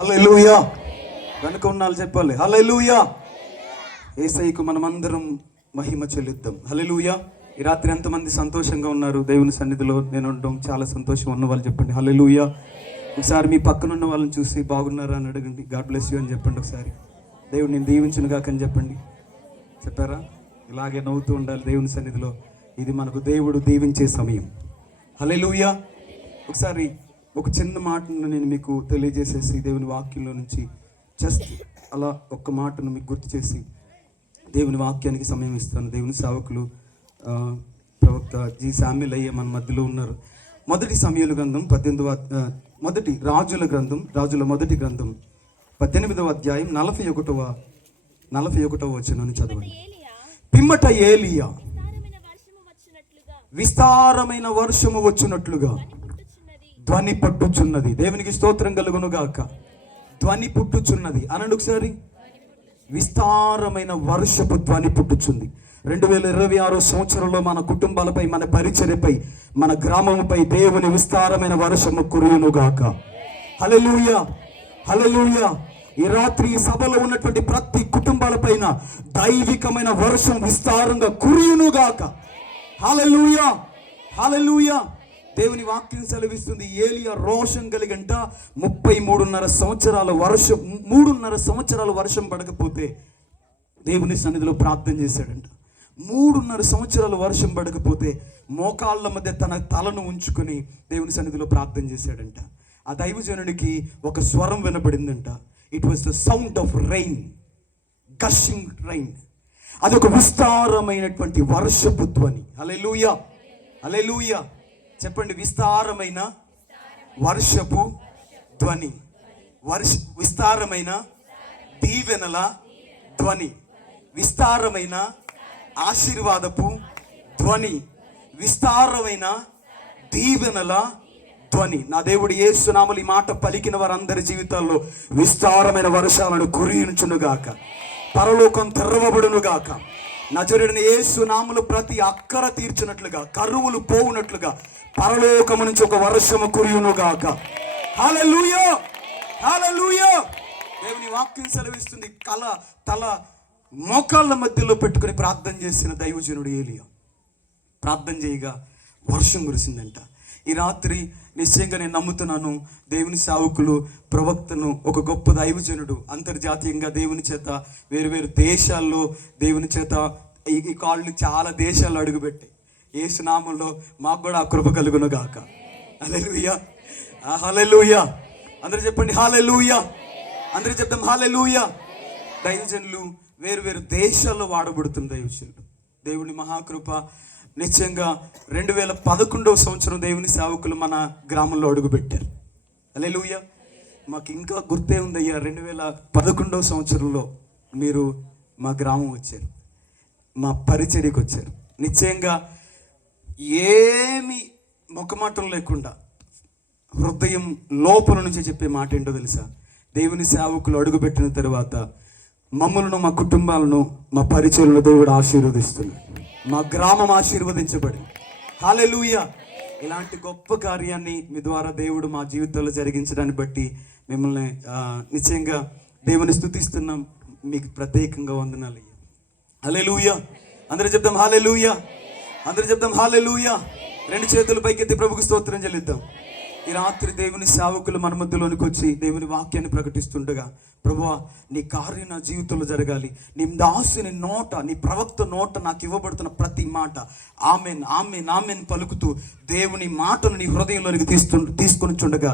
హల్లెలూయా. వెనుక ఉన్నాళ్ళు చెప్పాలి హల్లెలూయా. యేసయ్యకు మనమందరం మహిమ చెల్లిద్దాం. హల్లెలూయా. ఈ రాత్రి ఎంతమంది సంతోషంగా ఉన్నారు దేవుని సన్నిధిలో నేను ఉండడం చాలా సంతోషం ఉన్న వాళ్ళు చెప్పండి హల్లెలూయా. ఒకసారి మీ పక్కన ఉన్న వాళ్ళని చూసి బాగున్నారా అని అడగండి. గాడ్ బ్లెస్ యూ అని చెప్పండి. ఒకసారి దేవుడు నేను దీవించును గాక అని చెప్పండి. చెప్పారా? ఇలాగే నవ్వుతూ ఉండాలి దేవుని సన్నిధిలో. ఇది మనకు దేవుడు దీవించే సమయం. హల్లెలూయా. ఒకసారి ఒక చిన్న మాటను నేను మీకు తెలియజేసేసి దేవుని వాక్యంలో నుంచి జస్ట్ అలా ఒక్క మాటను మీకు గుర్తు చేసి దేవుని వాక్యానికి సమయం ఇస్తాను. దేవుని సేవకులు ప్రవక్త జి శామ్యుల్ అయ్యే మన మధ్యలో ఉన్నారు. మొదటి సమూయేలు గ్రంథం 18వ మొదటి రాజుల గ్రంథం రాజుల మొదటి గ్రంథం 18వ అధ్యాయం 41వ వచనాన్ని చదవండి. పిమ్మట ఏలియా విస్తారమైన వర్షము వచ్చినట్లుగా ధ్వని పట్టుచున్నది. దేవునికి స్తోత్రం కలుగును గాక. ధ్వని పుట్టుచున్నది అనండి ఒకసారి. విస్తారమైన వర్షపు ధ్వని పుట్టుచుంది. 2026 సంవత్సరంలో మన కుటుంబాలపై, మన పరిచర్యపై, మన గ్రామంపై దేవుని విస్తారమైన వర్షము కురియును గాక. హల్లెలూయా, హల్లెలూయా. ఈ రాత్రి ఈ సభలో ఉన్నటువంటి ప్రతి కుటుంబాలపైన దైవికమైన వర్షం విస్తారంగా కురియును గాక. హల్లెలూయా, హల్లెలూయా. దేవుని వాక్యం సెలవిస్తుంది. ఏలియా రోషం కలిగంట 33.5 సంవత్సరాల వర్షం 3.5 సంవత్సరాల వర్షం పడకపోతే దేవుని సన్నిధిలో ప్రార్థన చేశాడంట. 3.5 సంవత్సరాల వర్షం పడకపోతే మోకాళ్ళ మధ్య తన తలను ఉంచుకొని దేవుని సన్నిధిలో ప్రార్థన చేశాడంట. ఆ దైవజనుడికి ఒక స్వరం వినపడిందంట. It was the sound of rain, gushing rain. అదొక విస్తారమైనటువంటి వర్షపు ధ్వని. హల్లెలూయా, హల్లెలూయా. చెప్పండి, విస్తారమైన వర్షపు ధ్వని, విస్తారమైన దీవెనల ధ్వని, విస్తారమైన ఆశీర్వాదపు ధ్వని, విస్తారమైన దీవెనల ధ్వని. నా దేవుడు యేసు నామములో ఈ మాట పలికిన వారందరి జీవితాల్లో విస్తారమైన వర్షాలను కురియించునుగాక. పరలోకం తెరవబడునుగాక. నజరేయుడైన యేసు నామములో ప్రతి అక్కర తీర్చినట్లుగా, కరువులు పోవునట్లుగా పరలోకము నుంచి ఒక వర్షము కురియునుగాక. హల్లెలూయా, హల్లెలూయా. దేవుని వాక్యం సెలవిస్తుంది. తల మోకాళ్ళ మధ్యలో పెట్టుకుని ప్రార్థన చేసిన దైవజనుడు ఏలియా ప్రార్థన చేయగా వర్షం కురిసిందంట. ఈ రాత్రి నిశ్చయంగా నేను నమ్ముతున్నాను, దేవుని సేవకులు ప్రవక్తను, ఒక గొప్ప దైవజనుడు అంతర్జాతీయంగా దేవుని చేత వేరు దేశాల్లో దేవుని చేత ఈ కాళ్ళు చాలా దేశాల్లో అడుగుపెట్టాయి. యేసు నామములో మాకు కూడా ఆ కృప కలుగును గాక. హల్లెలూయా, హల్లెలూయా. అందరూ చెప్పండి హల్లెలూయా. అందరూ చెప్తాం హల్లెలూయా. దైవజనులు వేరు దేశాల్లో వాడబడుతున్న దైవజనులు. దేవుని మహాకృప. నిశ్చయంగా 2011వ సంవత్సరం దేవుని సేవకులు మన గ్రామంలో అడుగుపెట్టారు. హల్లెలూయా. మాకు ఇంకా గుర్తే ఉందయ్యా, 2011వ సంవత్సరంలో మీరు మా గ్రామం వచ్చారు, మా పరిచర్యకు వచ్చారు. నిశ్చయంగా ఏమి మొక్కమాటం లేకుండా హృదయం లోపల నుంచి చెప్పే మాట ఏంటో తెలుసా? దేవుని సేవకులు అడుగుపెట్టిన తర్వాత మమ్మల్ని, మా కుటుంబాలను, మా పరిచర్యలను దేవుడు ఆశీర్వదిస్తున్నాడు. మా గ్రామం ఆశీర్వదించబడి. హల్లెలూయా. ఇలాంటి గొప్ప కార్యాన్ని మీ ద్వారా దేవుడు మా జీవితంలో జరిగించడాన్ని బట్టి మిమ్మల్ని నిశ్చయంగా దేవుని స్తుతిస్తున్నాం. మీకు ప్రత్యేకంగా వందనాలు. హల్లెలూయా. అందరూ చెప్తాం హల్లెలూయా. అందరూ చెప్తాం హల్లెలూయా. 2 చేతులు పైకెత్తి ప్రభుకు స్తోత్రం చెల్లిద్దాం. ఈ రాత్రి దేవుని సేవకులు మన మధ్యలోనికి వచ్చి దేవుని వాక్యాన్ని ప్రకటిస్తుండగా, ప్రభువా నీ కార్యం నా జీవితంలో జరగాలి. నీ దాసుని నోట, నీ ప్రవక్త నోట నాకు ఇవ్వబడుతున్న ప్రతి మాట ఆమెన్ ఆమెన్ ఆమెన్ పలుకుతూ దేవుని మాటను నీ హృదయంలోనికి తీసుకొని చుండగా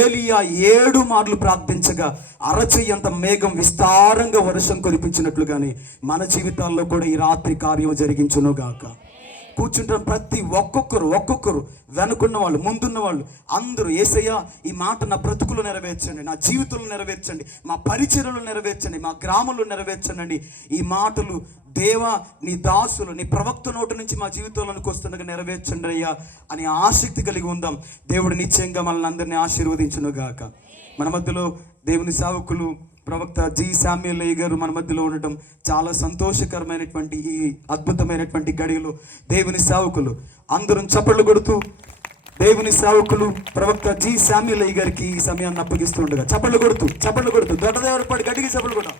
ఏలియా 7 మార్లు ప్రార్థించగా అరచెయ్యంత మేఘం విస్తారంగా వర్షం కురిపించినట్లుగానే మన జీవితాల్లో కూడా ఈ రాత్రి కార్యం జరిగించునుగాక. కూర్చుంటున్న ప్రతి ఒక్కొక్కరు వెనుకున్న వాళ్ళు, ముందున్న వాళ్ళు అందరూ యేసయ్యా ఈ మాట నా బ్రతుకులు నెరవేర్చండి, నా జీవితంలో నెరవేర్చండి, మా పరిచర్యలు నెరవేర్చండి, మా గ్రామంలో నెరవేర్చండి. ఈ మాటలు దేవా నీ దాసులు, నీ ప్రవక్త నోటి నుంచి మా జీవితంలోనికి వస్తుండగా నెరవేర్చండి అయ్యా అని ఆసక్తి కలిగి ఉందాం. దేవుడు నిశ్చయంగా మనల్ని అందరినీ ఆశీర్వదించునుగాక. మన మధ్యలో దేవుని సేవకులు ప్రవక్త జి శామ్యుల్ గారు మన మధ్యలో ఉండటం చాలా సంతోషకరమైనటువంటి ఈ అద్భుతమైనటువంటి గడియలో దేవుని సేవకులు అందరం చప్పట్లు కొడుతూ దేవుని సేవకులు ప్రవక్త జి శామ్యూల్ అయ్య గారికి ఈ సమయాన్ని అప్పగిస్తూ ఉండగా చప్పట్లు కొడుతూ దొడ్డదేవరు పడి గడిగి చప్పట్లు కూడా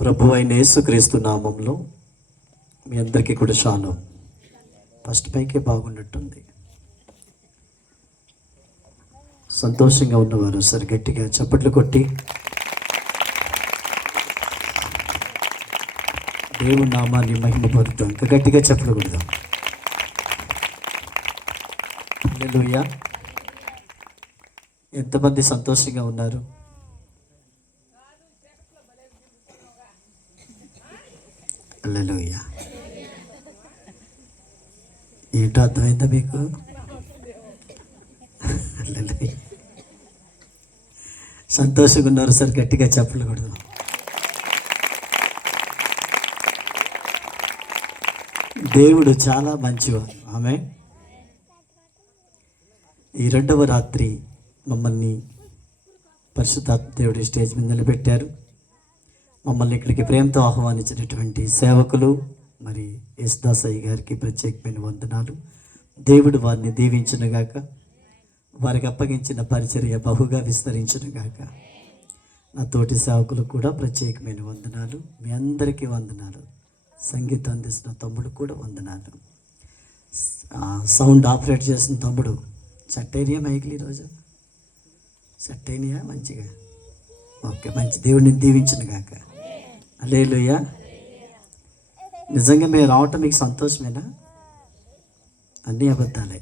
ప్రభు అయిన యేసుక్రీస్తు నామంలో మీ అందరికీ కూడా షాలోమ్. ఫస్ట్ పైకే బాగున్నట్టుంది. సంతోషంగా ఉన్నవారు సరి గట్టిగా చప్పట్లు కొట్టి దేవుని నామాన్ని మహిమపరుద్దాం. ఇంకా గట్టిగా చప్పట్లు కొడదాం. హల్లెలూయా. ఎంతమంది సంతోషంగా ఉన్నారు? హల్లెలూయా. ఏంటో అర్థమైందా మీకు? హల్లెలూయా. సంతోషంగా ఉన్నారు సార్, గట్టిగా చప్పట్లు కొడదాం. దేవుడు చాలా మంచివాడు. ఆమె ఈ రెండవ రాత్రి మమ్మల్ని పరిశుద్ధాత్మ దేవుడి స్టేజ్ మీద నిలబెట్టారు. మమ్మల్ని ఇక్కడికి ప్రేమతో ఆహ్వానించినటువంటి సేవకులు మరి యేసుదాసయ్య గారికి ప్రత్యేకమైన వందనాలు. దేవుడు వారిని దీవించునుగాక, వారికి అప్పగించిన పరిచర్య బహుగా విస్తరించునుగాక. నా తోటి సేవకులకు కూడా ప్రత్యేకమైన వందనాలు. మీ అందరికీ వందనాలు. సంగీతం అందిస్తున్న తమ్ముడు కూడా వందనాలు. సౌండ్ ఆపరేట్ చేసిన తమ్ముడు చట్టైనయా మైకిల్ ఈరోజు? చట్టైనయా? మంచిగా ఓకే, మంచి. దేవుడిని దీవించునుగాక. హల్లెలూయా. నిజంగా మీరు రావటం మీకు సంతోషమేనా? అన్నీ అబద్ధాలే.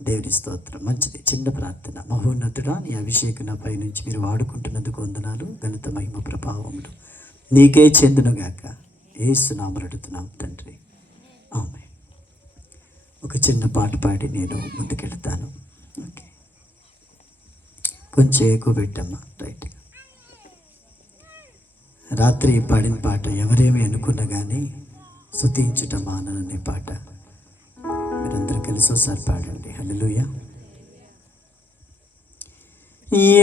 దేవుని స్తోత్రం. మంచిది. చిన్న ప్రార్థన. మహోన్నతుడా, నీ అభిషేకం నా పై నుంచి మీరు వాడుకుంటున్నందుకు వందనాలు. ఘనత మహిమ ప్రభావములు నీకే చెందునుగాక. యేసు నామమున అడుగుతున్నాం తండ్రి, ఆమేన్. ఒక చిన్న పాట పాడి నేను ముందుకెళ్తాను. ఓకే, కొంచెం ఎక్కువ పెట్టమ్మా. రైట్. రాత్రి పాడిన పాట ఎవరేమి అనుకున్నా కానీ స్తుతించుట మాననే పాట. మీరందరూ కలిసి ఒకసారి పాడండి. హల్లెలూయా.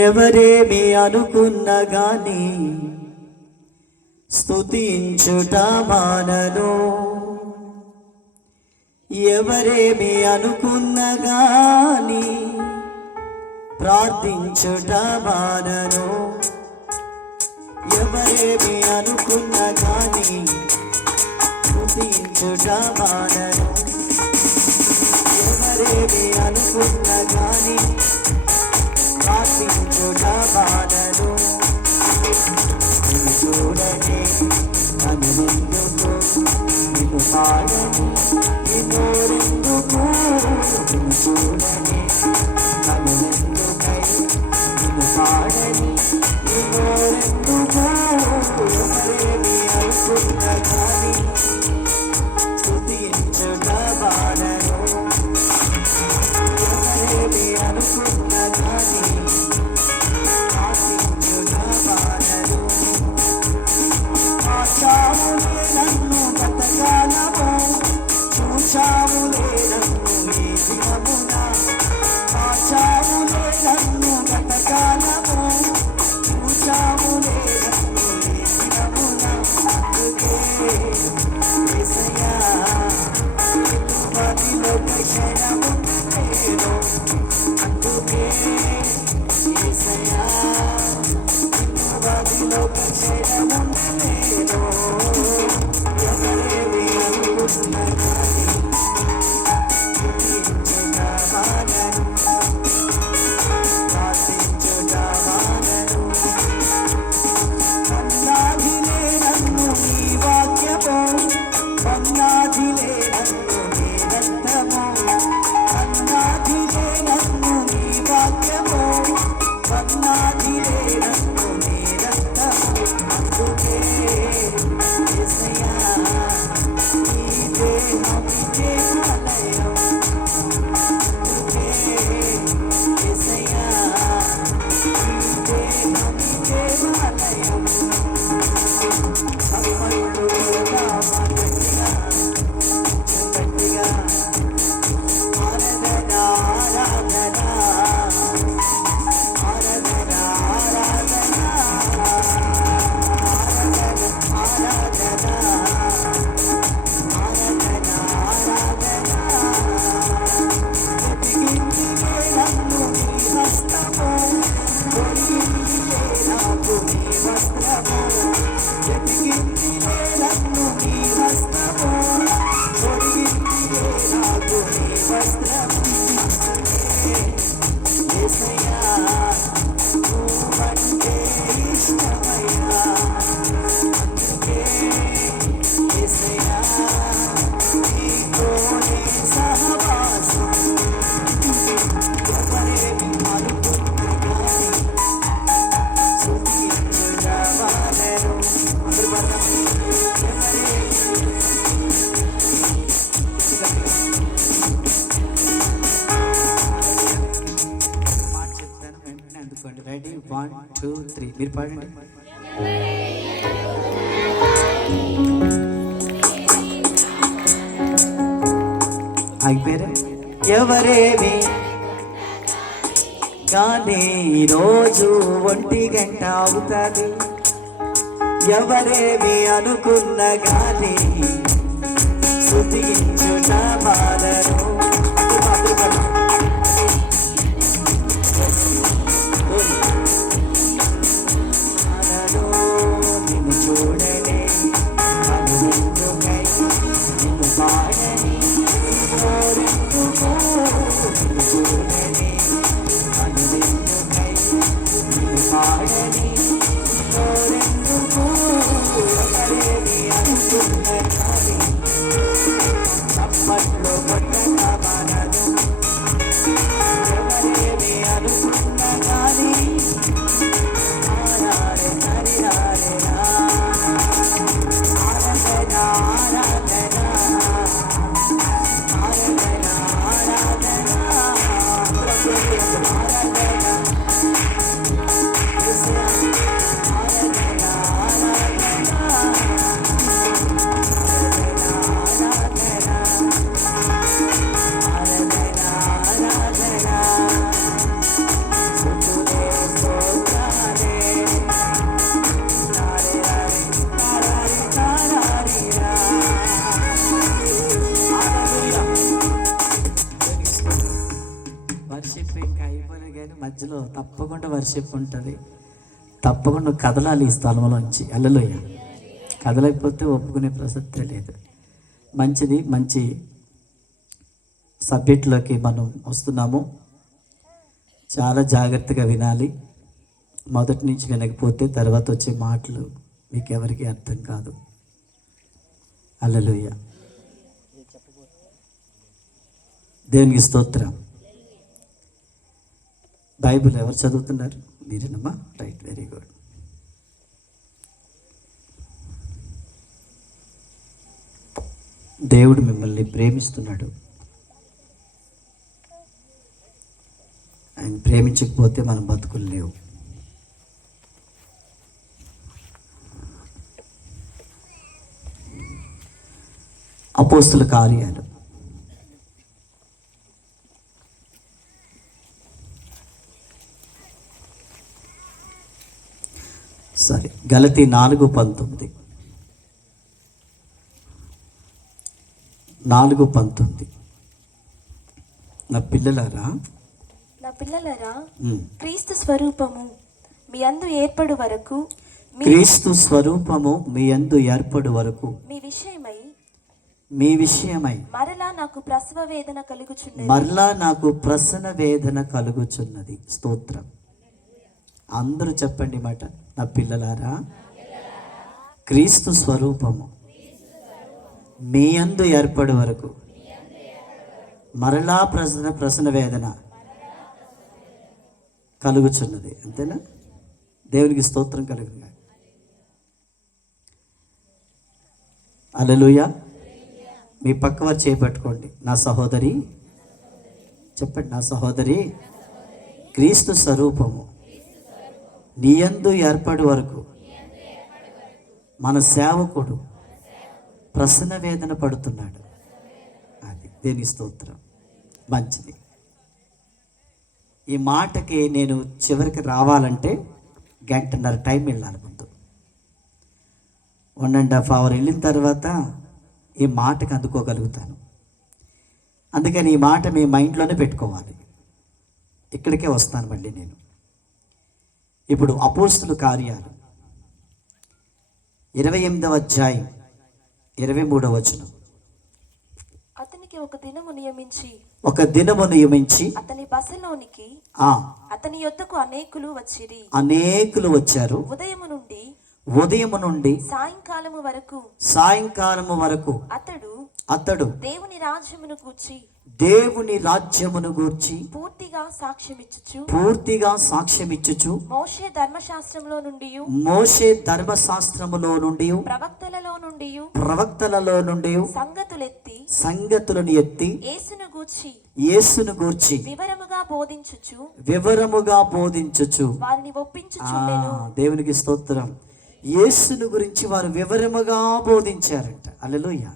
ఎవరేమి అనుకున్నా కానీ స్తుతించుట మానను. ఎవరేమి అనుకున్నా కానీ ప్రార్థించుట మానను. ఎవరేమి అనుకున్నా కానీ స్తుతించుట మానను. ఎవరేమి అనుకున్నా కానీ ప్రార్థించుట మానను. నిన్ను చూడని అనునందుకు, నిన్ను పాడని నిన్నోరెందుకు. నిన్ను చూడని అనునందుకై, నిన్ను పాడని నిన్నోరెందుకు. ఎవరేమి అనుకున్నా కానీ స్తుతించుట వస్త్రము యేసయ్యా నువ్వంటే ఇష్టమయ్యా అందుకే యేసయ్యా నీతోనే సహవాసం ఎవరేమి అనుకున్నా కానీ స్తుతించుదావాలను అందరూ పాడదాం. మాట చెప్తాను వెంటనే అందుకోండి. రెడీ 1 2 3 మీరు పాడండి. ఆగిపోయారా? ఎవరేమి కానీ ఈరోజు 1 గంట అవుతుంది. ఎవరేమి అనుకున్న కానీ స్తుతించుట బాధను నిన్ను చూడలే అనుకై నిన్ను పాడని నిన్ను చూడలే అనుకై నిన్ను పాడని ఎవరేమి అనుకున్న కానీ చప్పట్లో కొట్టక మనను ఎవరేమి అనుకున్న కానీ ఆరాధన ఆరాధన ఆరాధన ఆరాధన ఆరాధన ఆరాధన వర్షిప్ ఇంకా అయిపోయినా కానీ మధ్యలో తప్పకుండా వర్షిప్ ఉంటుంది. తప్పకుండా కదలాలి ఈ స్థలంలోంచి. హల్లెలూయా. కదలకపోతే ఒప్పుకునే ప్రసక్తే లేదు. మంచిది. మంచి సబ్జెక్టులోకి మనం వస్తున్నాము. చాలా జాగ్రత్తగా వినాలి. మొదటి నుంచి వినకపోతే తర్వాత వచ్చే మాటలు మీకు ఎవరికి అర్థం కాదు. హల్లెలూయా. దేవునికి స్తోత్రం. బైబిల్ ఎవరు చదువుతున్నారు? మీరేనమ్మా? Right, very good. దేవుడు మిమ్మల్ని ప్రేమిస్తున్నాడు. ఆయన ప్రేమించకపోతే మనం బతుకులు లేవు. అపోస్తుల కార్యాలు సరే గలతీ 4:19 4:19 నా పిల్లలారా క్రీస్తు స్వరూపము మీ యందు ఏర్పడు వరకు క్రీస్తు స్వరూపము మీ యందు ఏర్పడు వరకు మీ విషయమై మరలా నాకు ప్రసవ వేదన కలుగుచున్నది. మరలా నాకు ప్రసవ వేదన కలుగుచున్నది. స్తోత్రం. అందరూ చెప్పండి మాట. నా పిల్లలారా క్రీస్తు స్వరూపము మీ యందు ఏర్పడు వరకు మరలా ప్రసవ వేదన కలుగుచున్నది. అంతేనా? దేవునికి స్తోత్రం కలుగుగా. హల్లెలూయా. మీ పక్కవారు చేపట్టుకోండి. నా సహోదరి చెప్పండి. నా సహోదరి క్రీస్తు స్వరూపము నీయందు ఏర్పడు వరకు మన సేవకుడు ప్రసన్న వేదన పడుతున్నాడు. అది దేని స్తోత్రం. మంచిది. ఈ మాటకి నేను చివరికి రావాలంటే 1.5 గంట టైం వెళ్ళాలి. ముందు 1.5 hour వెళ్ళిన తర్వాత ఈ మాటకి అందుకోగలుగుతాను. అందుకని ఈ మాట మీ మైండ్లోనే పెట్టుకోవాలి. ఇక్కడికే వస్తాను మళ్ళీ నేను. ఇప్పుడు అపోస్తుల కార్యాలు 28వ అధ్యాయం 23వ వచనం. అతనికి ఒక దినము నియమించి అతని బసలోనికి అతని యొద్దకు అనేకులు వచ్చారు. ఉదయము నుండి సాయంకాలము వరకు అతడు దేవుని రాజ్యమును గూర్చి పూర్తిగా సాక్ష్యమిచ్చుచు మోషే ధర్మశాస్త్రములో నుండి ప్రవక్తలలో నుండి సంగతులను ఎత్తి యేసును గూర్చి వివరముగా బోధించుచు దేవునికి స్తోత్రం. యేసును గురించి వారు వివరముగా బోధించారంట. హల్లెలూయా.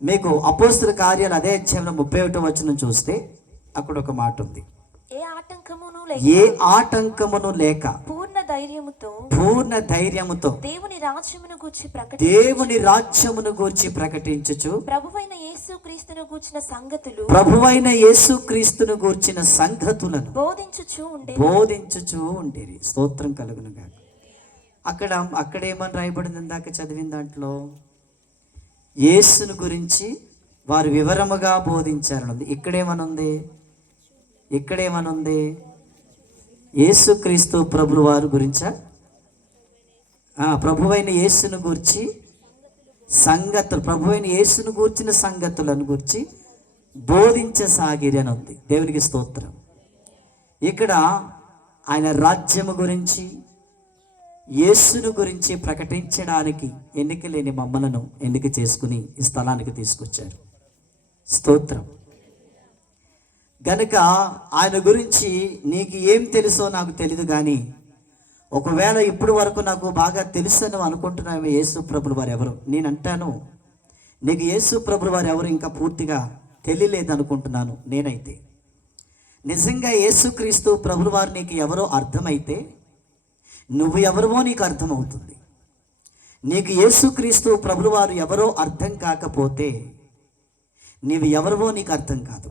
మీకు అపోస్తలుల కార్యాలు అదే అధ్యాయంలో 31వ వచనం చూస్తే అక్కడ ఒక మాట ఉంది. ఏ ఆటంకమును లేక పూర్ణ ధైర్యముతో దేవుని రాజ్యమును గూర్చి ప్రకటించుచు ప్రభువైన యేసుక్రీస్తును గూర్చిన సంగతులను బోధించుచు ఉండేది. స్తోత్రం కలుగును గాక. అక్కడేమని రాయబడింది? ఇందాక చదివిన దాంట్లో యేసును గురించి వారు వివరముగా బోధించారనుంది. ఇక్కడేమనుంది? యేసుక్రీస్తు ప్రభుల వారి గురించా? ప్రభువైన యేసును గూర్చి ప్రభువైన యేసును గూర్చిన సంగతులను గురించి బోధించసాగిరి అని ఉంది. దేవునికి స్తోత్రం. ఇక్కడ ఆయన రాజ్యము గురించి, యేసును గురించి ప్రకటించడానికి ఎన్నిక లేని మమ్మలను ఎన్నిక చేసుకుని ఈ స్థలానికి తీసుకొచ్చారు. స్తోత్రం. గనుక ఆయన గురించి నీకు ఏం తెలుసో నాకు తెలియదు, కానీ ఒకవేళ ఇప్పుడు వరకు నాకు బాగా తెలుసు అని అనుకుంటున్నావు యేసు ప్రభులు వారు ఎవరు. నేను అంటాను, నీకు యేసు ప్రభులు వారు ఎవరు ఇంకా పూర్తిగా తెలియలేదు అనుకుంటున్నాను. నేనైతే నిజంగా యేసుక్రీస్తు ప్రభులు వారు నీకు ఎవరో అర్థమైతే నువ్వు ఎవరివో నీకు అర్థమవుతుంది. నీకు యేసుక్రీస్తు ప్రభులు వారు ఎవరో అర్థం కాకపోతే నీవు ఎవరివో నీకు అర్థం కాదు.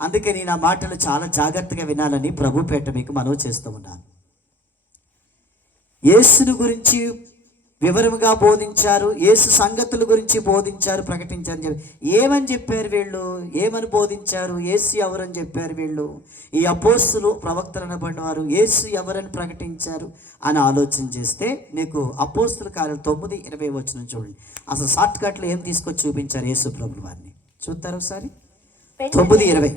అందుకే నేను ఆ మాటలు చాలా జాగ్రత్తగా వినాలని ప్రభుపేట మీకు మనవి చేస్తూ ఉన్నాను. యేసును గురించి వివరముగా బోధించారు, యేసు సంగతుల గురించి బోధించారు, ప్రకటించారు. ఏమని చెప్పారు వీళ్ళు? ఏమని బోధించారు? యేసు ఎవరని చెప్పారు వీళ్ళు? ఈ అపోస్తులు ప్రవక్తలు అనబడిన వారు యేసు ఎవరని ప్రకటించారు అని ఆలోచన చేస్తే నీకు అపోస్తుల కార్యాలు 9:20 వచనం చూడండి. అసలు షార్ట్ కట్లో ఏం తీసుకొచ్చి చూపించారు యేసు ప్రభుల వారిని చూస్తారు ఒకసారి. 9:20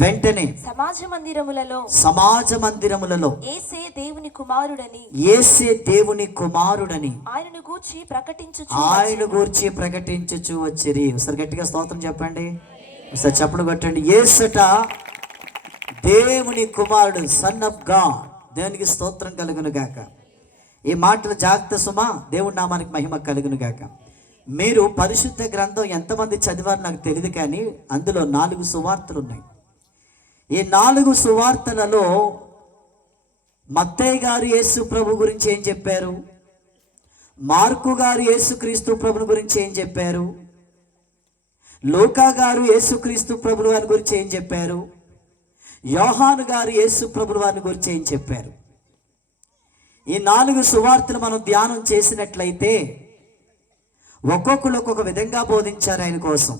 వెంటనే సమాజ మందిరములలో యేసే దేవుని కుమారుడని ఆయనను గూర్చి ప్రకటించుచు వచ్చిరి. ఒకసారి గట్టిగా స్తోత్రం చెప్పండి. ఒకసారి చప్పుడు కొట్టండి. యేసట దేవుని కుమారుడు, సన్ ఆఫ్ గాడ్. దేవునికి స్తోత్రం కలుగును గాక. ఈ మాటలు జాగ్రత్త సుమా. దేవుడి నామానికి మహిమ కలుగును గాక. మీరు పరిశుద్ధ గ్రంథం ఎంతమంది చదివారు నాకు తెలియదు, కానీ అందులో 4 సువార్తలు ఉన్నాయి. ఈ 4 సువార్తలలో మత్తయి గారు యేసు ప్రభు గురించి ఏం చెప్పారు, మార్కు గారు యేసుక్రీస్తు ప్రభుని గురించి ఏం చెప్పారు, లూకా గారు యేసుక్రీస్తు ప్రభుల వారి గురించి ఏం చెప్పారు, యోహాను గారు యేసు ప్రభుల వారి గురించి ఏం చెప్పారు. ఈ 4 సువార్తలు మనం ధ్యానం చేసినట్లయితే ఒక్కొక్కరు ఒక్కొక్క విధంగా బోధించారు ఆయన కోసం.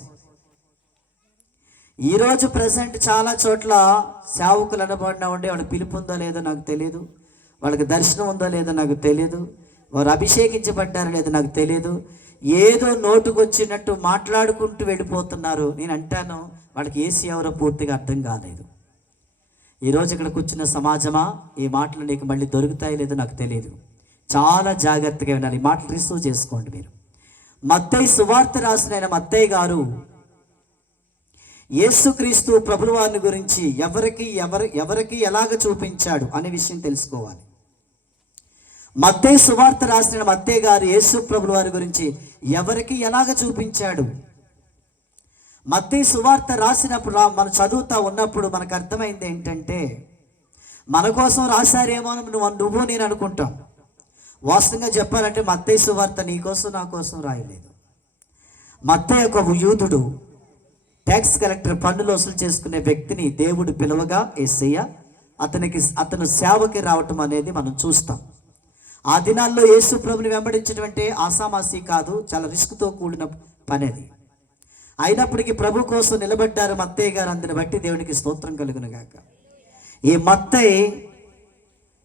ఈరోజు ప్రజెంట్ చాలా చోట్ల సేవకులు అనబడినా ఉండే వాళ్ళ పిలుపు ఉందో లేదో నాకు తెలియదు, వాళ్ళకి దర్శనం ఉందో లేదో నాకు తెలియదు, వారు అభిషేకించబడ్డారో లేదో నాకు తెలియదు. ఏదో నోటుకొచ్చినట్టు మాట్లాడుకుంటూ వెళ్ళిపోతున్నారు. నేను అంటాను, వాళ్ళకి ఏసీ ఎవరో పూర్తిగా అర్థం కాలేదు. ఈరోజు ఇక్కడ కూర్చున్న సమాజమా, ఈ మాటలు నీకు మళ్ళీ దొరుకుతాయో లేదో నాకు తెలియదు. చాలా జాగ్రత్తగా వినాలి. ఈ మాటలు రిసీవ్ చేసుకోండి మీరు. మత్తయి సువార్త రాసిన మత్తయి గారు యేసుక్రీస్తు ప్రభుల వారిని గురించి ఎవరికి ఎలాగ చూపించాడు అనే విషయం తెలుసుకోవాలి. మత్తయి సువార్త రాసిన మత్తయి గారు యేసు ప్రభుల వారి గురించి ఎవరికి ఎలాగ చూపించాడు. మత్తయి సువార్త రాసినప్పుడు మనం చదువుతా ఉన్నప్పుడు మనకు అర్థమైంది ఏంటంటే, మన కోసం రాశారేమో నువ్వు నేను అనుకుంటాం. వాస్తవంగా చెప్పాలంటే మత్తయి సువార్త నీ కోసం నా కోసం రాయలేదు. మత్తయి ఒక యూదుడు, ట్యాక్స్ కలెక్టర్, పన్నులు వసూలు చేసుకునే వ్యక్తిని దేవుడు పిలువగా యేసయ్య అతను సేవకి రావటం అనేది మనం చూస్తాం. ఆ దినాల్లో యేసు ప్రభుని వెంబడించడం అంటే ఆసామాసి కాదు, చాలా రిస్క్తో కూడిన పని అది. అయినప్పటికీ ప్రభు కోసం నిలబడ్డారు మత్తయ్య గారు. అందుని బట్టి దేవునికి స్తోత్రం కలుగును గాక. ఈ మత్తయి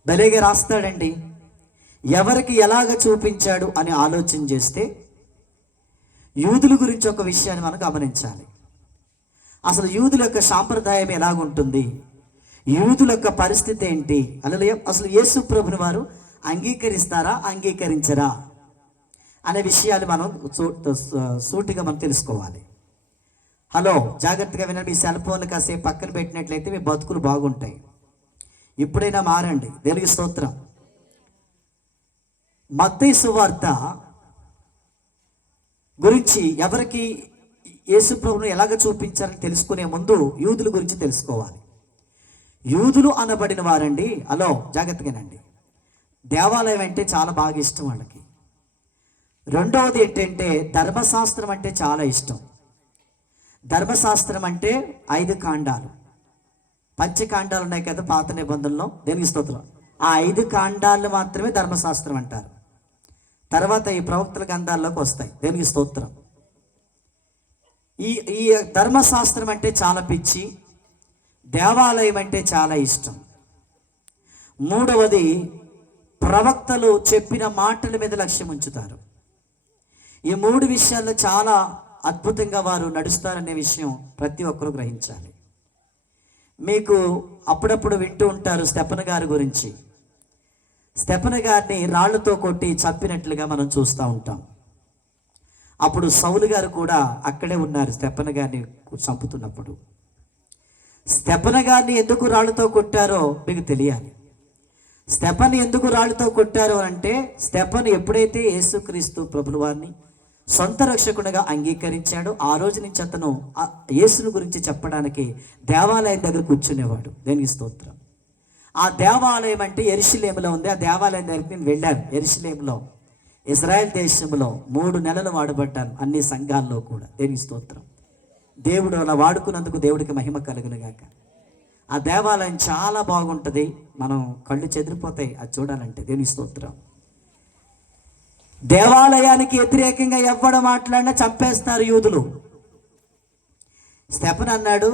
భలేగా రాస్తాడండి. ఎవరికి ఎలాగ చూపించాడు అని ఆలోచన చేస్తే యూదుల గురించి ఒక విషయాన్ని మనం గమనించాలి. అసలు యూదుల యొక్క సాంప్రదాయం ఎలాగుంటుంది, యూదుల యొక్క పరిస్థితి ఏంటి, అసలు యేసు ప్రభుని వారు అంగీకరిస్తారా అంగీకరించరా అనే విషయాలు మనం సూటిగా మనం తెలుసుకోవాలి. హలో, జాగ్రత్తగా వినండి. మీ సెల్ ఫోన్లు కాసేపు పక్కన పెట్టినట్లయితే మీ బతుకులు బాగుంటాయి. ఇప్పుడైనా మారండి. దేవునికి స్తోత్రం. మత్తయి సువార్త గురించి ఎవరికి యేసు ప్రభువును ఎలాగ చూపించారని తెలుసుకునే ముందు యూదుల గురించి తెలుసుకోవాలి. యూదులు అనబడిన వారండి, హలో జాగ్రత్తగానండి, దేవాలయం అంటే చాలా బాగా ఇష్టం వాళ్ళకి. రెండవది ఏంటంటే ధర్మశాస్త్రం అంటే చాలా ఇష్టం. ధర్మశాస్త్రం అంటే 5 కాండాలు, పంచకాండాలు ఉన్నాయి కదా పాత నిబంధనలో. దేనికి స్తోత్రం. ఆ 5 కాండాలు మాత్రమే ధర్మశాస్త్రం అంటారు. తర్వాత ఈ ప్రవక్తల గ్రంథాల్లోకి వస్తాయి. దేనికి స్తోత్రం. ఈ ధర్మశాస్త్రం అంటే చాలా పిచ్చి, దేవాలయం అంటే చాలా ఇష్టం. మూడవది ప్రవక్తలు చెప్పిన మాటల మీద లక్ష్యం ఉంచుతారు. ఈ 3 విషయాల్లో చాలా అద్భుతంగా వారు నడుస్తారనే విషయం ప్రతి ఒక్కరూ గ్రహించాలి. మీకు అప్పుడప్పుడు వింటూ ఉంటారు స్టెఫెను గారి గురించి. స్టెఫెను గారిని రాళ్లతో కొట్టి చంపినట్లుగా మనం చూస్తూ ఉంటాం. అప్పుడు సౌలు గారు కూడా అక్కడే ఉన్నారు స్టెఫెను గారిని చంపుతున్నప్పుడు. స్టెఫెను గారిని ఎందుకు రాళ్లతో కొట్టారో మీకు తెలియాలి. స్టెఫెను ఎందుకు రాళ్లతో కొట్టారో అంటే స్టెఫెను ఎప్పుడైతే యేసుక్రీస్తు ప్రభుల వారిని సొంత రక్షకునిగా అంగీకరించాడు, ఆ రోజు నుంచి అతను యేసుని గురించి చెప్పడానికి దేవాలయం దగ్గర కూర్చునేవాడు. దేనికి స్తోత్రం. ఆ దేవాలయం అంటే యెరూషలేములో ఉంది. ఆ దేవాలయం దగ్గరికి నేను వెళ్ళాను. యెరూషలేములో ఇజ్రాయెల్ దేశంలో 3 నెలలు వాడబడ్డాను, అన్ని సంఘాల్లో కూడా. దేనికి స్తోత్రం. దేవుడు అలా వాడుకున్నందుకు దేవుడికి మహిమ కలుగును గాక. ఆ దేవాలయం చాలా బాగుంటుంది. మనం కళ్ళు చెదిరిపోతాయి అది చూడాలంటే. దేనికి స్తోత్రం. దేవాలయానికి వ్యతిరేకంగా ఎవ్వడు మాట్లాడినా చంపేస్తారు యూదులు. స్టెఫెను అన్నాడు,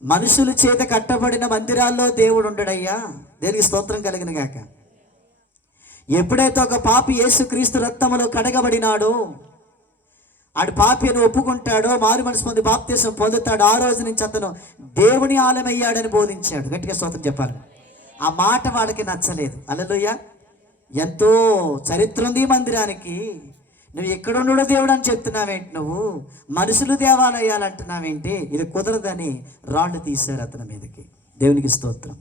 మనుషుల చేత కట్టబడిన మందిరాల్లో దేవుడు ఉండడయ్యా. దేనికి స్తోత్రం కలిగిన గాక. ఎప్పుడైతే ఒక పాపి యేసుక్రీస్తు రక్తములో కడగబడినాడో, ఆడు పాపి అని ఒప్పుకుంటాడో, మారు మనసు పొంది బాప్తిసం పొందుతాడు, ఆ రోజు నుంచి అతను దేవుని ఆలయం అయ్యాడని బోధించాడు. గట్టిగా స్తోత్రం చెప్పాలి. ఆ మాట వాళ్ళకి నచ్చలేదు. హల్లెలూయా. ఎంతో చరిత్ర ఉంది ఈ మందిరానికి, నువ్వు ఎక్కడున్నాడో దేవుడు అని చెప్తున్నావేంటి, నువ్వు మనుషులు దేవాలయాలు అంటున్నావేంటి, ఇది కుదరదని రాళ్ళు తీశారు అతని మీదకి. దేవునికి స్తోత్రం.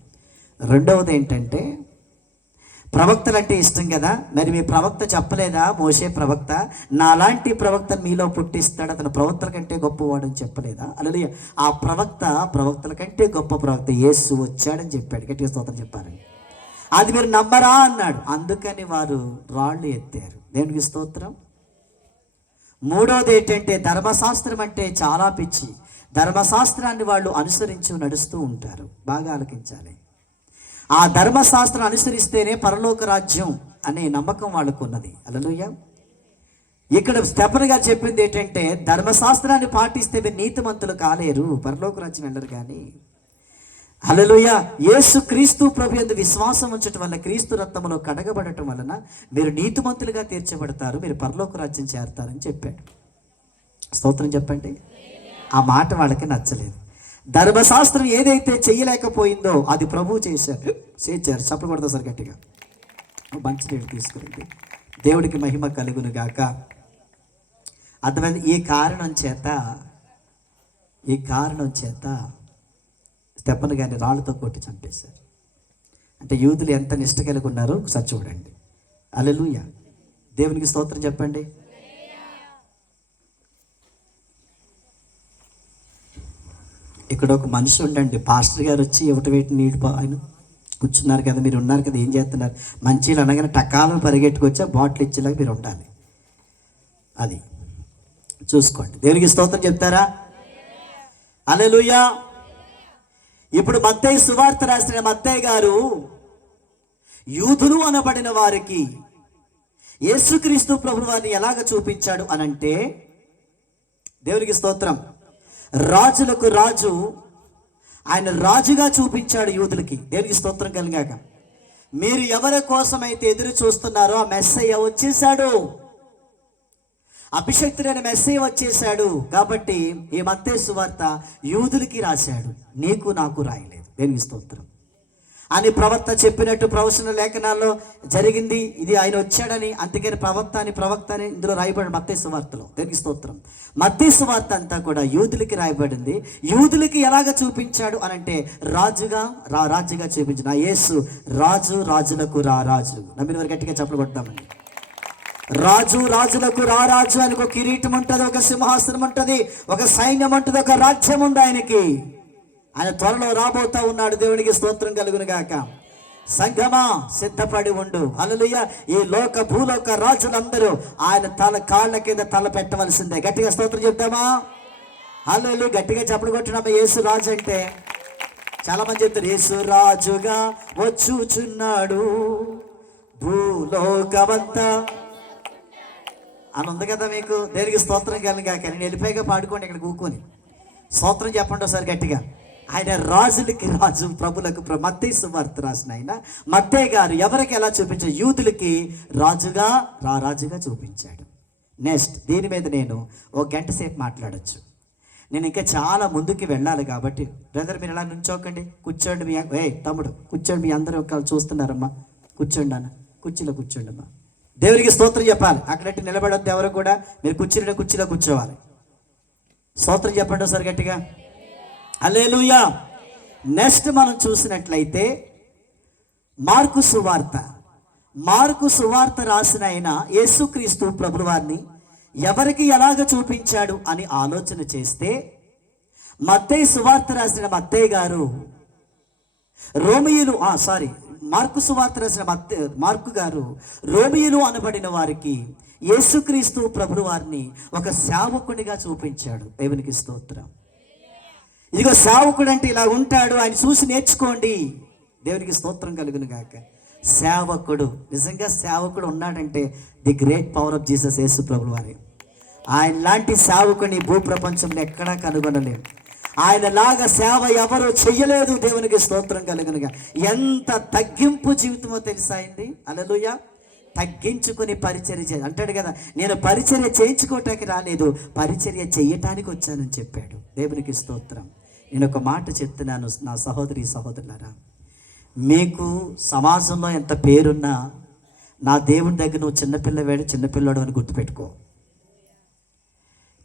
రెండవది ఏంటంటే ప్రవక్తలు అంటే ఇష్టం కదా. మరి మీ ప్రవక్త చెప్పలేదా, మోషే ప్రవక్త నాలాంటి ప్రవక్త మీలో పుట్టిస్తాడు, అతను ప్రవక్తల కంటే గొప్పవాడని చెప్పలేదా? హల్లెలూయా. ఆ ప్రవక్తల కంటే గొప్ప ప్రవక్త యేసు వచ్చాడని చెప్పాడు. గట్టిగా స్తోత్రం చెప్పారండి. అది మీరు నమ్మరా అన్నాడు. అందుకని వారు రాళ్ళు ఎత్తారు. దేవునికి స్తోత్రం. మూడవది ఏంటంటే ధర్మశాస్త్రం అంటే చాలా పిచ్చి. ధర్మశాస్త్రాన్ని వాళ్ళు అనుసరించి నడుస్తూ ఉంటారు. బాగా ఆలకించాలి. ఆ ధర్మశాస్త్రం అనుసరిస్తేనే పరలోక రాజ్యం అనే నమ్మకం వాళ్ళకు ఉన్నది. హల్లెలూయా. ఇక్కడ స్టెఫెను గారు చెప్పింది ఏంటంటే ధర్మశాస్త్రాన్ని పాటిస్తే మీరు నీతిమంతులు కాలేరు, పరలోక రాజ్యం వెళ్ళరు. కానీ హల్లెలూయా, యేసు క్రీస్తు ప్రభు యందు విశ్వాసం ఉంచటం వల్ల, క్రీస్తు రక్తములో కడగబడటం వలన మీరు నీతిమంతులుగా తీర్చబడతారు, మీరు పరలోక రాజ్యం చేరతారని చెప్పాడు. స్తోత్రం చెప్పండి. ఆ మాట వాళ్ళకి నచ్చలేదు. ధర్మశాస్త్రం ఏదైతే చేయలేకపోయిందో అది ప్రభువు చేశారు. చెప్పకూడదు సార్ గట్టిగా. మంచినీళ్ళు తీసుకురండి. దేవుడికి మహిమ కలుగును గాక. అర్థమైంది. ఈ కారణం చేత స్టెఫెను గారిని రాళ్ళతో కొట్టి చంపేశారు. అంటే యూదులు ఎంత నిష్ట కలిగి ఉన్నారో ఒకసారి చూడండి. హల్లెలూయా. దేవునికి స్తోత్రం చెప్పండి. ఇక్కడ ఒక మనిషి ఉండండి, పాస్టర్ గారు వచ్చి ఒకటి వేటి నీళ్ళు ఆయన కూర్చున్నారు కదా, మీరు ఉన్నారు కదా, ఏం చేస్తున్నారు, మంచిలు అనగానే టకాలను పరిగెట్టుకొచ్చి బాటిల్ ఇచ్చేలాగా మీరు ఉండాలి. అది చూసుకోండి. దేవునికి స్తోత్రం చెప్తారా? హల్లెలూయా. ఇప్పుడు మత్తయి సువార్త రాసిన మత్తయి గారు యూదులు అనబడిన వారికి యేసుక్రీస్తు ప్రభువారిని ఎలాగ చూపించాడు అనంటే, దేవునికి స్తోత్రం, రాజులకు రాజు, ఆయన రాజుగా చూపించాడు యూదులకి. దేవునికి స్తోత్రం కలిగాక. మీరు ఎవరి కోసమైతే ఎదురు చూస్తున్నారో ఆ మెస్సయ్య వచ్చేసాడు, అభిషక్తుడైన మెస్సయ్య వచ్చేసాడు. కాబట్టి ఈ మత్తయి సువార్త యూదులకి రాశాడు, నీకు నాకు రాయలేదు. దేవునికి స్తోత్రం అని ప్రవక్త చెప్పినట్టు ప్రవచన లేఖనాల్లో జరిగింది. ఇది ఆయన వచ్చాడని, అందుకని ప్రవక్త అని ఇందులో రాయబడి మత్తయి సువార్తలో. దేవునికి స్తోత్రం. మత్తయి సువార్త అంతా కూడా యూదులకి రాయబడింది. యూదులకి ఎలాగ చూపించాడు అనంటే, రాజుగా చూపించిన యేసు రాజు, రాజులకు రాజు. నమ్మిన వారు గట్టిగా చప్పట్లు కొడతామండి. రాజు, రాజులకు రాజు అని ఒక కిరీటం ఉంటుంది, ఒక సింహాసనం ఉంటుంది, ఒక సైన్యం ఉంటుంది, ఒక రాజ్యం ఉంది ఆయనకి. ఆయన త్వరలో రాబోతా ఉన్నాడు. దేవునికి స్తోత్రం కలుగును గాక. సంఘమా సిద్ధపడి ఉండు. హల్లెలూయా. ఈ భూలోక రాజులందరూ ఆయన కాళ్ళ కింద తల పెట్టవలసిందే. గట్టిగా స్తోత్రం చెప్తామా? హల్లెలూయా. గట్టిగా చప్పట్లు కొట్టినామా? యేసు రాజు అంటే చాలా మంది చెప్తారు, యేసు రాజుగా వచ్చుచున్నాడు భూలోకమంతా అని ఉంది కదా మీకు. దేనికి స్తోత్రం కలిగాక. నేను వెళ్ళిపోయాక పాడుకోండి ఇక్కడ కూకొని. స్తోత్రం చెప్పండి ఒకసారి గట్టిగా. ఆయన రాజులకి రాజు, ప్రభులకు మత్తయి సువార్త రాసిన ఆయన మత్తయి గారు ఎవరికి ఎలా చూపించాడు? యూదులకి రాజుగా చూపించాడు. నెక్స్ట్ దీని మీద నేను ఒక గంట సేపు మాట్లాడచ్చు. నేను ఇంకా చాలా ముందుకి వెళ్ళాలి కాబట్టి బ్రదర్ మీరు ఎలా నుంచోకండి, కూర్చోండి. తమ్ముడు కూర్చోండి. మీ అందరూ ఒక చూస్తున్నారమ్మా, కూర్చోండి అన్న, కుర్చీలో కూర్చోండి అమ్మా. దేవునికి స్తోత్రం చెప్పాలి. అక్కడట్టి నిలబడొద్దు ఎవరు కూడా. మీరు కుర్చీలో కూర్చోవాలి. స్తోత్రం చెప్పండి ఒకసారి గట్టిగా. హల్లెలూయా. నెక్స్ట్ మనం చూసినట్లయితే మార్కు సువార్త రాసిన ఆయన యేసుక్రీస్తు ప్రభుల వారిని ఎవరికి ఎలాగ చూపించాడు అని ఆలోచన చేస్తే, మత్తయి సువార్త రాసిన మత్తయి గారు మార్కు గారు రోమియులు అనబడిన వారికి యేసుక్రీస్తు ప్రభుల వారిని ఒక సేవకునిగా చూపించాడు. దేవునికి స్తోత్రం. ఇదిగో సేవకుడు అంటే ఇలా ఉంటాడు, ఆయన చూసి నేర్చుకోండి. దేవునికి స్తోత్రం కలుగును గాక. సేవకుడు, నిజంగా సేవకుడు ఉన్నాడంటే the great power of Jesus Yesu ప్రభుల వారి. ఆయన లాంటి సేవకుని భూప్రపంచంలో ఎక్కడా కనుగొనలేము. ఆయన లాగా సేవ ఎవరు చెయ్యలేదు. దేవునికి స్తోత్రం కలుగునుగా. ఎంత తగ్గింపు జీవితమో తెలుసా అయింది. హల్లెలూయా. తగ్గించుకుని పరిచర్య అంటాడు కదా, నేను పరిచర్య చేయించుకోవటానికి రాలేదు, పరిచర్య చేయటానికి వచ్చానని చెప్పాడు. దేవునికి స్తోత్రం. నేను ఒక మాట చెప్తున్నాను నా సహోదరులారా, మీకు సమాజంలో ఎంత పేరున్నా నా దేవుని దగ్గర నువ్వు చిన్నపిల్లవాడు అని గుర్తుపెట్టుకో.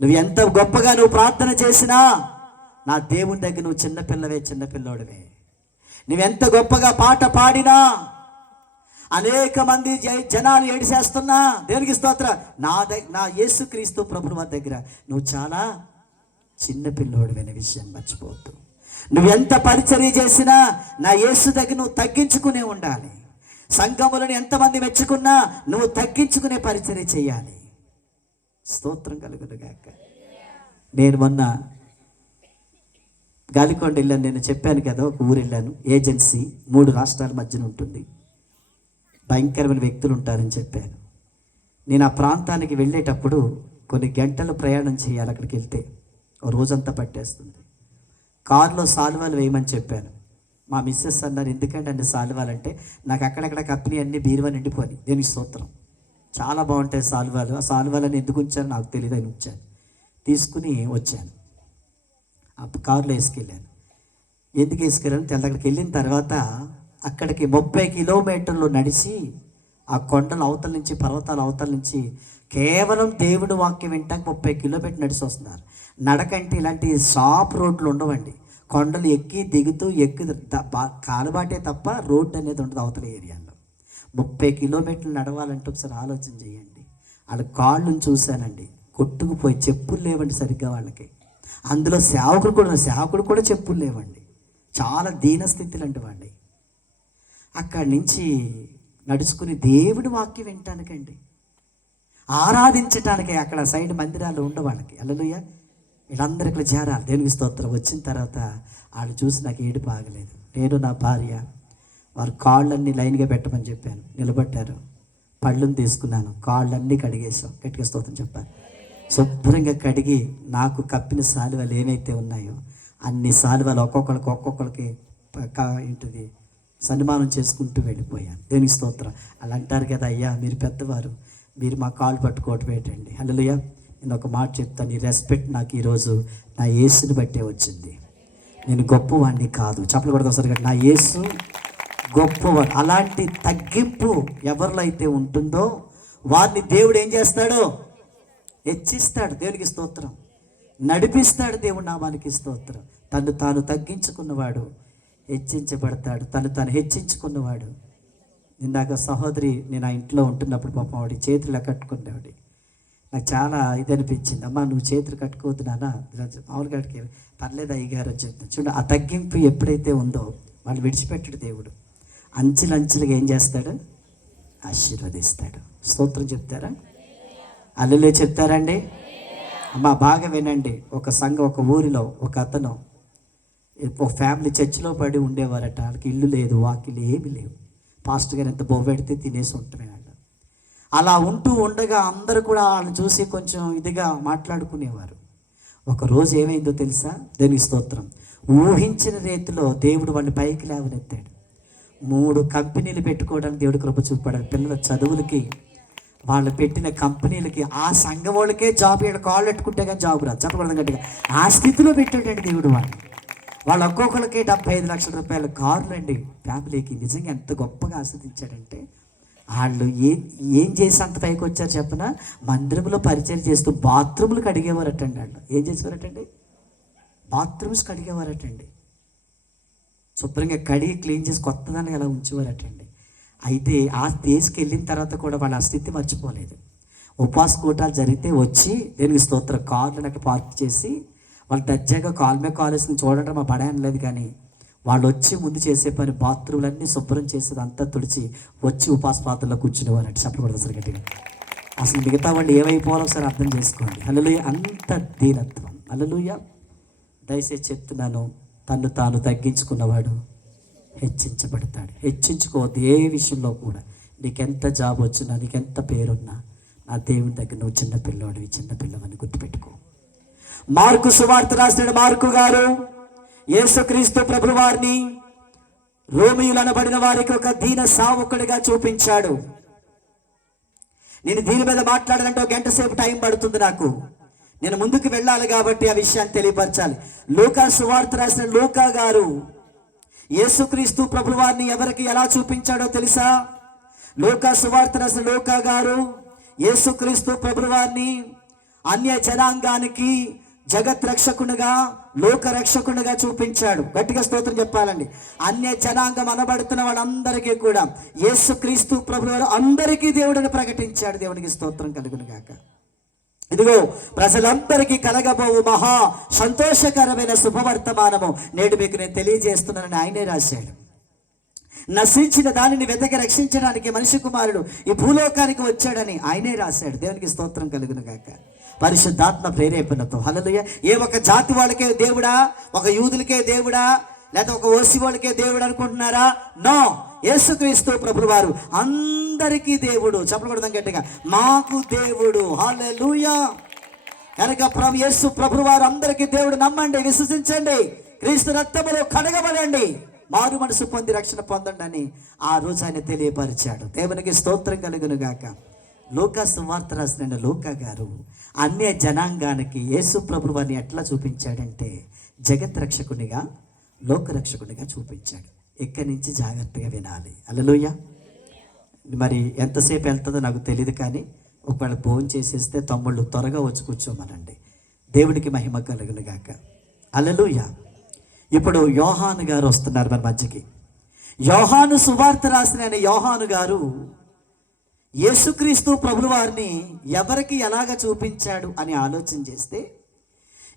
నువ్వు ఎంత గొప్పగా నువ్వు ప్రార్థన చేసినా నా దేవుని దగ్గర నువ్వు చిన్నపిల్లవాడివే. నువ్వెంత గొప్పగా పాట పాడినా, అనేక మంది జనాలు ఏడిసేస్తున్నా, దేవునికి స్తోత్రం, నా యేసుక్రీస్తు ప్రభువు వారి దగ్గర నువ్వు చాలా చిన్నపిల్లోడివైన విషయం మర్చిపోవద్దు. నువ్వెంత పరిచర్య చేసినా నా యేసు దగ్గర నువ్వు తగ్గించుకునే ఉండాలి. సంఘములను ఎంతమంది మెచ్చుకున్నా నువ్వు తగ్గించుకునే పరిచర్య చేయాలి. స్తోత్రం కలుగును గాక. నేను మొన్న గాలికొండ వెళ్ళాను. నేను చెప్పాను కదా, ఒక ఊరు వెళ్ళాను. ఏజెన్సీ 3 రాష్ట్రాల మధ్యన ఉంటుంది, భయంకరమైన వ్యక్తులు ఉంటారని చెప్పాను. నేను ఆ ప్రాంతానికి వెళ్ళేటప్పుడు కొన్ని గంటలు ప్రయాణం చేయాలి. అక్కడికి వెళ్తే ఓ రోజంతా పట్టేస్తుంది. కారులో సాల్వాలు వేయమని చెప్పాను. మా మిస్సెస్ అన్నారు, ఎందుకంటే అన్ని సాల్వాలంటే, నాకు అక్కడక్కడ కప్పిని అన్ని బీరువా నిండిపోయి. దేనికి స్తోత్రం. చాలా బాగుంటాయి సాల్వాలు. ఆ సాల్వాలని ఎందుకు ఉంచాను నాకు తెలియదు, అని ఉంచాను. తీసుకుని వచ్చాను. ఆ కారులో వేసుకెళ్ళాను. ఎందుకు వేసుకెళ్ళాను తెల్ల. అక్కడికి వెళ్ళిన తర్వాత అక్కడికి 30 కిలోమీటర్లు నడిచి ఆ కొండల అవతల నుంచి, పర్వతాల అవతల నుంచి కేవలం దేవుడి వాక్యం వింటాక 30 కిలోమీటర్లు నడిచి వస్తున్నారు. నడకంటే ఇలాంటి షాప్ రోడ్లు ఉండవండి. కొండలు ఎక్కి దిగుతూ కాలుబాటే తప్ప రోడ్డు అనేది ఉండదు అవతల ఏరియాలో. 30 కిలోమీటర్లు నడవాలంటే ఒకసారి ఆలోచన చేయండి. వాళ్ళ కాళ్ళను చూశానండి, కొట్టుకుపోయి, చెప్పులు లేవండి సరిగ్గా వాళ్ళకి. అందులో సేవకుడు కూడా చెప్పులు లేవండి. చాలా దీనస్థితులు అంటే వాడి. అక్కడి నుంచి నడుచుకుని దేవుడి వాక్యం వినటానికండి, ఆరాధించటానికి అక్కడ సైడ్ మందిరాలు ఉండవు వాళ్ళకి. హల్లెలూయా. వీళ్ళందరికీ చేరాలి. దేవునికి స్తోత్రం. వచ్చిన తర్వాత వాళ్ళు చూసి నాకు ఏడుపు ఆగలేదు. నేను నా భార్య వారు కాళ్ళన్నీ లైన్గా పెట్టమని చెప్పాను. నిలబడ్డారు. పళ్ళుని తీసుకున్నాను, కాళ్ళన్నీ కడిగేసాం. గట్టిగా స్తోత్రం చెప్పాలి. శుభ్రంగా కడిగి నాకు కప్పిన సాలువలు ఏవైతే ఉన్నాయో అన్ని సాలువలు ఒక్కొక్కరికి ఏంటిది సన్మానం చేసుకుంటూ వెళ్ళిపోయాను. దేవునికి స్తోత్రం. అలా అంటారు కదా, అయ్యా మీరు పెద్దవారు, మీరు మా కాళ్ళు పట్టుకోవటం ఏంటండి. హల్లెలూయా. నేను ఒక మాట చెప్తాను, ఈ రెస్పెక్ట్ నాకు ఈరోజు నా యేసుని బట్టే వచ్చింది. నేను గొప్పవాడిని కాదు. చెప్పలు కూడా ఒకసారి నా యేసు గొప్పవాడు. అలాంటి తగ్గింపు ఎవరిలో అయితే ఉంటుందో వారిని దేవుడు ఏం చేస్తాడో హెచ్చిస్తాడు. దేవునికి స్తోత్రం. నడిపిస్తాడు. దేవుడు నామానికి స్తోత్రం. తను తాను తగ్గించుకున్నవాడు హెచ్చించబడతాడు. తను తాను హెచ్చించుకున్నవాడు. ఇందాక సహోదరి నేను ఆ ఇంట్లో ఉంటున్నప్పుడు పాపం వాడి చేతులు కట్టుకునేవాడి. నాకు చాలా ఇది అనిపించింది. అమ్మ నువ్వు చేతులు కట్టుకోవద్దు నాన్న, మామూలుగా కట్టుకే పర్లేదు అయ్యగారు అని చెప్తాను. చూడండి, ఆ తగ్గింపు ఎప్పుడైతే ఉందో వాళ్ళు విడిచిపెట్టడు దేవుడు. అంచెలంచెలుగా ఏం చేస్తాడు? ఆశీర్వదిస్తాడు. స్తోత్రం చెప్తారా? అల్లెలే చెప్తారండి. అమ్మ బాగా వినండి. ఒక ఊరిలో ఒక అతను ఒక ఫ్యామిలీ చర్చిలో పడి ఉండేవారట. వాళ్ళకి ఇల్లు లేదు, వాకిలు ఏమి లేవు. పాస్టర్ గారు ఎంత బొవ్వెడితే తినేసి ఉంటున్నాడు. అలా ఉంటూ ఉండగా అందరూ కూడా వాళ్ళని చూసి కొంచెం ఇదిగా మాట్లాడుకునేవారు. ఒకరోజు ఏమైందో తెలుసా? దేవునికి స్తోత్రం. ఊహించిన రీతిలో దేవుడు వాళ్ళని పైకి లేవనెత్తాడు. 3 కంపెనీలు పెట్టుకోవడానికి దేవుడు కృప చూపాడు. పిల్లల చదువులకి, వాళ్ళు పెట్టిన కంపెనీలకి, ఆ సంఘం వాళ్ళకే జాబ్, ఇక్కడ కాళ్ళు పెట్టుకుంటే కానీ జాబ్ రాదు. చెప్పకూడదు గట్టిగా. ఆ స్థితిలో పెట్టాడండి దేవుడు వాళ్ళు ఒక్కొక్కరికి 75 లక్షల రూపాయల కార్లు అండి. ఫ్యామిలీకి నిజంగా ఎంత గొప్పగా ఆస్వాదించాడంటే, వాళ్ళు ఏం చేసి అంత పైకి వచ్చారు చెప్పిన, మందిరంలో పరిచయం చేస్తూ బాత్రూములు కడిగేవారటండి. వాళ్ళు ఏం చేసేవారటండి? బాత్రూమ్స్ కడిగేవారటండి. శుభ్రంగా కడిగి క్లీన్ చేసి కొత్తదాన్ని అలా ఉంచేవారటండి. అయితే ఆ దేశకి వెళ్ళిన తర్వాత కూడా వాళ్ళు ఆ స్థితి మర్చిపోలేదు. ఉపవాస కూటాలు జరిగితే వచ్చి దేవునికి స్తోత్రం కార్లను అట్లా పార్క్ చేసి వాళ్ళు దర్జాగా కాల్ మీద కాలేసుకుని చూడటం మా పడాయన లేదు. కానీ వాళ్ళు వచ్చి ముందు చేసే పని బాత్రూమ్లన్నీ శుభ్రం చేసేది అంతా తుడిచి వచ్చి ఉపాస పాత్రలో కూర్చునేవారంటే. చెప్పకూడదు అసలు గట్టిగా. అసలు మిగతా వాళ్ళు ఏమైపోవాలో ఒకసారి అర్థం చేసుకోండి. హల్లెలూయా. అంత దీనత్వం. హల్లెలూయా. దయచేసి చెప్తున్నాను, తను తాను తగ్గించుకున్నవాడు హెచ్చించబడతాడు. హెచ్చించుకోవద్దు ఏ విషయంలో కూడా. నీకెంత జాబ్ వచ్చినా, నీకెంత పేరున్నా, నా దేవుని దగ్గర నువ్వు చిన్న పిల్లవాడివి, చిన్న పిల్లవని గుర్తుపెట్టుకో. మార్కు సువార్త రాసిన మార్కు గారు యేసుక్రీస్తు ప్రభువు వారిని రోమియులు అనబడిన వారికి ఒక దీన సావుకుడిగా చూపించాడు. నేను దీని మీద మాట్లాడాలంటే 1 గంట సేపు టైం పడుతుంది నాకు. నేను ముందుకు వెళ్ళాలి కాబట్టి ఆ విషయాన్ని తెలియపరచాలి. లూకా సువార్త రాసిన లూకా గారు యేసుక్రీస్తు ప్రభువు వారిని ఎవరికి ఎలా చూపించాడో తెలుసా? లూకా సువార్త రాసిన లూకా గారు యేసుక్రీస్తు ప్రభువు వారిని అన్య జనాంగానికి జగత్ రక్షకునిగా, లోక రక్షకునిగా చూపించాడు. గట్టిగా స్తోత్రం చెప్పాలండి. అన్య జనాంగం అనబడుతున్న వాళ్ళందరికీ కూడా యేసుక్రీస్తు ప్రభువు వారు అందరికీ దేవుడిని ప్రకటించాడు. దేవునికి స్తోత్రం కలుగును గాక. ఇదిగో ప్రజలందరికీ కలగబోవు మహా సంతోషకరమైన శుభవర్తమానము నేడు మీకు నేను తెలియజేస్తున్నానని ఆయనే రాశాడు. నశించిన దానిని వెతకి రక్షించడానికి మనిషి కుమారుడు ఈ భూలోకానికి వచ్చాడని ఆయనే రాశాడు. దేవునికి స్తోత్రం కలుగును గాక. పరిశుద్ధాత్మ ప్రేరేపణతో. హల్లెలూయా. ఏ ఒక జాతి వాళ్ళకే దేవుడా, ఒక యూదులకే దేవుడా, లేదా ఒక ఓసి వాళ్ళకే దేవుడు అనుకుంటున్నారా? నో. యేసుక్రీస్తు ప్రభువు వారు అందరికీ దేవుడు. చెప్పకూడదు గట్టిగా, మాకు దేవుడు. హల్లెలూయా. కనుక యేసు ప్రభువు వారు అందరికీ దేవుడు. నమ్మండి, విశ్వసించండి, క్రీస్తు రక్తములో కడగబడండి, మారు మనసు పొంది రక్షణ పొందండి అని ఆ రోజు ఆయన తెలియపరిచాడు. దేవునికి స్తోత్రం కలుగును గాక. లూకా సువార్త రాసిన లూకా గారు అన్య జనాంగానికి యేసు ప్రభువు వారిని ఎట్లా చూపించాడంటే జగత్ రక్షకునిగా, లోక రక్షకునిగా చూపించాడు. ఇక్కడి నుంచి జాగ్రత్తగా వినాలి. హల్లెలూయా. మరి ఎంతసేపు వెళ్తుందో నాకు తెలియదు, కానీ ఒకవేళ భోజనం చేసేస్తే తమ్ముళ్ళు త్వరగా వచ్చి కూర్చోమనండి. దేవునికి మహిమ కలుగును గాక. హల్లెలూయా. ఇప్పుడు యోహాను గారు వస్తున్నారు మన మధ్యకి. యోహాను సువార్త రాసిన యోహాను గారు యేసుక్రీస్తు ప్రభువు వారిని ఎవరికి ఎలాగ చూపించాడు అని ఆలోచన చేస్తే,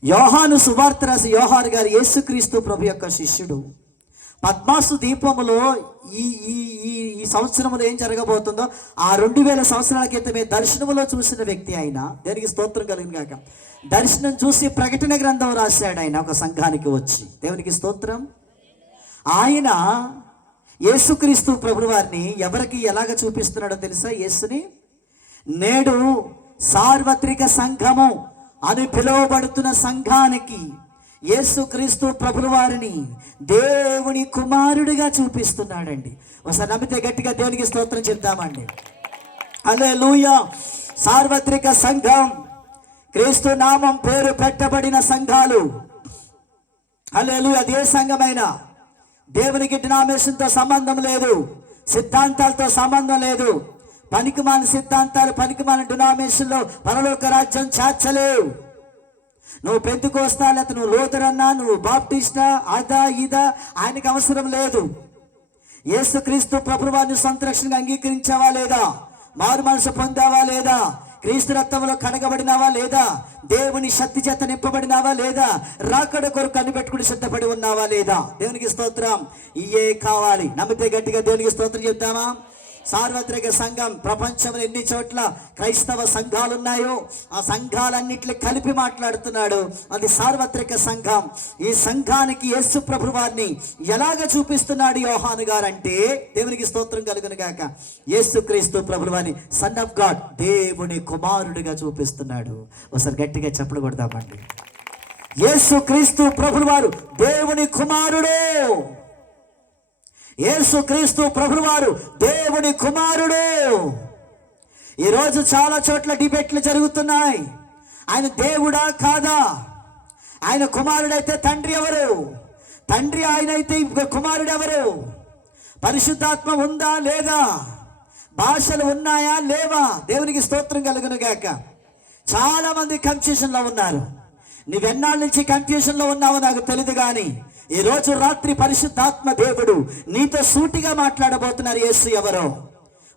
యోహాను సువార్త రాసి యోహాను గారు యేసుక్రీస్తు ప్రభు యొక్క శిష్యుడు. పద్మాసు దీపములో ఈ సంవత్సరంలో ఏం జరగబోతుందో ఆ 2000 సంవత్సరాల క్రితమే దర్శనములో చూసిన వ్యక్తి ఆయన. దేనికి స్తోత్రం కలిగింది కాక. దర్శనం చూసి ప్రకటన గ్రంథం రాశాడు ఆయన ఒక సంఘానికి వచ్చి. దేవునికి స్తోత్రం. ఆయన యేసుక్రీస్తు ప్రభువు వారిని ఎవరికి ఎలాగ చూపిస్తున్నాడో తెలుసా? యేసుని నేడు సార్వత్రిక సంఘము అని పిలువబడుతున్న సంఘానికి యేసుక్రీస్తు ప్రభువు వారిని దేవుని కుమారుడిగా చూపిస్తున్నాడండి. ఒకసారి నమ్మితే గట్టిగా దేవునికి స్తోత్రం చెప్తామండి. హల్లెలూయా. సార్వత్రిక సంఘం, క్రీస్తు నామం పేరు పెట్టబడిన సంఘాలు. హల్లెలూయా. అదే సంఘమైన దేవునికి డినామినేషన్తో సంబంధం లేదు, సిద్ధాంతాలతో సంబంధం లేదు. పనికిమాల సిద్ధాంతాలు, పనికిమాల డినామినేషన్లో పరలోక రాజ్యం చేర్చలేవు. నువ్వు పెంతెకోస్తా, లేకపోతే నువ్వు లూథరన్నా, నువ్వు బాప్టిస్టా, అదా ఇదా ఆయనకి అవసరం లేదు. యేసుక్రీస్తు ప్రభువాన్ని సొంత రక్షణగా అంగీకరించావా లేదా? మారు మనసు పొందావా లేదా? క్రీస్తు రక్తంలో కడగబడినావా లేదా? దేవుని శక్తి చేత నింపబడినావా లేదా? రాకడ కొరకు కనిపెట్టుకుని సిద్ధపడి ఉన్నావా లేదా? దేవునికి స్తోత్రం. ఇయే కావాలి. నమ్మితే గట్టిగా దేవునికి స్తోత్రం చెప్తామా? సార్వత్రిక సంఘం, ప్రపంచంలో ఎన్ని చోట్ల క్రైస్తవ సంఘాలు ఉన్నాయో ఆ సంఘాలన్నిటిని కలిపి మాట్లాడుతున్నాడు. అది సార్వత్రిక సంఘం. ఈ సంఘానికి యేసు ప్రభు వారిని ఎలాగ చూపిస్తున్నాడు యోహాను గారు అంటే, దేవునికి స్తోత్రం కలుగును గాక, యేసుక్రీస్తు ప్రభు వారిని సన్ ఆఫ్ గాడ్, దేవుని కుమారుడిగా చూపిస్తున్నాడు. ఒకసారి గట్టిగా చప్పట్లు కొడదామండి. యేసుక్రీస్తు ప్రభు వారు దేవుని కుమారుడు. యేసుక్రీస్తు ప్రభువారు దేవుని కుమారుడు. ఈరోజు చాలా చోట్ల డిబేట్లు జరుగుతున్నాయి. ఆయన దేవుడా కాదా? ఆయన కుమారుడైతే తండ్రి ఎవరు? తండ్రి ఆయన అయితే కుమారుడు ఎవరు? పరిశుద్ధాత్మ ఉందా లేదా? భాషలు ఉన్నాయా లేవా? దేవునికి స్తోత్రం కలుగును గాక. చాలా మంది కన్ఫ్యూజన్లో ఉన్నారు. నువ్వెన్నాళ్ళ నుంచి కన్ఫ్యూజన్లో ఉన్నావో నాకు తెలియదు, కానీ ఈ రోజు రాత్రి పరిశుద్ధాత్మ దేవుడు నీతో సూటిగా మాట్లాడబోతున్నారు. యేసు ఎవరో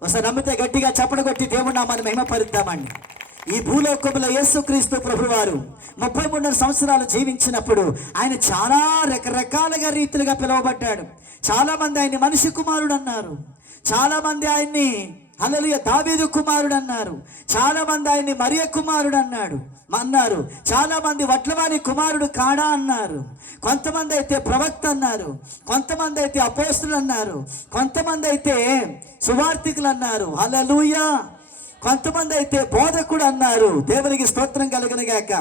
ఒకసారి నమ్మితే గట్టిగా చప్పట్లు కొట్టి దేవుడు నామాన్ని మహిమపరుద్దామండి. ఈ భూలోకంలో యేసుక్రీస్తు ప్రభువారు 33 సంవత్సరాలు జీవించినప్పుడు ఆయన చాలా రకరకాలుగా రీతిలుగా పిలువబడ్డాడు. చాలా మంది ఆయన్ని మనిషి కుమారుడు అన్నారు, చాలా మంది ఆయన్ని హల్లెలూయా దావీదు కుమారుడు అన్నారు, చాలా మంది ఆయన్ని మరియ కుమారుడు అన్నారు. చాలా మంది వడ్లవాని కుమారుడు కాడా అన్నారు, కొంతమంది అయితే ప్రవక్త అన్నారు, కొంతమంది అయితే అపోస్తులు అన్నారు, కొంతమంది అయితే సువార్తికులు అన్నారు. హల్లెలూయా. కొంతమంది అయితే బోధకుడు అన్నారు. దేవునికి స్తోత్రం కలుగును గాక.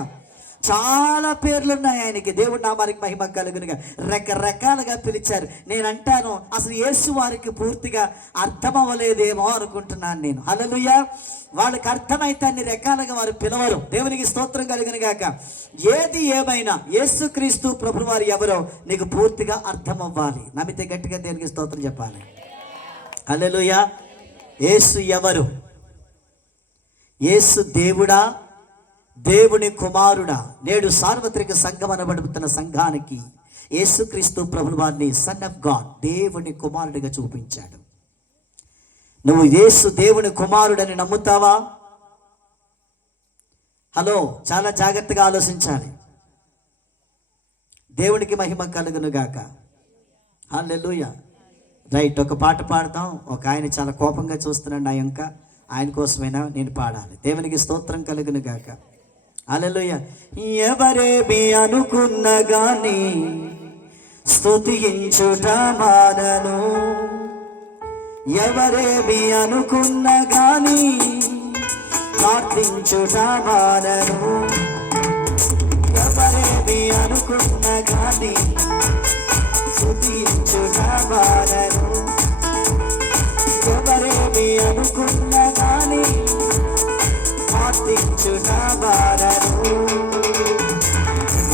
చాలా పేర్లు ఉన్నాయి ఆయనకి. దేవుడు నామానికి మహిమ కలుగునుగా. రకరకాలుగా పిలిచారు. నేను అంటాను, అసలు యేసు వారికి పూర్తిగా అర్థం అవ్వలేదేమో అనుకుంటున్నాను నేను. హల్లెలూయా. వాళ్ళకి అర్థమైతే అన్ని రకాలుగా వారు పిలవరు. దేవునికి స్తోత్రం కలుగును గాక. ఏది ఏమైనా యేసుక్రీస్తు ప్రభు వారు ఎవరో నీకు పూర్తిగా అర్థం అవ్వాలి. నమ్మితే గట్టిగా దేవునికి స్తోత్రం చెప్పాలి. హల్లెలూయా. యేసు ఎవరు? యేసు దేవుడా, దేవుని కుమారుడా? నేడు సార్వత్రిక సంఘం అనబడుతున్న సంఘానికి యేసుక్రీస్తు ప్రభువు వారిని సన్ ఆఫ్ గాడ్, దేవుని కుమారుడిగా చూపించాడు. నువ్వు యేసు దేవుని కుమారుడని నమ్ముతావా? హలో, చాలా జాగ్రత్తగా ఆలోచించాలి. దేవునికి మహిమ కలుగును గాక. హల్లెలూయా. రైట్, ఒక పాట పాడతాం. ఒక ఆయన చాలా కోపంగా చూస్తున్నాడు నా యొక్క, ఆయన కోసమైనా నేను పాడాలి. దేవునికి స్తోత్రం కలుగును గాక. హల్లెలూయా. ఎవరేమి అనుకున్న గాని స్తుతించుట మానను, ఎవరేమి అనుకున్న గాని ప్రార్థించుట మానను, ఎవరేమి అనుకున్న గాని స్తుతించుట మానను, ఎవరేమి అనుకున్న గాని ప్రార్థించుట మానను.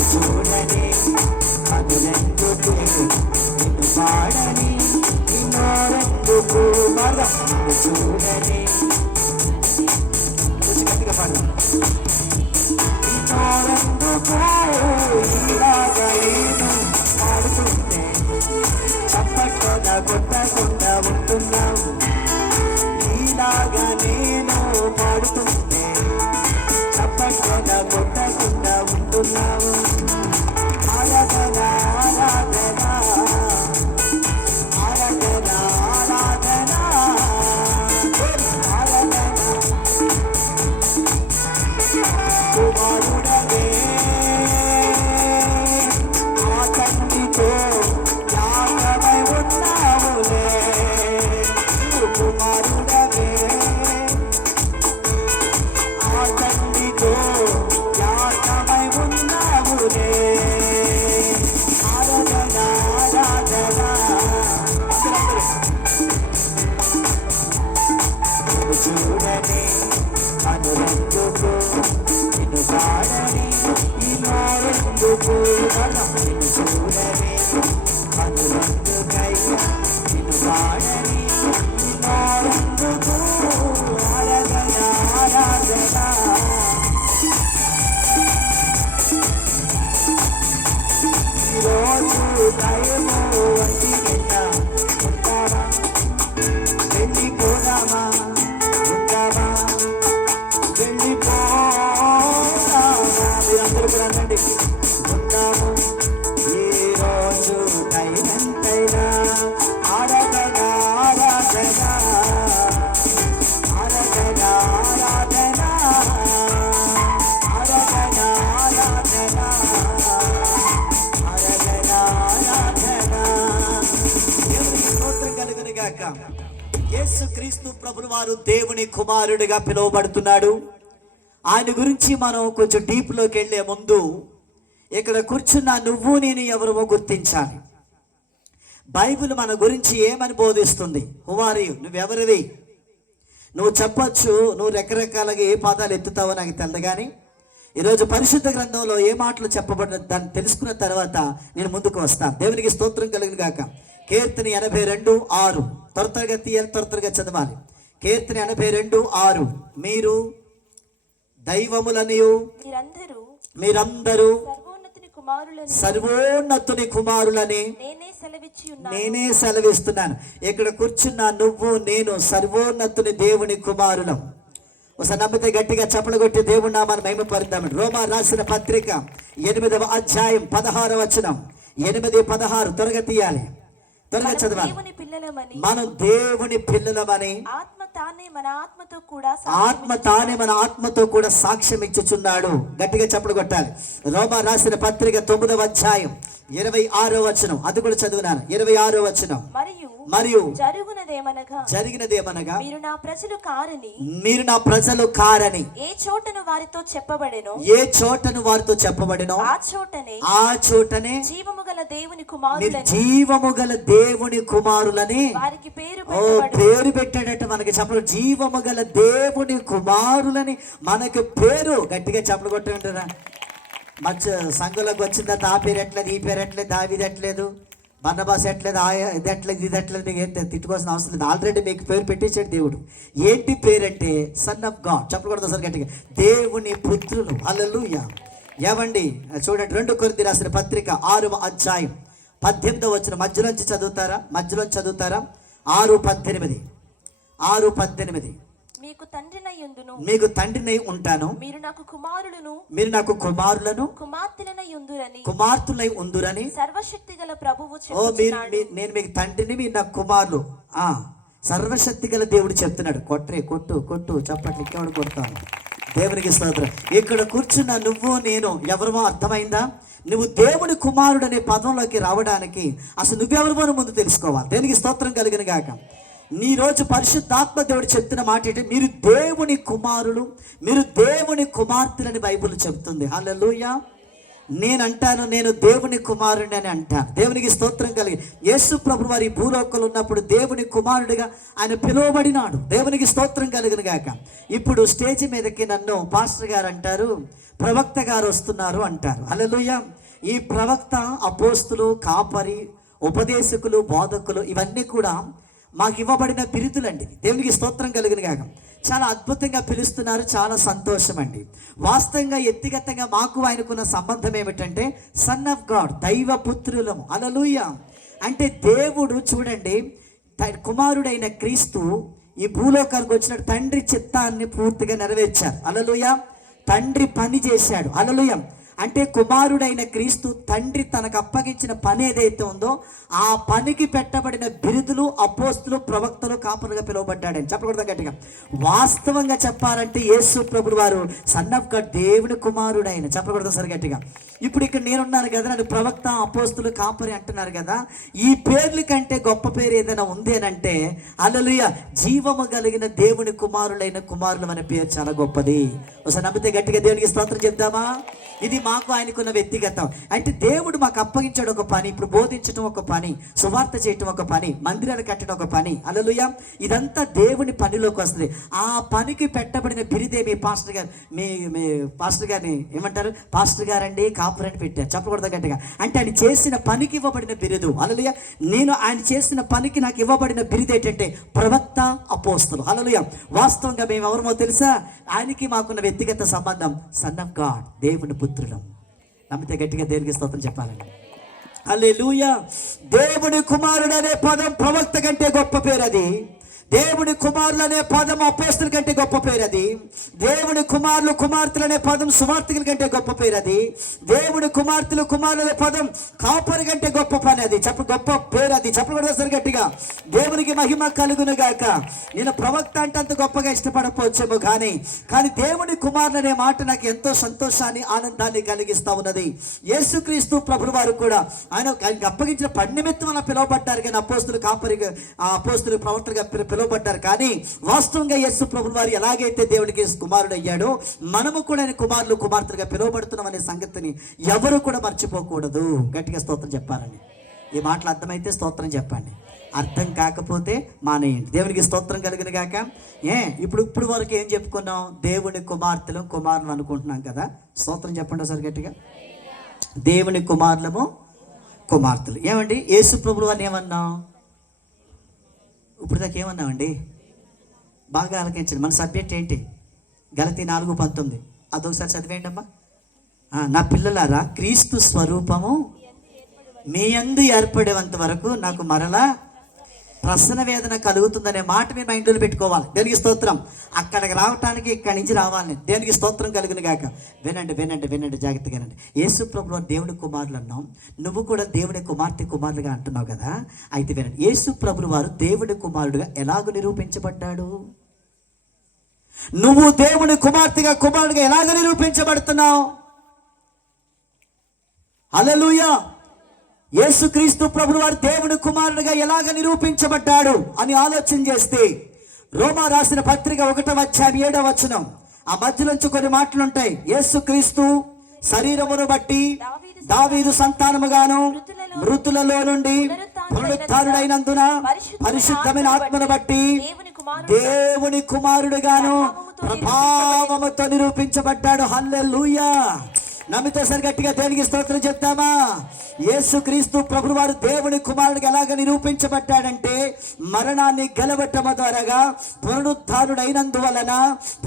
చూడని కనులెందుకు నిన్ను పాడని, నిన్నోరెందుకు మరణ చూడని, కొంచెం గట్టిగా పాడు. నిన్నోరెందుకు ఇలాగా నేను పాడుతుంటే చప్పట్లా కొట్టకుండా ఉంటున్నావు, ఇలాగా నేను పాడుతుంటే చప్పట్లా కొట్టకుండా ఉంటున్నావు. ఆరాధన ఆరాధన ఆరాధన ఆరాధన ఆరాధన కుమారుడవే ఆ తండ్రితో యాగమై ఉన్నావులే, చూపు బలం నిన్ను చూడని కనులందుకయ్యా నిన్ను వాడని నిన్నోరందుకు ఆరాధన ఆరాధన. ఈరోజు దయము వంటి కింద ఉంటావా, వెళ్ళిపోదామా, ఉంటావా, వెళ్ళిపోదామా. మీరందరూ కూడా అనండి, ఉంటాము. ఈరోజు దయనంతైనా ఆరాధన ఆరాధన ఆరాధన ఆరాధన ఆరాధన ఆరాధన గాక. యేసుక్రీస్తు ప్రభువు వారు దేవుని కుమారుడిగా పిలువబడుతున్నాడు. ఆయన గురించి మనం కొంచెం డీప్లోకి వెళ్ళే ముందు ఇక్కడ కూర్చున్న నువ్వు నేను ఎవరో గుర్తించాలి. బైబిల్ మన గురించి ఏమని బోధిస్తుంది? Who are you? నువ్వెవరివి? నువ్వు చెప్పచ్చు, నువ్వు రకరకాలుగా ఏ పాదాలు ఎత్తుతావో నాకు తెలదు, కానీ ఈరోజు పరిశుద్ధ గ్రంథంలో ఏ మాటలు చెప్పబడిన దాన్ని తెలుసుకున్న తర్వాత నేను ముందుకు వస్తాను. దేవునికి స్తోత్రం కలిగిన గాక. కీర్తన 82:6 త్వరగా తీయాలి, త్వరగా చదవాలి. కీర్తన 82:6 మీరు దైవములనియు మీరందరూ సర్వోన్నతుని కుమారులని నేనే సెలవిస్తున్నాను. ఇక్కడ కూర్చున్న నువ్వు నేను సర్వోన్నతుని దేవుని కుమారులం. ఒకసారి నమ్మితే గట్టిగా చప్పలు కొట్టి దేవుని నామాన్ని మహిమపరుద్దాం. రోమా రాసిన పత్రిక 8వ అధ్యాయం 16వ వచనం. 8:16 త్వరగా తీయాలి, త్వరగా చదవాలి. మనం దేవుని పిల్లలమని ఆత్మ తానే మన ఆత్మతో కూడా సాక్ష్యం ఇచ్చుచున్నాడు. గట్టిగా చప్పుడు కొట్టాలి. రోమా రాసిన పత్రిక 9వ అధ్యాయం 26వ వచనం. అది కూడా చదువునాను. 26వ వచనం. మరియు జరిగినదేమనగా మీరు నా ప్రజలు కారని ఏ చోటను వారితో చెప్పబడెనో ఆ చోటనే జీవము గల దేవుని కుమారులని పేరు పెట్టాడట. మనకి చెప్పలు జీవము గల దేవుని కుమారులని మనకి పేరు. గట్టిగా చెప్పలు కొట్టారా? మధ్య సంఘంలోకి వచ్చిన తర్వాత ఆ పేరు ఎట్లేదు, ఈ పేరు ఎట్లేదు, దావీదు ఎట్లేదు, బర్నబాస్ ఎట్లేదు, ఇది ఎట్లేదు, ఇది ఎట్లేదు, మీకు ఏం తిట్టుకోవాల్సిన అవసరం లేదు. ఆల్రెడీ మీకు పేరు పెట్టించాడు దేవుడు. ఏంటి పేరు అంటే సన్ ఆఫ్ గాడ్. చెప్పకూడదు సార్ గట్టిగా, దేవుని పుత్రులు. హల్లెలూయా. ఏమండి చూడండి, 2 కొరింథీ రాసిన పత్రిక 6వ అధ్యాయం 18వ వచనం. మధ్యలోంచి చదువుతారా? 6:18 మీకు తండ్రినై ఉంటాను, మీరు నాకు కుమారులను కుమార్తెలనై ఉందురని సర్వశక్తి గల ప్రభువు చెప్తున్నాడు. నేను మీకు తండ్రిని, మీరు నాకు కుమారులు. సర్వశక్తి గల దేవుడు చెప్తున్నాడు. కొట్టు చప్పట్లు ఇంకెవడు కొడతాను. దేవునికి స్తోత్రం. ఇక్కడ కూర్చున్న నువ్వు నేను ఎవరమో అర్థమైందా? నువ్వు దేవుని కుమారుడు అనే పదంలోకి రావడానికి అసలు నువ్వెవరిమో ముందు తెలుసుకోవాలి. దేవునికి స్తోత్రం కలిగిన గాక. నీ రోజు పరిశుద్ధాత్మ దేవుడు చెప్తున్న మాట ఏంటి? మీరు దేవుని కుమారులు, మీరు దేవుని కుమార్తెలని బైబిల్ చెప్తుంది. హల్లెలూయా. నేనంటాను, నేను దేవుని కుమారుడిని అని అంటాను. దేవునికి స్తోత్రం కలిగి. యేసు ప్రభు వారి భూలోకంలో ఉన్నప్పుడు దేవుని కుమారుడిగా ఆయన పిలువబడినాడు. దేవునికి స్తోత్రం కలిగిన గాక. ఇప్పుడు స్టేజ్ మీదకి నన్ను పాస్టర్ గారు అంటారు, ప్రవక్త గారు వస్తున్నారు అంటారు. హల్లెలూయా. ఈ ప్రవక్త, అపోస్తులు, కాపరి, ఉపదేశకులు, బోధకులు ఇవన్నీ కూడా మాకు ఇవ్వబడిన బిరుదులండి. దేవునికి స్తోత్రం కలిగిన గాక. చాలా అద్భుతంగా పిలుస్తున్నారు, చాలా సంతోషం అండి. వాస్తవంగా వ్యక్తిగతంగా మాకు ఆయనకున్న సంబంధం ఏమిటంటే సన్ ఆఫ్ గాడ్, దైవ పుత్రులము. హల్లెలూయా. అంటే దేవుడు చూడండి, కుమారుడైన క్రీస్తు ఈ భూలోకానికి వచ్చినట్టు తండ్రి చిత్తాన్ని పూర్తిగా నెరవేర్చారు. హల్లెలూయా. తండ్రి పని చేశాడు. హల్లెలూయా. అంటే కుమారుడైన క్రీస్తు తండ్రి తనకు అప్పగించిన పని ఏదైతే ఉందో ఆ పనికి పెట్టబడిన బిరుదులు, అపోస్తులు, ప్రవక్తలు, కాపులుగా పిలువబడ్డాడని చెప్పకూడదు గట్టిగా. వాస్తవంగా చెప్పాలంటే యేసు ప్రభువు వారు సన్ ఆఫ్ గాడ్, దేవుని కుమారుడైన. చెప్పకూడదు సరి గట్టిగా. ఇప్పుడు ఇక్కడ నేనున్నాను కదా, నన్ను ప్రవక్త, అపోస్తులు, కాపరి అంటున్నారు కదా. ఈ పేర్ల కంటే గొప్ప పేరు ఏదైనా ఉంది అని అంటే హల్లెలూయా, జీవము కలిగిన దేవుని కుమారులైన కుమారులు అనే పేరు చాలా గొప్పది. ఒకసారి నమ్మితే గట్టిగా దేవునికి స్తోత్రం చెప్దామా? ఇది మాకు ఆయనకున్న వ్యక్తిగతం. అంటే దేవుడు మాకు అప్పగించాడు ఒక పని. ఇప్పుడు బోధించడం ఒక పని, సువార్త చేయటం ఒక పని, మందిరాలు కట్టడం ఒక పని. హల్లెలూయా. ఇదంతా దేవుని పనిలోకి వస్తుంది. ఆ పనికి పెట్టబడిన బిరుదే మీ పాస్టర్ గారు మీ పాస్టర్ గారిని ఏమంటారు? పాస్టర్ గారండి కాపురని పెట్టారు. చెప్పకూడదు గట్టిగా. అంటే ఆయన చేసిన పనికి ఇవ్వబడిన బిరుదు. హల్లెలూయా. నేను ఆయన చేసిన పనికి నాకు ఇవ్వబడిన బిరుదు ఏంటంటే ప్రవక్త, అపోస్తలు. హల్లెలూయా. వాస్తవంగా మేము ఎవరమో తెలుసా? ఆయనకి మాకున్న వ్యక్తిగత సంబంధం సన్ ఆఫ్ గాడ్, దేవుని పుత్రులం. నమ్మితే గట్టిగా దేవునికి స్తోత్రం చెప్పాలండి. హల్లెలూయా. దేవుని కుమారుడు అనే పదం ప్రవక్త కంటే గొప్ప పేరు అది. దేవుని కుమారులు అనే పదం అపోస్తలుల కంటే గొప్ప పేరు అది. దేవుని కుమారులు కుమార్తెలు అనే పదం సువార్తికుల కంటే గొప్ప పేరు అది. దేవుని కుమార్తెలు కుమారులు అనే పదం కాపరి కంటే గొప్ప పని అది. గొప్ప పేరు అది. చెప్పకూడదు సరి గట్టిగా. దేవునికి మహిమ కలుగును గాక. నేను ప్రవక్త అంటే అంత గొప్పగా ఇష్టపడకపోవచ్చేమో కానీ దేవుని కుమారులు అనే మాట నాకు ఎంతో సంతోషాన్ని, ఆనందాన్ని కలిగిస్తా ఉన్నది. యేసుక్రీస్తు ప్రభువు వారు కూడా ఆయనకు అప్పగించిన పని నిమిత్తం అలా పిలువబడ్డారు. కానీ అపోస్తలు కాపరిగా, అపోస్తలు ప్రవక్తలుగా పిలువబడ్డారు. కానీ వాస్తవంగా యేసు ప్రభువు వారు ఎలాగైతే దేవునికి కుమారుడు అయ్యాడో మనము కూడా ఆయన కుమారులు కుమార్తెలుగా పిలువబడుతున్నాం అనే సంగతిని ఎవరు కూడా మర్చిపోకూడదు. గట్టిగా స్తోత్రం చెప్పాలండి. ఈ మాటలు అర్థమైతే స్తోత్రం చెప్పండి, అర్థం కాకపోతే మానేయండి. దేవునికి స్తోత్రం కలిగిన గాక. ఇప్పుడు వరకు ఏం చెప్పుకున్నాం? దేవుని కుమార్తెలు కుమారులు అనుకుంటున్నాం కదా. స్తోత్రం చెప్పండి ఒకసారి గట్టిగా. దేవుని కుమారులము కుమార్తెలు. ఏమండి యేసు ప్రభువు వారిని ఏమన్నాం? ఇప్పుడు దాకా ఏమన్నామండి? బాగా ఆలకించండి. మన సబ్జెక్ట్ ఏంటి? గలతీ 4:19. అదొకసారి చదివేయండి అమ్మా. నా పిల్లలారా, క్రీస్తు స్వరూపము మీ యందు ఏర్పడేంత వరకు నాకు మరలా ప్రసన్న వేదన కలుగుతుందనే మాట మీ మైండ్లో పెట్టుకోవాలి. దేనికి స్తోత్రం. అక్కడికి రావటానికి ఇక్కడి నుంచి రావాలి. దేనికి స్తోత్రం కలుగును గాక. వినండి వినండి వినండి, జాగ్రత్తగా వినండి. యేసు ప్రభువు దేవుని కుమారులు అన్నాం, నువ్వు కూడా దేవుని కుమార్తె కుమారులుగా అంటున్నావు కదా. అయితే వినండి, యేసు ప్రభువు వారు దేవుని కుమారుడుగా ఎలాగ నిరూపించబడ్డాడు? నువ్వు దేవుని కుమార్తెగా కుమారుడుగా ఎలాగ నిరూపించబడుతున్నావు? హల్లెలూయా. యేసుక్రీస్తు ప్రభువు వారు దేవుని కుమారుడిగా ఎలాగ నిరూపించబడ్డాడు అని ఆలోచన చేస్తే రోమా రాసిన పత్రిక 1:7 ఆ మధ్యలోంచి కొన్ని మాటలు ఉంటాయి. యేసుక్రీస్తు శరీరమును బట్టి దావీదు సంతానముగాను మృతులలో నుండి పునరుత్థానుడైనందున పరిశుద్ధమైన ఆత్మను బట్టి దేవుని కుమారుడుగాను ప్రభావముతో నిరూపించబడ్డాడు. హల్లెలూయా. నమ్మితే సరి గట్టిగా దేవునికి స్తోత్రం చెప్తామా? యేసుక్రీస్తు ప్రభువు వారు దేవుని కుమారుడిగా ఎలాగ నిరూపించబడ్డాడంటే మరణాన్ని గెలవటం ద్వారాగా పునరుత్థానుడైనందువలన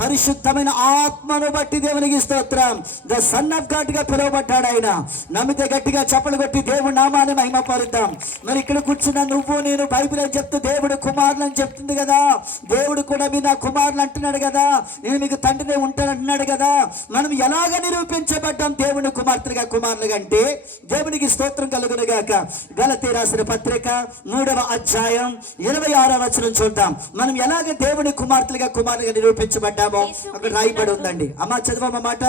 పరిశుద్ధమైన ఆత్మను బట్టి దేవునికి స్తోత్రం. ద సన్ ఆఫ్ గాడ్ గా పిలువబడ్డాడు ఆయన. నమ్మితే గట్టిగా చప్పలు కొట్టి దేవుడి నామాన్ని మహిమపరుద్దాం. మరి ఇక్కడ కూర్చున్న నువ్వు నేను బైబిల్ అని చెప్తూ దేవుడు కుమారులు అని చెప్తుంది కదా. దేవుడు కూడా మీ నా కుమారులు అంటున్నాడు కదా. నేను మీకు తండ్రినే ఉంటానంటున్నాడు కదా. మనం ఎలాగ నిరూపించబడ్డాం దేవుని కుమార్తెలుగా కుమారులుగా అంటే దేవునికి స్తోత్రం కలుగునుగాక. గలతీ రాసిన పత్రిక 3:26 చూద్దాం. మనం ఎలాగ దేవుని కుమార్తెలుగా కుమారులుగా నిరూపించబడ్డామో అక్కడ రాయబడి ఉందండి. అమ్మా చదవమ్మ మాట.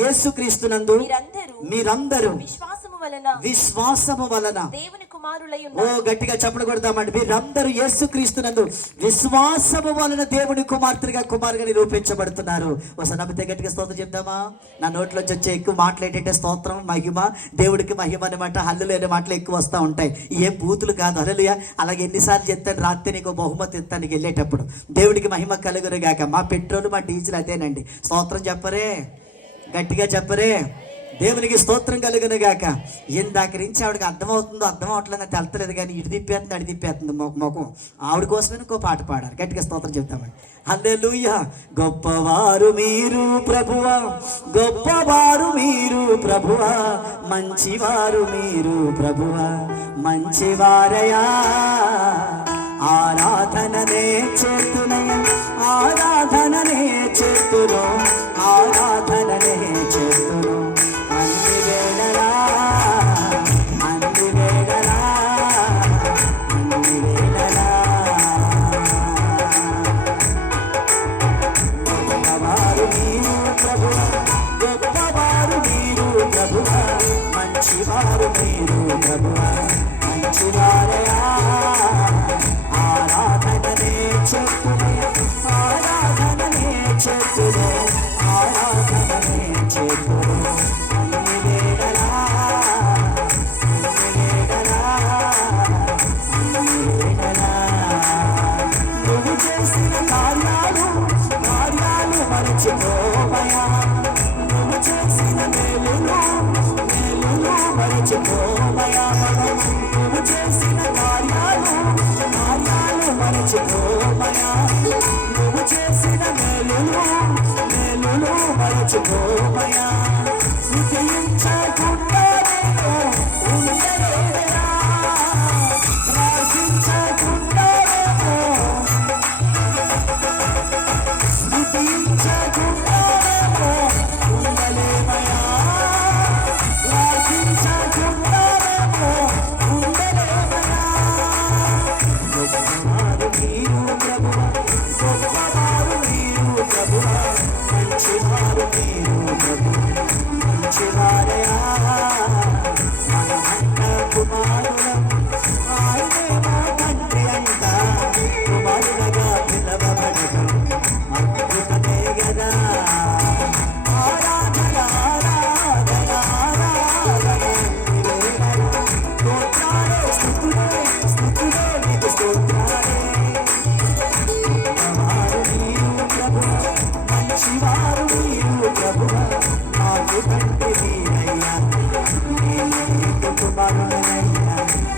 యేసుక్రీస్తునందు మీరందరూ విశ్వాసము వలన గట్టిగా చెప్పలు కొడదామండి. మీరందరూ యేసుక్రీస్తునందు విశ్వాసము వలన దేవుని కుమార్తెలుగా కుమారుగా నిరూపించబడుతున్నారు. ఒకసారి నమ్మితే గట్టిగా స్తోత్రం చెప్దామా? నా నోట్లోంచి వచ్చే ఎక్కువ మాటలు ఏంటంటే స్తోత్రం, మహిమ, దేవుడికి మహిమ అనే మాట, హల్లెలూయా అనే మాటలు ఎక్కువ వస్తూ ఉంటాయి. ఏం బూతులు కాదు. హల్లెలూయా. అలాగే ఎన్నిసార్లు చెప్తాను, రాత్రి నీకు బహుమతి ఇస్తానికి వెళ్ళేటప్పుడు దేవుడికి మహిమ కలుగును గాక. మా పెట్రోల్ మా డీజిల్ అదేనండి. స్తోత్రం చెప్పరే, గట్టిగా చెప్పరే. దేవునికి స్తోత్రం కలుగును గాక. ఇందాక నుంచి ఆవిడకి అర్థమవుతుందో అర్థం అవట్లేదు తెలుతలేదు కానీ ఇటు తిప్పేస్తుంది అడి తిప్పేస్తుంది మొఖం. ఆవిడ కోసమే ఇంకో పాట పాడారు. గట్టిగా స్తోత్రం చెప్తామండి. హల్లెలూయా. గొప్పవారు మీరు ప్రభువా, గొప్పవారు మీరు ప్రభువా, మంచివారు మీరు ప్రభువా, మంచివారయా. ఆరాధననే చేతునయ్యా, ఆరాధననే చేతును, ఆరాధననే చేతును. అన్ని వేళలా అన్ని వేళలా అన్ని వేళలా. గొప్పవారు మీరు ప్రభువా, గొప్పవారు మీరు ప్రభువా, మంచివారు మీరు ప్రభువా, మంచివారయా. ఆరాధననే చేతునయ్యా, ఆరాధననే చేతును, ఆరాధననే చేతును. ప్రార్థించకుండానేమో ఉండలేనురా, ప్రార్థించకుండానేమో స్తుతించకుండానేమో ఉండలేమయా, ప్రార్థించకుండానేమో ఉండలేమయా. గొప్పవారు మీరు ప్రభువా, గొప్పవారు మీరు ప్రభువా, మంచివారు మీరు ప్రభు, మంచివారయా. మనమంట కుమారులం, ఆయనే మా తండ్రి అంట, కుమారుడగా పిలవబడదు అద్భుతమే గదా. ఆరాధన ఆరాధన ఆరాధన నీవేనయా. స్తోత్రాలే స్తుతులే స్తుతులే నీకు స్తోత్రాలే. గొప్పవారు మీరు ప్రభువా, మంచివారు మీరు ప్రభువా, నాకు తండ్రి మీరయ్యా, నేను నీకు కుమారుడనయ్యా,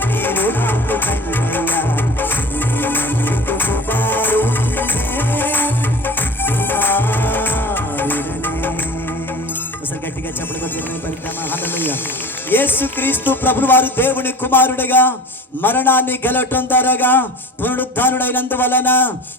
మీరు నాకు తండ్రయ్యా, నేను నీకు కుమారుడినే, కుమారుడినే. ఒకసారి గట్టిగా చెప్పడం పరిద్దామా. హల్లెలూయా. యేసుక్రీస్తు ప్రభువు వారు దేవుని కుమారుడిగా మరణాన్ని గెలవటం ద్వారాగా పునరుద్ధానుడైనందువలన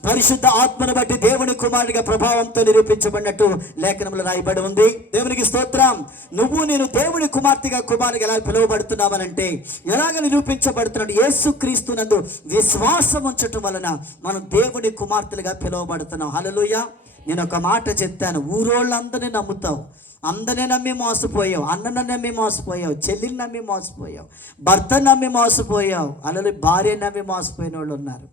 పరిశుద్ధ ఆత్మను బట్టి దేవుని కుమారుడిగా ప్రభావంతో నిరూపించబడినట్టు లేఖనంలో రాయబడి ఉంది. దేవునికి స్తోత్రం. నువ్వు నేను దేవుని కుమార్తెగా కుమారుడిగా ఎలా పిలువబడుతున్నామనంటే ఎలాగ నిరూపించబడుతున్నాడు? యేసుక్రీస్తు నందు విశ్వాసం ఉంచటం వలన మనం దేవుని కుమార్తెలుగా పిలువబడుతున్నాం. హల్లెలూయా. నేను ఒక మాట చెప్తాను, ఊరోళ్ళందరినీ నమ్ముతావు, అందరిని నమ్మి మోసపోయావు, అన్నను నమ్మి మోసపోయావు, చెల్లిని నమ్మి మోసపోయావు, భర్తను నమ్మి మోసపోయావు, అలాగే భార్య నమ్మి మోసపోయిన వాళ్ళు ఉన్నారు,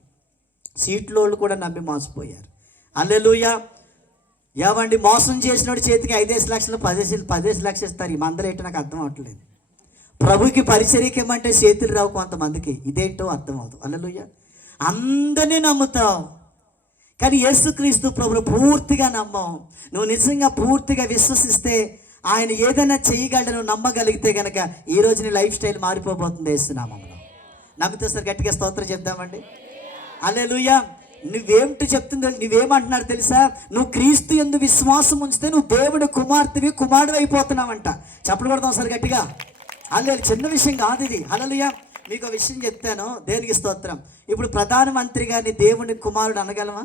సీట్లో వాళ్ళు కూడా నమ్మి మోసపోయారు. హల్లెలూయా. ఏవండి, మోసం చేసినోడి చేతికి 5 లక్షలు 10 లక్షలు ఇస్తారు. ఈ మందలు ఏంటో నాకు అర్థం అవ్వట్లేదు. ప్రభుకి పరిచర్యకి ఇవ్వమంటే చేతులు రావు కొంతమందికి, ఇదేంటో అర్థం అవుతుంది. హల్లెలూయా. అందరినీ నమ్ముతావు కానీ యేసుక్రీస్తు ప్రభువును పూర్తిగా నమ్మం. నువ్వు నిజంగా పూర్తిగా విశ్వసిస్తే ఆయన ఏదైనా చేయగలడు, నువ్వు నమ్మగలిగితే కనుక ఈరోజు నీ లైఫ్ స్టైల్ మారిపోబోతుంది యేసునామములో. నమ్మితే సార్ గట్టిగా స్తోత్రం చెప్దామండి. హల్లెలూయా. నువ్వేమిటి చెప్తుందో, నువ్వేమంటున్నాడు తెలుసా? నువ్వు క్రీస్తు యందు విశ్వాసం ఉంచితే నువ్వు దేవుడి కుమార్తెవి, కుమారుడు అయిపోతున్నావంట. చెప్పలు కొడదాం సార్ గట్టిగా. హల్లెలూయా. చిన్న విషయం కాదు ఇది. హల్లెలూయా. మీకు ఒక విషయం చెప్తాను, దేవునికి స్తోత్రం. ఇప్పుడు ప్రధానమంత్రి గారిని దేవుని కుమారుడు అనగలమా?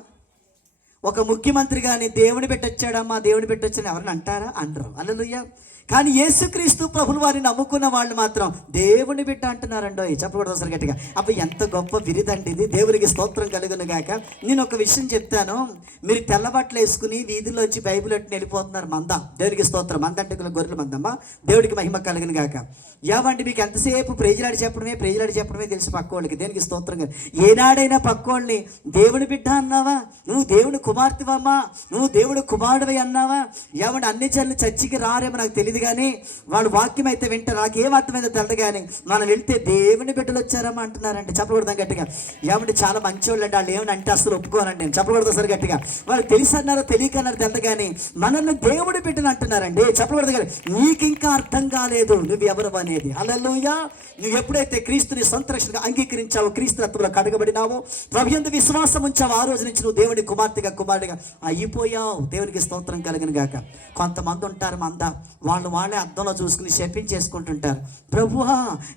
ఒక ముఖ్యమంత్రి గారిని దేవుని పెట్టొచ్చాడమ్మా, దేవుని పెట్టొచ్చని ఎవరిని అంటారా? అనరు. హల్లెలూయా. కానీ యేసుక్రీస్తు ప్రభువు వారిని నమ్ముకున్న వాళ్ళు మాత్రం దేవుని బిడ్డ అంటున్నారండో. చెప్పకూడదు అసలు గట్టిగా. అప్పుడు ఎంత గొప్ప విరిదండి ఇది. దేవునికి స్తోత్రం కలుగును గాక. నేను ఒక విషయం చెప్తాను, మీరు తెల్లబట్టలు వేసుకుని వీధుల్లో వచ్చి బైబిల్ అట్టుని వెళ్ళిపోతున్నారు. మంద, దేవునికి స్తోత్రం. మంద అంటే గొర్రెల మందమ్మా, దేవుడికి మహిమ కలుగును గాక. ఏమండి, మీకు ఎంతసేపు ప్రేజలాడి చెప్పడమే తెలుసు పక్క వాళ్ళకి. దేనికి స్తోత్రం కానీ ఏనాడైనా పక్క వాళ్ళని దేవుని బిడ్డ అన్నావా? నువ్వు దేవుని కుమార్తెవమ్మా, నువ్వు దేవుడు కుమారుడివై అన్నావా? ఏమంటే అన్ని జనులు చర్చికి రారేమో నాకు తెలియదు, కానీ వాడు వాక్యం అయితే వింటారు, నాకు ఏం అర్థమైందో తెలదు. కానీ మనం వెళ్తే దేవుని బిడ్డలు వచ్చారమ్మా అంటున్నారంటే చెప్పకూడదాం గట్టిగా. ఏమంటే చాలా మంచివాళ్ళు అండి, వాళ్ళు ఏమని అంటే అసలు ఒప్పుకోనండి నేను. చెప్పకూడదు సరే గట్టిగా. వాళ్ళు తెలిసి అన్నారో తెలియకన్నారు తెలదు, కానీ మనల్ని దేవుడి బిడ్డలు అంటున్నారండి. చెప్పకూడదు కానీ నీకు ఇంకా అర్థం కాలేదు నువ్వు ఎవరు అనేది. హల్లెలూయా. నువ్వు ఎప్పుడైతే క్రీస్తుని సొంత రక్షణగా అంగీకరించావో, క్రీస్తు రక్తంలో కడగబడినావో, ప్రభుయందు విశ్వాసం ఉంచావు, ఆ రోజు నుంచి నువ్వు దేవుని కుమార్తెగా కుమారుడిగా అయిపోయావు. దేవునికి స్తోత్రం కలుగును గాక. కొంతమంది ఉంటారు మంద, వాళ్ళే అద్దంలో చూసుకుని చెప్పించేసుకుంటుంటారు. ప్రభువా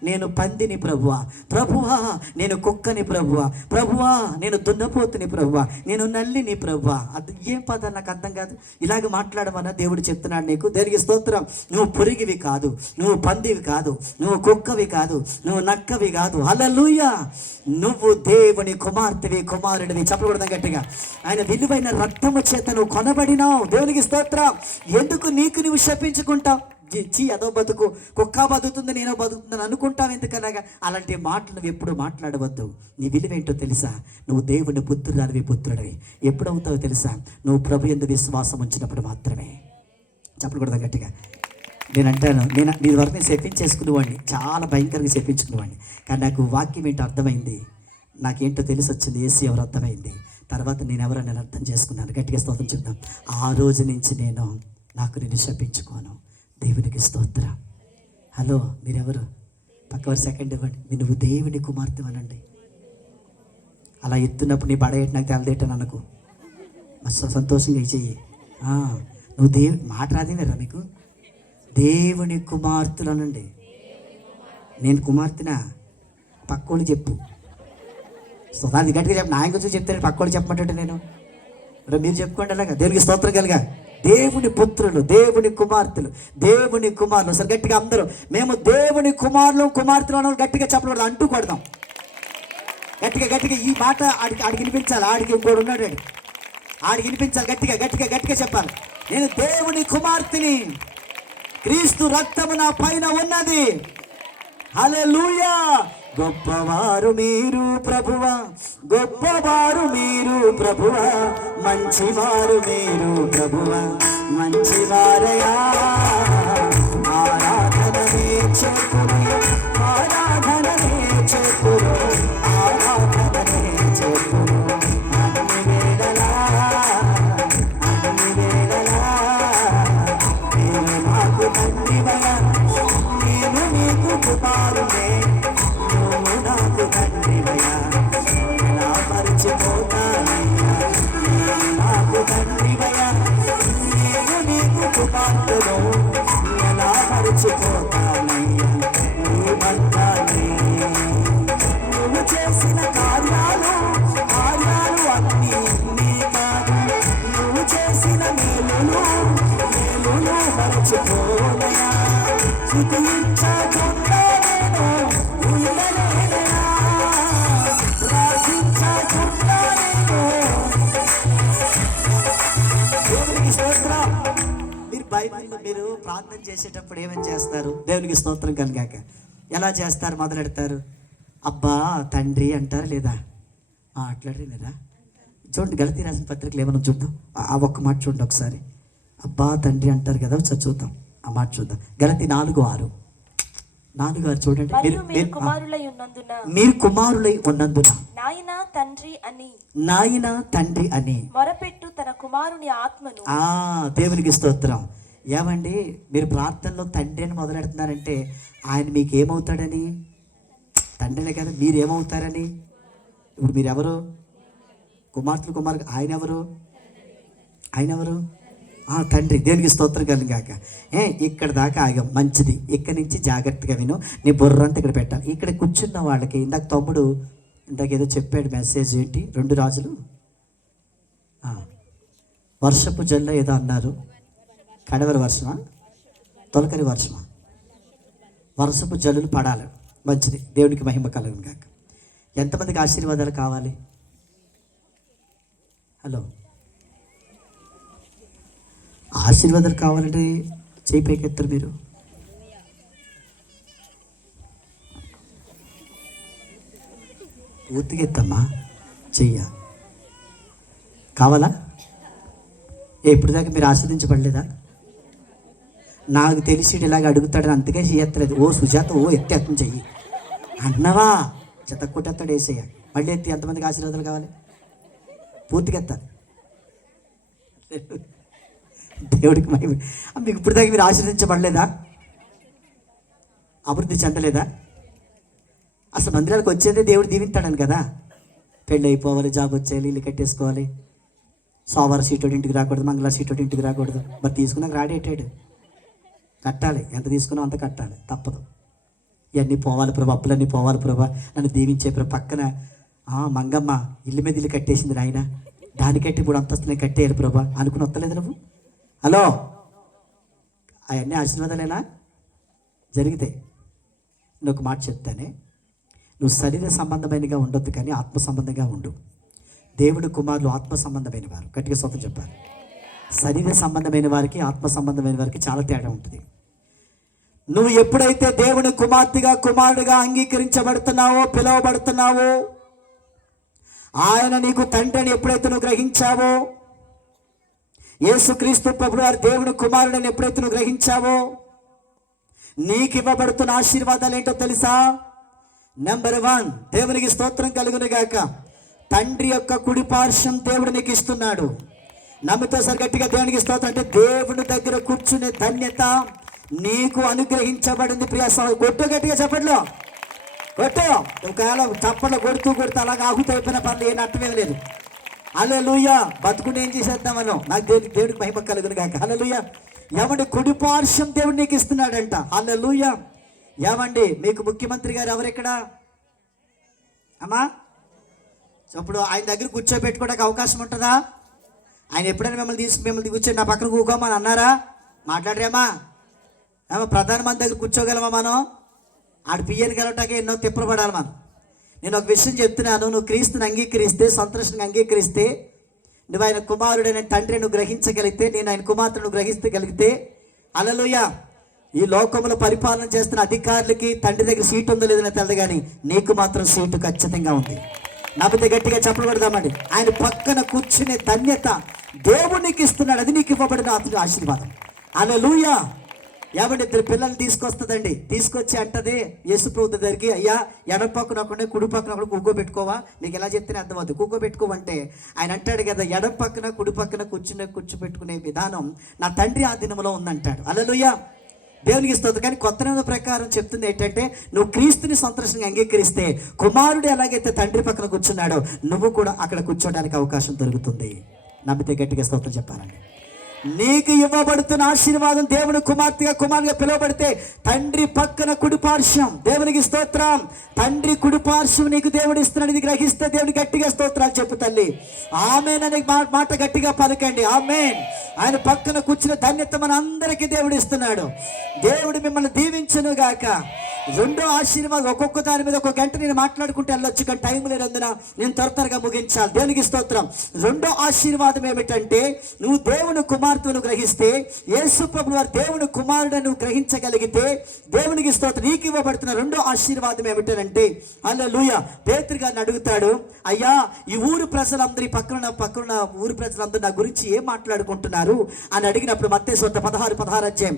నేను పందిని, ప్రభువా ప్రభువా నేను కుక్కని, ప్రభువా ప్రభువా నేను దున్నపోతుని, ప్రభువా నేను నల్లిని, ప్రభువా. అది ఏం పదాలు నాకు అర్థం కాదు. ఇలాగ మాట్లాడమన్నా దేవుడు చెప్తున్నాడు నీకు. దేనికి స్తోత్రం. నువ్వు పురిగివి కాదు, నువ్వు పందివి కాదు, నువ్వు కుక్కవి కాదు, నువ్వు నక్కవి కాదు. హల్లెలూయా. నువ్వు దేవుని కుమార్తెవి, కుమారుడివి. చెప్పకూడదు గట్టిగా. ఆయన విలువైన రక్తము చేత నువ్వు కొనబడినావు. దేవునికి స్తోత్రం. ఎందుకు నీకు నువ్వు శపించుకుంటావు? చీ అదో బతుకు, కుక్క బతుకుతుంది నేనో బతుకుతుందని అనుకుంటావు. ఎందుకనగా అలాంటి మాటలు నువ్వు ఎప్పుడు మాట్లాడవద్దు. నీ విలువేంటో తెలుసా? నువ్వు దేవుని పుత్రురాలివి, పుత్రుడివి. ఎప్పుడవుతావో తెలుసా? నువ్వు ప్రభు యందు విశ్వాసం ఉంచినప్పుడు మాత్రమే. చెప్పకూడదు గట్టిగా. నేను అంటాను, నీ వరకు నేను చెప్పించేసుకునేవాడిని, చాలా భయంకరంగా చెప్పించుకునేవాడిని. కానీ నాకు వాక్యం ఏంటో అర్థమైంది, నాకేంటో తెలిసి వచ్చింది, యేసు ఎవరు అర్థమైంది. తర్వాత నేను ఎవరో నేను అర్థం చేసుకున్నాను. గట్టిగా స్తోత్రం చెప్తాం. ఆ రోజు నుంచి నాకు నేను శపించుకోను. దేవునికి స్తోత్రం. హలో, మీరెవరు? పక్కవారు సెకండ్ ఇవ్వండి. నువ్వు దేవుని కుమార్తె అనండి. అలా ఎత్తున్నప్పుడు నీ పడేటి నాకు తెలదేటని అనుకో, సంతోషంగా చెయ్యి. నువ్వు దేవుని మాట రాదేనరా మీకు? దేవుని కుమార్తెలు అనండి. నేను కుమార్తెనా? పక్కోళ్ళు చెప్పు. సో దాన్ని గట్టిగా చెప్పు. నా గురించి చెప్తాను, పక్కోళ్ళు చెప్పమంటే నేను మీరు చెప్పుకోండి అలాగా. దేవునికి స్తోత్రం కలిగా. దేవుని పుత్రులు, దేవుని కుమార్తెలు, దేవుని కుమారులు. సరే గట్టిగా అందరూ మేము దేవుని కుమారులు కుమార్తెలు అన్న గట్టిగా చెప్పకూడదు, అంటూ కొడదాం. గట్టిగా గట్టిగా ఈ మాట ఆడికి వినిపించాలి. ఆడికి ఇంకోడు ఉన్నాడు, ఆడికి వినిపించాలి. గట్టిగా గట్టిగా గట్టిగా చెప్పాలి. నేను దేవుని కుమార్తెని, క్రీస్తు రక్తము నా పైన ఉన్నది. హల్లెలూయా. గొప్పవారు మీరు ప్రభువా, గొప్పవారు మీరు ప్రభువా, మంచివారు మీరు ప్రభువా, మంచివారయా. ఆరాధననే చెప్పును, ఆరాధననే చెప్పును, ఆరాధననే చెప్పును. అన్ని వేళలా, అన్ని వేళలా నీవు మాకు తండ్రివయ్యా, నేను నీకు కుమారుడే. నువ్వు నాకు తండ్రివయ్యా, ఎలా మరిచిపోతానయ్యా. నీవు నాకు తండ్రివయ్యా, నేను నీకు కుమారుడు. ఎలా మరిచిపోతానయ్యా. నువ్వంటానే నువ్వు చేసిన కార్యాలు అన్నీ నీ కాదు. నువ్వు చేసిన మేలులు మరచిపోనయా. స్తుతించకుండా నేను ఉండలేనయా, ప్రార్థించకుండా నేను. దేవునికి స్తోత్రం. మీరు బైబిల్లో మీరు ప్రార్థన చేసేటప్పుడు ఏమేమి చేస్తారు? దేవునికి స్తోత్రం కలిగాక ఎలా చేస్తారు? మొదలెడతారు అబ్బా తండ్రి అంటారు లేదా? అట్లాడలేదా? చూడండి గలతీ రాసిన పత్రికలు ఏమైనా చూద్దాం. ఆ ఒక్క మాట చూడండి ఒకసారి. అబ్బా తండ్రి అంటారు కదా, ఒకసారి చూద్దాం ఆ మాట చూద్దాం. గలతీ 4:6 చూడండి. మీరు కుమారులై ఉన్నందున, మీరు కుమారులై ఉన్నందున నాయనా తండ్రి అని, నాయన తండ్రి అని మొరపెట్టు తన కుమారుని ఆత్మను. దేవునికి స్తోత్రం. ఏమండి మీరు ప్రార్థనలో తండ్రి అని మొదలెడుతున్నారంటే ఆయన మీకు ఏమవుతాడని? తండ్రినే కదా. మీరు ఏమవుతారని? ఇప్పుడు మీరు ఎవరు? కుమార్తెలు కుమారు. ఆయన ఎవరు? ఆయన ఎవరు? తండ్రి. దేవునికి స్తోత్రం కలిగాక. ఇక్కడ దాకా ఆగాం, మంచిది. ఇక్కడి నుంచి జాగ్రత్తగా విను. నీ బుర్రంతా ఇక్కడ పెట్టాలి. ఇక్కడ కూర్చున్న వాళ్ళకి ఇందాక తమ్ముడు ఏదో చెప్పాడు మెసేజ్. ఏంటి? 2 రాజులు వర్షపు జల్లు ఏదో అన్నారు. కడవరి వర్షమా, తొలకరి వర్షమా? వర్షపు జల్లులు పడాలి. మంచిది. దేవునికి మహిమ కలుగును గాక. ఎంతమందికి ఆశీర్వాదాలు కావాలి? హలో, ఆశీర్వాదాలు కావాలంటే చేయి పైకెత్తారు మీరు. పూర్తిగా ఎత్తమ్మా చెయ్య. కావాలా? ఇప్పుడు దాకా మీరు ఆస్వాదించబడలేదా? నాకు తెలిసి ఇలాగ అడుగుతాడని అంతగా చేయత్తలేదు. ఓ సుజాత, ఓ ఎత్తి చెయ్యి అన్నవా, చెత్త కొట్టేస్తాడు వేసేయ. మళ్ళీ ఎత్తి. ఎంతమందికి ఆశీర్వాదాలు కావాలి? పూర్తిగా ఎత్తాలి. దేవుడికి మహిమ. మీకు ఇప్పుడు దాకా మీరు ఆశీర్వదించబడలేదా? అభివృద్ధి చెందలేదా? అసలు మందిరాలకు వచ్చేదే దేవుడు దీవిస్తాడని కదా. పెళ్ళి అయిపోవాలి, జాబ్ వచ్చేయాలి, ఇల్లు కట్టేసుకోవాలి, సోమవారం సీటోటి ఇంటికి రాకూడదు, మంగళవారం సీటోటి ఇంటికి రాకూడదు. మరి తీసుకున్నాక రాడేటాడు. కట్టాలి, ఎంత తీసుకున్నావు అంత కట్టాలి, తప్పదు. ఇవన్నీ పోవాలి ప్రభా, అప్పులన్నీ పోవాలి ప్రభా, నన్ను దీవించే ప్రభా. పక్కన మంగమ్మ ఇల్లు మీద ఇల్లు కట్టేసింది నాయన, దానికట్టి ఇప్పుడు అంతస్తునే కట్టేయాలి ప్రభా అనుకుని వస్తలేదు నువ్వు. హలో, అవన్నీ ఆశీర్వాదాలేనా జరిగితే? నేను ఒక మాట చెప్తానే, నువ్వు శరీర సంబంధమైనగా ఉండొద్దు కానీ ఆత్మ సంబంధంగా ఉండు. దేవుడు కుమారులు ఆత్మ సంబంధమైన వారు. గట్టిగా సొంతం చెప్పాలి. శరీర సంబంధమైన వారికి ఆత్మ సంబంధమైన వారికి చాలా తేడా ఉంటుంది. నువ్వు ఎప్పుడైతే దేవుని కుమార్తెగా కుమారుడిగా అంగీకరించబడుతున్నావో, పిలువబడుతున్నావో, ఆయన నీకు తండ్రిని ఎప్పుడైతే నువ్వు గ్రహించావో, యేసుక్రీస్తు ప్రభువు వారి దేవుని కుమారుడని ఎప్పుడైతే నువ్వు గ్రహించావో, నీకు ఇవ్వబడుతున్న ఆశీర్వాదాలు ఏంటో తెలుసా? నెంబర్ 1, దేవునికి స్తోత్రం కలుగును గాక. తండ్రి యొక్క కుడి పార్శ్వం దేవుడు నీకు ఇస్తున్నాడు. నమ్మితో సరి గట్టిగా దేవునికి స్తోత్రం. అంటే దేవుడి దగ్గర కూర్చునే ధన్యత నీకు అనుగ్రహించబడింది. ప్రియ కొట్టు, గట్టిగా చెప్పట్లో కొట్టు. ఒకవేళ చప్పట్లో కొడుతూ అలాగా ఆహుతి అయిపోయిన పనులు ఏ నట్టమేం లేదు. హల్లెలూయా. బతుకుంటే ఏం చేసేద్దాం మనం. నాకు దేవుడికి మహిమ కలుగును గాక. హల్లెలూయా. ఏమండి కుడి పార్శ్వం దేవుడు నీకు ఇస్తున్నాడంట. హల్లెలూయా. ఏమండి మీకు ముఖ్యమంత్రి గారు ఎవరు ఇక్కడ అమ్మా? అప్పుడు ఆయన దగ్గర కూర్చోబెట్టుకోవడానికి అవకాశం ఉంటుందా? ఆయన ఎప్పుడైనా మిమ్మల్ని కూర్చొని నా పక్కన కూకోమని అన్నారా? మాట్లాడరేమా? ఏమో ప్రధానమంత్రి దగ్గర కూర్చోగలమా మనం? ఆడు పియ్యని కలవటానికి ఎన్నో తిప్పలు పడాలి మనం. నేను ఒక విషయం చెప్తున్నాను, నువ్వు క్రీస్తుని అంగీకరిస్తే, సంతోషంగా అంగీకరిస్తే, నువ్వు ఆయన కుమారుడైన తండ్రి నువ్వు గ్రహించగలిగితే, నేను ఆయన కుమార్తెను గ్రహించగలిగితే, హల్లెలూయా, ఈ లోకంలో పరిపాలన చేస్తున్న అధికారులకి తండ్రి దగ్గర సీటు ఉందో లేదో తెలదు, కానీ నీకు మాత్రం సీటు ఖచ్చితంగా ఉంది. నాపైతే గట్టిగా చెప్పలు కొడదామండి. ఆయన పక్కన కూర్చునే ధన్యత దేవుడు నీకు ఇస్తున్నాడు. అది నీకు ఇవ్వబడిన ఆశీర్వాదం. హల్లెలూయా. ఏమంటే ఇద్దరు పిల్లల్ని తీసుకొస్తుందండి. తీసుకొచ్చి అంటది యేసుప్రభు దగ్గరికి, అయ్యా ఎడం పక్కన ఒకటి కుడి పక్కన ఒకటి కూకోబెట్టుకోవా? మీకు ఎలా చెప్తేనే అర్థమవుతుంది. కూకోబెట్టుకోమంటే ఆయన అంటాడు కదా, ఎడం పక్కన కుడి పక్కన కూర్చోబెట్టుకునే విధానం నా తండ్రి ఆధీనంలో ఉందంటాడు. హల్లెలూయా. దేవునికి స్తోత్రం. కానీ కొత్త నిబంధన ప్రకారం చెప్తుంది ఏంటంటే, నువ్వు క్రీస్తుని సంతోషంగా అంగీకరిస్తే, కుమారుడు ఎలాగైతే తండ్రి పక్కన కూర్చున్నాడో నువ్వు కూడా అక్కడ కూర్చోడానికి అవకాశం దొరుకుతుంది. నమ్మితే గట్టిగా స్తోత్రం చెప్పాలండి. నీకు ఇవ్వబడుతున్న ఆశీర్వాదం, దేవుని కుమారుడిగా పిలువబడితే తండ్రి పక్కన కుడి పార్శ్వం. దేవునికి స్తోత్రం. తండ్రి కుడి పార్శ్వం నీకు దేవుడు ఇస్తున్నాడు. ఇది గ్రహిస్తే దేవుని గట్టిగా స్తోత్రాలు చెప్పు తల్లి. ఆమేన్ అనే మాట గట్టిగా పలకండి. ఆమేన్. ఆయన పక్కన కూర్చున్న ధన్యత మన అందరికీ దేవుడు ఇస్తున్నాడు. దేవుడు మిమ్మల్ని దీవించును గాక. రెండో ఆశీర్వాదం, ఒక్కొక్క దాని మీద ఒక గంట నేను మాట్లాడుకుంటే వెళ్ళొచ్చు, కానీ టైం లేనందున నేను త్వరగా ముగించాలి. దేవునికి స్తోత్రం. రెండో ఆశీర్వాదం ఏమిటంటే, నువ్వు దేవుని కుమార్తెను గ్రహిస్తే, యేసు ప్రభువు వారు దేవుని కుమారుడని నువ్వు గ్రహించగలిగితే, దేవునికి స్తోత్రం, నీకు ఇవ్వబడుతున్న రెండో ఆశీర్వాదం ఏమిటంటే, హల్లెలూయా, పేతురు గారిని అడుగుతాడు, అయ్యా ఈ ఊరు ప్రజలందరూ, పక్కన ఊరు ప్రజలందరూ నా గురించి ఏం మాట్లాడుకుంటున్నారు అని అడిగినప్పుడు, మత్తయి సువార్త 16 అధ్యాయం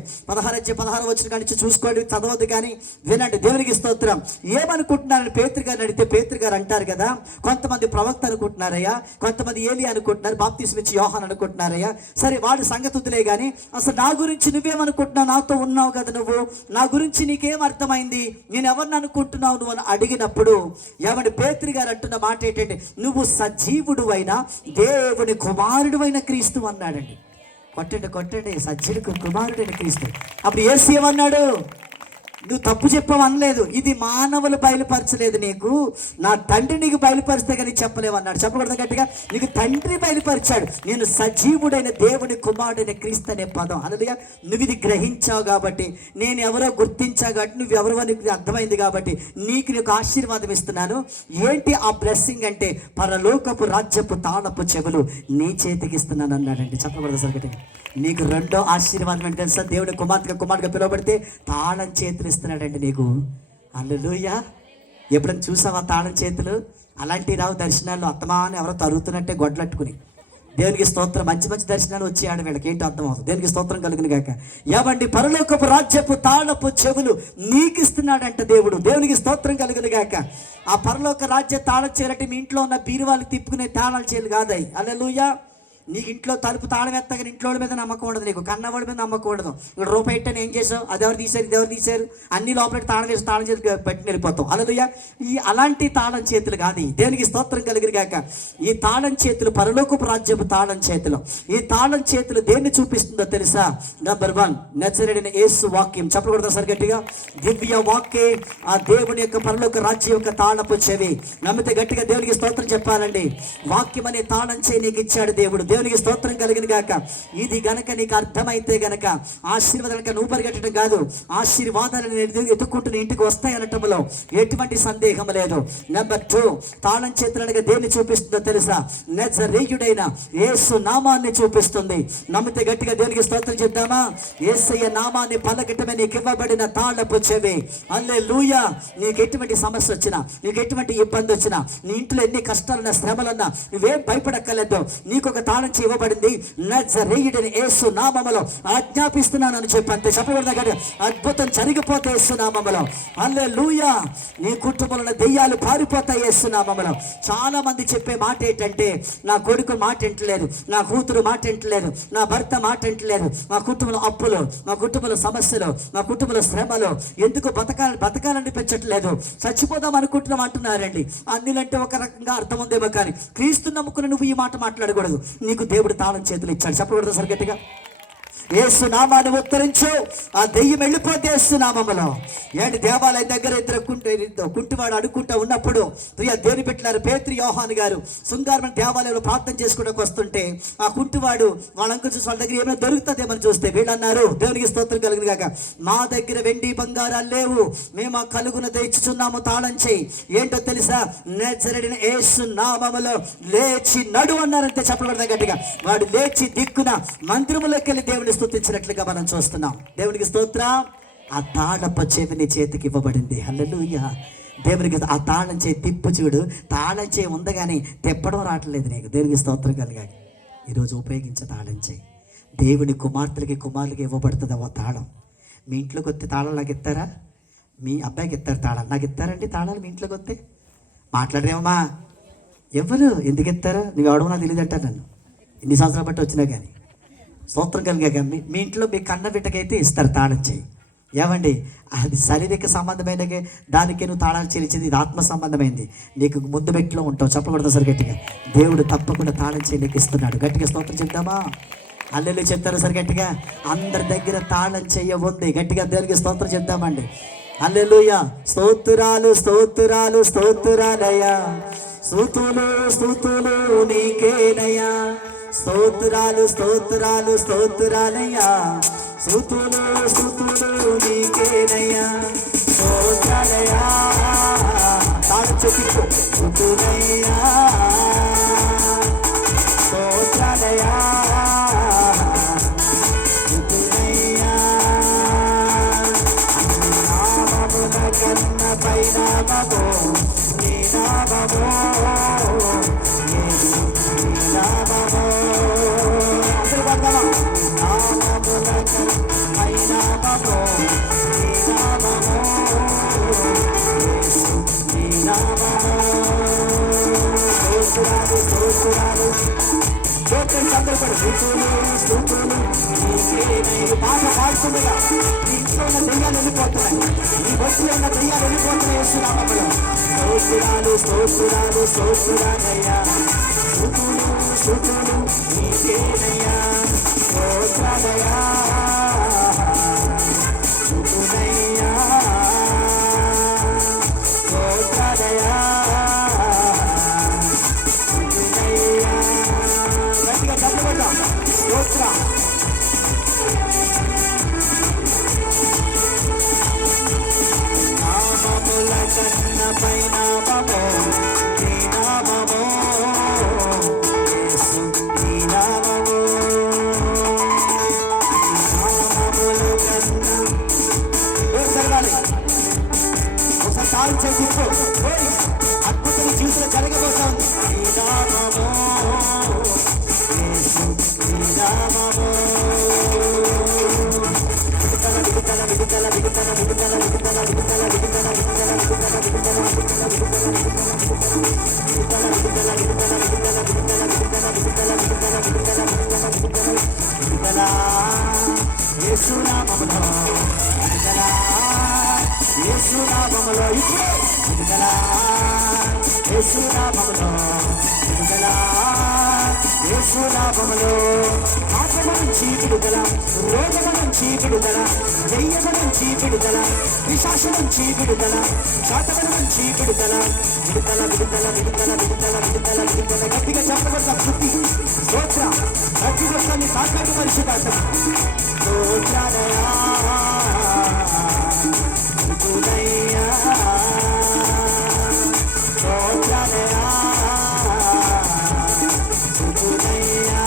వచ్చిన కాడి నుంచి చూసుకోండి, చదవద్దు కానీ వినండి. దేవునికి స్తోత్రం. ఏమనుకుంటున్నారని పేతురు గారిని అడిగితే, పేతురు గారు అంటారు కదా, కొంతమంది ప్రవక్త అనుకుంటున్నారయ్యా, కొంతమంది ఏలియా అనుకుంటున్నారు, బాప్తిస్మం ఇచ్చే యోహాను అనుకుంటున్నారయ్యా. సరే వాడి సంగతి వదిలే కానీ, అసలు నా గురించి నువ్వేమనుకుంటున్నావు? నాతో ఉన్నావు కదా నువ్వు, నా గురించి నీకేం అర్థమైంది? నేను ఎవరిని అనుకుంటున్నావు నువ్వు అని అడిగినప్పుడు, ఏమంటే పేతురు గారు అంటున్న మాట ఏంటంటే, నువ్వు సజీవుడు అయిన దేవుని కుమారుడు అయిన క్రీస్తు అన్నాడండి. కొట్టండి, సజీవుడు కుమారుడైన క్రీస్తు. అప్పుడు యేసు ఏమన్నాడు? నువ్వు తప్పు చెప్పావు అనలేదు. ఇది మానవులు బయలుపరచలేదు, నీకు నా తండ్రి నీకు బయలుపరిస్తే కానీ చెప్పలేవు అన్నాడు. చెప్పకూడదు గట్టిగా, నీకు తండ్రి బయలుపరిచాడు. నేను సజీవుడైన దేవుని కుమారుడైన క్రీస్తు అనే పదం. హల్లెలూయా. నువ్వు ఇది గ్రహించావు కాబట్టి, నేను ఎవరో గుర్తించావు కాబట్టి, నువ్వు ఎవరో నీకు అర్థమైంది కాబట్టి నీకు ఆశీర్వాదం ఇస్తున్నాను. ఏంటి ఆ బ్లెస్సింగ్ అంటే, పరలోకపు రాజ్యపు తాళపు చెవులు నీ చేతికి ఇస్తున్నాను అన్నాడండి. చెప్పకూడదు అసలు గట్టిగా. నీకు రెండో ఆశీర్వాదం ఏంటి తెలుసా? దేవుడి కుమార్తెగా పిలువబడితే తాళం చేతులు ఇస్తున్నాడండి నీకు. హల్లెలూయా. ఎప్పుడైనా చూసావా తాళం చేతులు? అలాంటివి రావు దర్శనాలు. అత్తమాని ఎవరో తరుగుతున్నట్టే గొడ్లట్టుకుని. దేవునికి స్తోత్రం. మంచి దర్శనాలు వచ్చేయాడు వీళ్ళకి, ఏంటో అర్థం అవుతుంది. దేవునికి స్తోత్రం కలుగును గాక. ఏమండి, పరలోకపు రాజ్యపు తాళపు చెవులు నీకు ఇస్తున్నాడంట దేవుడు. దేవునికి స్తోత్రం కలుగును గాక. ఆ పరలోక రాజ్య తాళం చేయాలంటే మీ ఇంట్లో ఉన్న బీరువాళ్ళు తిప్పుకునే తాళాలు చేయలు కాదాయి. హల్లెలూయా. నీకు ఇంట్లో తలుపు తాళం ఎత్తగా ఇంట్లో మీద నమ్మకం ఉండదు, నీకు కన్నవాడి మీద నమ్మకం ఉండదు. ఇక్కడ రూపాయి ఇట్టని ఏం చేసావు, అది ఎవరు తీశారు అన్ని లోపలికి తాళం చేతులు పట్టి వెళ్ళిపోతాం. హల్లెలూయా. ఈ అలాంటి తాళం చేతులు కాదు. దేనికి స్తోత్రం కలిగిన గాక. ఈ తాళం చేతులు పరలోకపు రాజ్యపు తాళం చేతులు. ఈ తాళం చేతులు దేన్ని చూపిస్తుందో తెలుసా? నెంబర్ 1, నజరేయుడైన యేసు వాక్యం. చెప్పకూడదు సార్ గట్టిగా? దివ్య వాక్యే ఆ దేవుని యొక్క పరలోక రాజ్యం యొక్క తాళపు చెవి. నమ్మితే గట్టిగా దేవునికి స్తోత్రం చెప్పాలండి. వాక్యం అనే తాళం చేయి నీకు ఇచ్చాడు దేవుడు. దేవునికి స్తోత్రం కలిగిన గాక. ఇది గనక నీకు అర్థమైతే గనక ఆశీర్వాదాలు నువ్వు పరిగెట్టడం కాదు, ఆశీర్వాదాలను ఎత్తుకుంటున్న ఇంటికి వస్తాయి అనటంలో ఎటువంటి సందేహం లేదు. నెంబర్ 2, తాళం చేతులనగా దేన్ని చూపిస్తుందో తెలుసా? నజరేయుడైన యేసు నామాన్ని చూపిస్తుంది. నమ్మితే గట్టిగా దేవునికి స్తోత్రం చెప్దామా? యేసయ్య నామాన్ని పలకటమే నీకు ఇవ్వబడిన తాళపు చెవి. హల్లెలూయా. నీకు ఎటువంటి సమస్య వచ్చినా, నీకు ఎటువంటి ఇబ్బంది వచ్చినా, నీ ఇంట్లో ఎన్ని కష్టాలున్నా శ్రమలున్నా నువ్వేం భయపడక్కర్లేదు. నీకు ఒక తాళం ఇవ్వబడింది. నజరేయుడైన యేసు నామములో ఆజ్ఞాపిస్తున్నాను అని చెప్పి అంతే. చెప్పకూడదు కానీ అద్భుతం జరిగిపోతే యేసు నామములో. హల్లెలూయా. నీ కుటుంబంలో దెయ్యాలు పారిపోతాయి యేసు నామములో. చాలా మంది చెప్పే మాట ఏంటంటే, నా కొడుకు మాట వింటలేదు, నా కూతురు మాట వింటలేదు, నా భర్త మాట వింటలేదు, మా కుటుంబంలో అప్పులు, మా కుటుంబంలో సమస్యలు, మా కుటుంబంలో శ్రమలు, ఎందుకు బతకాలనిపించట్లేదు, చచ్చిపోదాం అనుకుంటున్నాం అంటున్నారండి. అన్నిలంటే ఒక రకంగా అర్థం ఉందేమో, కానీ క్రీస్తు నమ్ముకుని నువ్వు ఈ మాట మాట్లాడకూడదు. నీకు దేవుడు తాళం చేతులు ఇచ్చాడు. చెప్పకూడదు సార్ గట్టిగా? యేసు నామాన్ని ఉత్తరించు, ఆ దెయ్యం వెళ్ళిపోతే యేసు నామములో. ఏంటి దేవాలయం దగ్గర ఇద్దరు కుంటివాడు అడుక్కుంటూ ఉన్నప్పుడు ప్రియ దేవుని పెట్టినారు పేతురు యోహాను గారు శృంగారమైన దేవాలయంలో ప్రార్థన చేసుకోవడానికి వస్తుంటే ఆ కుంటివాడు వాళ్ళ అంకు చూసి వాళ్ళ దగ్గర ఏమైనా దొరుకుతుందేమని చూస్తే వీళ్ళు అన్నారు, దేవునికి స్తోత్రం కలుగును గాక, మా దగ్గర వెండి బంగారాలు లేవు, మేము ఆ కలుగునది ఇచ్చుచున్నాము, తాళం చేయి. ఏంటో తెలుసా, నజరేయుడైన యేసు నామములో లేచి నడు అన్నారంటే చెప్పబడదా గట్టిగా. వాడు లేచి దిక్కున మందిరములోకి వెళ్ళి దేవుని స్తుతించినట్లుగా మనం చూస్తున్నాం. దేవునికి స్తోత్రం. ఆ తాళప చెవి నీ చేతికి ఇవ్వబడింది. హల్లెలూయా. దేవునికి ఆ తాళం చేయి తిప్పు చూడు, తాళం చేయి ఉంది కానీ తిప్పడం రావట్లేదు నీకు. దేవునికి స్తోత్రం కలిగా. ఈరోజు ఉపయోగించే తాళం చేయి దేవుని కుమారులకి ఇవ్వబడుతుంది. ఆ తాళం మీ ఇంట్లోకి వస్తే తాళం నాకు ఇస్తారా? మీ అబ్బాయికి ఇస్తారు తాళం, నాకు ఇస్తారండి తాళాలు? మీ ఇంట్లోకి వస్తే మాట్లాడరేమమ్మా, ఎవరు ఎందుకు ఇస్తారా? నువ్వు ఎవడమో నాకు తెలియదు అంటారు నన్ను, ఇన్ని సంవత్సరాలు బట్టి వచ్చినా కానీ. స్తోత్రం కలిగాక మీ ఇంట్లో మీ కన్న బిడ్డకైతే ఇస్తారు తాళం చేయి. ఏమండి, అది శారీరక సంబంధమైన దానికి నువ్వు తాళాలు చెల్లించింది, ఇది ఆత్మ సంబంధమైంది. నీకు ముందు పెట్టిలో ఉంటావు. చెప్పకూడదు సరి గట్టిగా. దేవుడు తప్పకుండా తాళం చేయి నీకు ఇస్తున్నాడు. గట్టిగా స్తోత్రం చెప్తామా? అల్లెలు చెప్తారు సరి గట్టిగా. అందరి దగ్గర తాళం చెయ్య ఉంది. గట్టిగా దేవునికి స్తోత్రం చెప్తామండి. హల్లెలూయా. స్తోత్రాలు స్తోత్రాలు స్తోత్రాలయ్యా, స్తుతులు స్తుతులు నీకేనయ్యా. స్తోత్రాలు స్తోత్రాలు స్తోత్రాలయ్యా, స్తుతులు స్తుతులు నీకేనయ్యా. స్తోత్రాలయ్యా, తాళం చెప్పించు. స్తుతులయ్యా, స్తోత్రాలయ్యా, కన్న పైనామో నీ నామమో, యేసు నీ నామమో. అందరూ పడదామా? నామముల కన్న పైనామో నీ నామమో, యేసు నీ నామమో. స్తోత్రాలు స్తోత్రాలు స్తోత్రం అందరూ కూడా. స్తుతులు స్తుతులు నీకేనే. పాట పాడుతుండగా నీ ఇంట్లో ఉన్న దెయ్యాలు వెళ్ళిపోతున్నాయి, నీ బస్సులో ఉన్న దెయ్యాలు వెళ్ళిపోతున్నాయి యేసు నామములో. స్తోత్రాలు స్తోత్రాలు స్తోత్రాలయ్యా, స్తుతులు స్తుతులు నీకేనయ్యా. స్తోత్రాలయ్యా, స్తుతులయ్యా, స్తోత్రాలయ్యా, స్తుతులయ్యా. గట్టిగా చెప్పబడ్డాం. స్తోత్రం. నామముల కన్న పైనామమో నీ నామమో, యేసు నీ నామమో. నామముల కన్న జరగాలి. ఒకసారి తాళం చేసి అద్భుతం జీవితంలో జరగబోతా ఉంది. నీ నామమో, యేసు నీ నామమో. విడుదల విడుదల విడుదల విడుదల విడుదల విడుదల విడుదల విడుదల యేసు నామములో, విడుదల యేసు నామములో. ఇప్పుడే విడుదల యేసు నామములో, విడుదల యేసు నామములో. ఆత్మ నుంచి విడుదల, రోగము నుంచి విడుదల, దెయ్యము నుంచి విడుదల, పిశాచు నుంచి విడుదల, చాతన నుంచి విడుదల. విడుదల విడుదల విడుదల విడుదల విడుదల విడుదల. గట్టిగా చెప్పబడ్డ శుద్ధి స్తోత్రం. ప్రతి ఒక్కరిని సాకాటి మనిషి కాదు. స్తోత్రాలయా, స్తుతులయ్యా, స్తోత్రాలయా, స్తుతులయ్యా.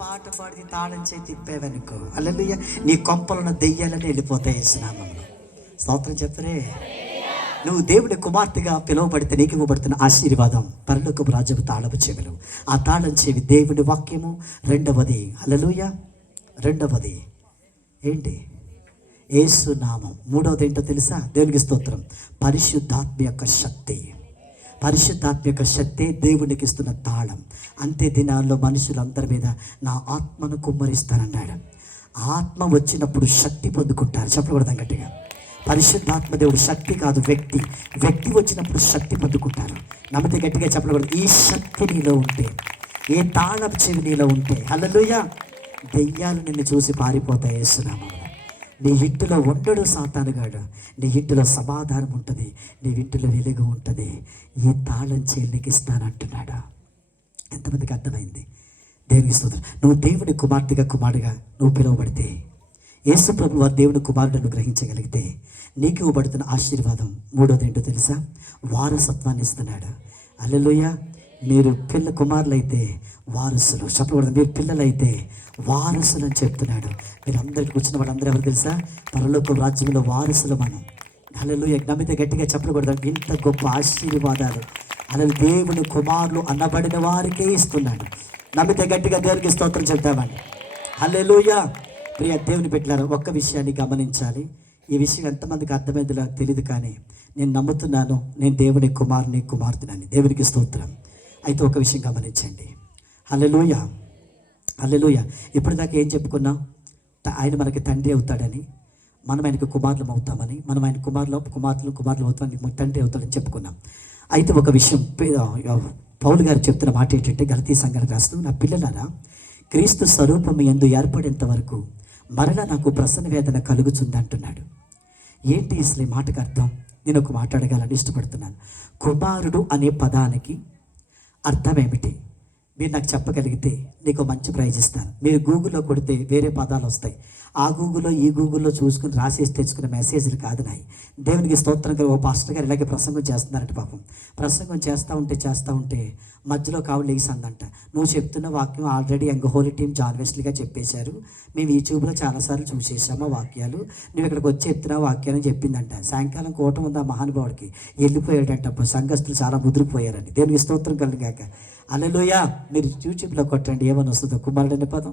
పాట పాడి తాళం చేయి తిప్పేవనుకో, హల్లెలూయా, నీ కొంపలున్న దెయ్యాలని వెళ్ళిపోతాయి యేసు నామములో. స్తోత్రం చెప్పరే. నువ్వు దేవుని కుమార్తెగా పిలువబడితే నీకు ఇవ్వబడుతున్న ఆశీర్వాదం పరలోకపు రాజ్యపు తాళపు చెవులు. ఆ తాళం చెవి దేవుని వాక్యము. రెండవది హల్లెలూయా, రెండవది ఏంటి? యేసు నామం. మూడవది ఏంటో తెలుసా? దేవునికి స్తోత్రం, పరిశుద్ధాత్మ యొక్క శక్తి. పరిశుద్ధాత్మ యొక్క శక్తి దేవునికి ఇస్తున్న తాళం. అంతే దినాల్లో మనుషులందరి మీద నా ఆత్మను కుమ్మరిస్తానన్నాడు. ఆత్మ వచ్చినప్పుడు శక్తి పొందుకుంటారు. చెప్పకూడదు గట్టిగా. పరిశుద్ధాత్మ దేవుడు శక్తి కాదు, వ్యక్తి. వ్యక్తి వచ్చినప్పుడు శక్తి పొందుకుంటారు. నమ్మితే గట్టిగా చెప్పకూడదు. ఈ శక్తి నీలో ఉంటే, ఏ తాళపు చెవి నీలో ఉంటే, హల్లెలూయా, దెయ్యాలు నిన్ను చూసి పారిపోతాయి. యేసునామములో నీ ఇంటిలో ఉండడు సాతానుగాడు. నీ ఇంటిలో సమాధానం ఉంటుంది, నీ ఇంటిలో వెలుగు ఉంటుంది. ఈ తాళం చెవి నీకు ఇస్తానంటున్నాడా? ఎంతమందికి అర్థమైంది? దేవునికి స్తోత్రం. నువ్వు దేవుని కుమార్తెగా కుమారుడిగా నువ్వు పిలువబడితే, యేసు ప్రభు వారు దేవుని కుమారుడును గ్రహించగలిగితే నీకు ఇవ్వబడుతున్న ఆశీర్వాదం మూడోది ఏంటో తెలుసా? వారసత్వాన్ని ఇస్తున్నాడు. హల్లెలూయా. మీరు కుమారులైతే వారసులు. చెప్పకూడదు. మీరు పిల్లలైతే వారసులు అని చెప్తున్నాడు. మీరు అందరికి వచ్చిన వాళ్ళందరూ ఎవరు తెలుసా? పరలోక రాజ్యంలో వారసులు మనం. హల్లెలూయా. నమ్మితే గట్టిగా చెప్పకూడదు. ఇంత గొప్ప ఆశీర్వాదాలు అలా దేవుని కుమారులు అన్నబడిన వారికే ఇస్తున్నాడు. నమ్మితే గట్టిగా దేవునికి స్తోత్రం చెప్తామండి. హల్లెలూయా. ప్రియ దేవుని బిడ్డలారా, ఒక్క విషయాన్ని గమనించాలి. ఈ విషయం ఎంతమందికి అర్థమైందో నాకు తెలియదు, కానీ నేను నమ్ముతున్నాను, నేను దేవుని కుమార్తెనని. దేవునికి స్తోత్రం. అయితే ఒక విషయం గమనించండి. హల్లెలూయా, హల్లెలూయా. ఇప్పటిదాకా ఏం చెప్పుకున్నాం? ఆయన మనకి తండ్రి అవుతాడని, మనం ఆయనకు కుమారులం అవుతామని, మనం ఆయన కుమారులు అవుతామని, తండ్రి అవుతాడని చెప్పుకున్నాం. అయితే ఒక విషయం పౌలు గారు చెప్తున్న మాట ఏంటంటే, గలతీ సంఘానికి రాస్తూ, నా పిల్లలారా, క్రీస్తు స్వరూపం యందు ఏర్పడేంత వరకు మరలా నాకు ప్రసన్న వేదన కలుగుతుంది అంటున్నాడు. ఏంటి అసలు ఈ మాటకు అర్థం? నేను ఒక మాట అడగాలని ఇష్టపడుతున్నాను. కుమారుడు అనే పదానికి అర్థం ఏమిటి? మీరు నాకు చెప్పగలిగితే నీకు మంచి ప్రైజ్ ఇస్తాను. మీరు గూగుల్లో కొడితే వేరే పదాలు వస్తాయి. ఆ గూగుల్లో ఈ గూగుల్లో చూసుకుని రాసేసి తెచ్చుకునే మెసేజ్లు కాదు నాయి. దేవునికి స్తోత్రం. ఓ పాస్టర్ గారు ఇలాగే ప్రసంగం చేస్తున్నారంట. పాపం ప్రసంగం చేస్తూ ఉంటే మధ్యలో కావులు లేసిందంట. నువ్వు చెప్తున్న వాక్యం ఆల్రెడీ హోలీ టీమ్ జాన్ వెస్లీగా చెప్పేశారు, మేము యూట్యూబ్లో చాలాసార్లు చూసేసాము ఆ వాక్యాలు, నువ్వు ఇక్కడికి వచ్చి చెప్తున్న వాక్యాలని చెప్పిందంట. సాయంకాలం కూటం ఉంది ఆ మహానుభావుడికి, వెళ్ళిపోయాడంట. సంఘస్థులు చాలా ముదిరిపోయారండి. దేవునికి స్తోత్రం కలిగాక. హల్లెలూయా. మీరు యూట్యూబ్లో కొట్టండి, ఏమని వస్తుందో కుమారుడు అనే పదం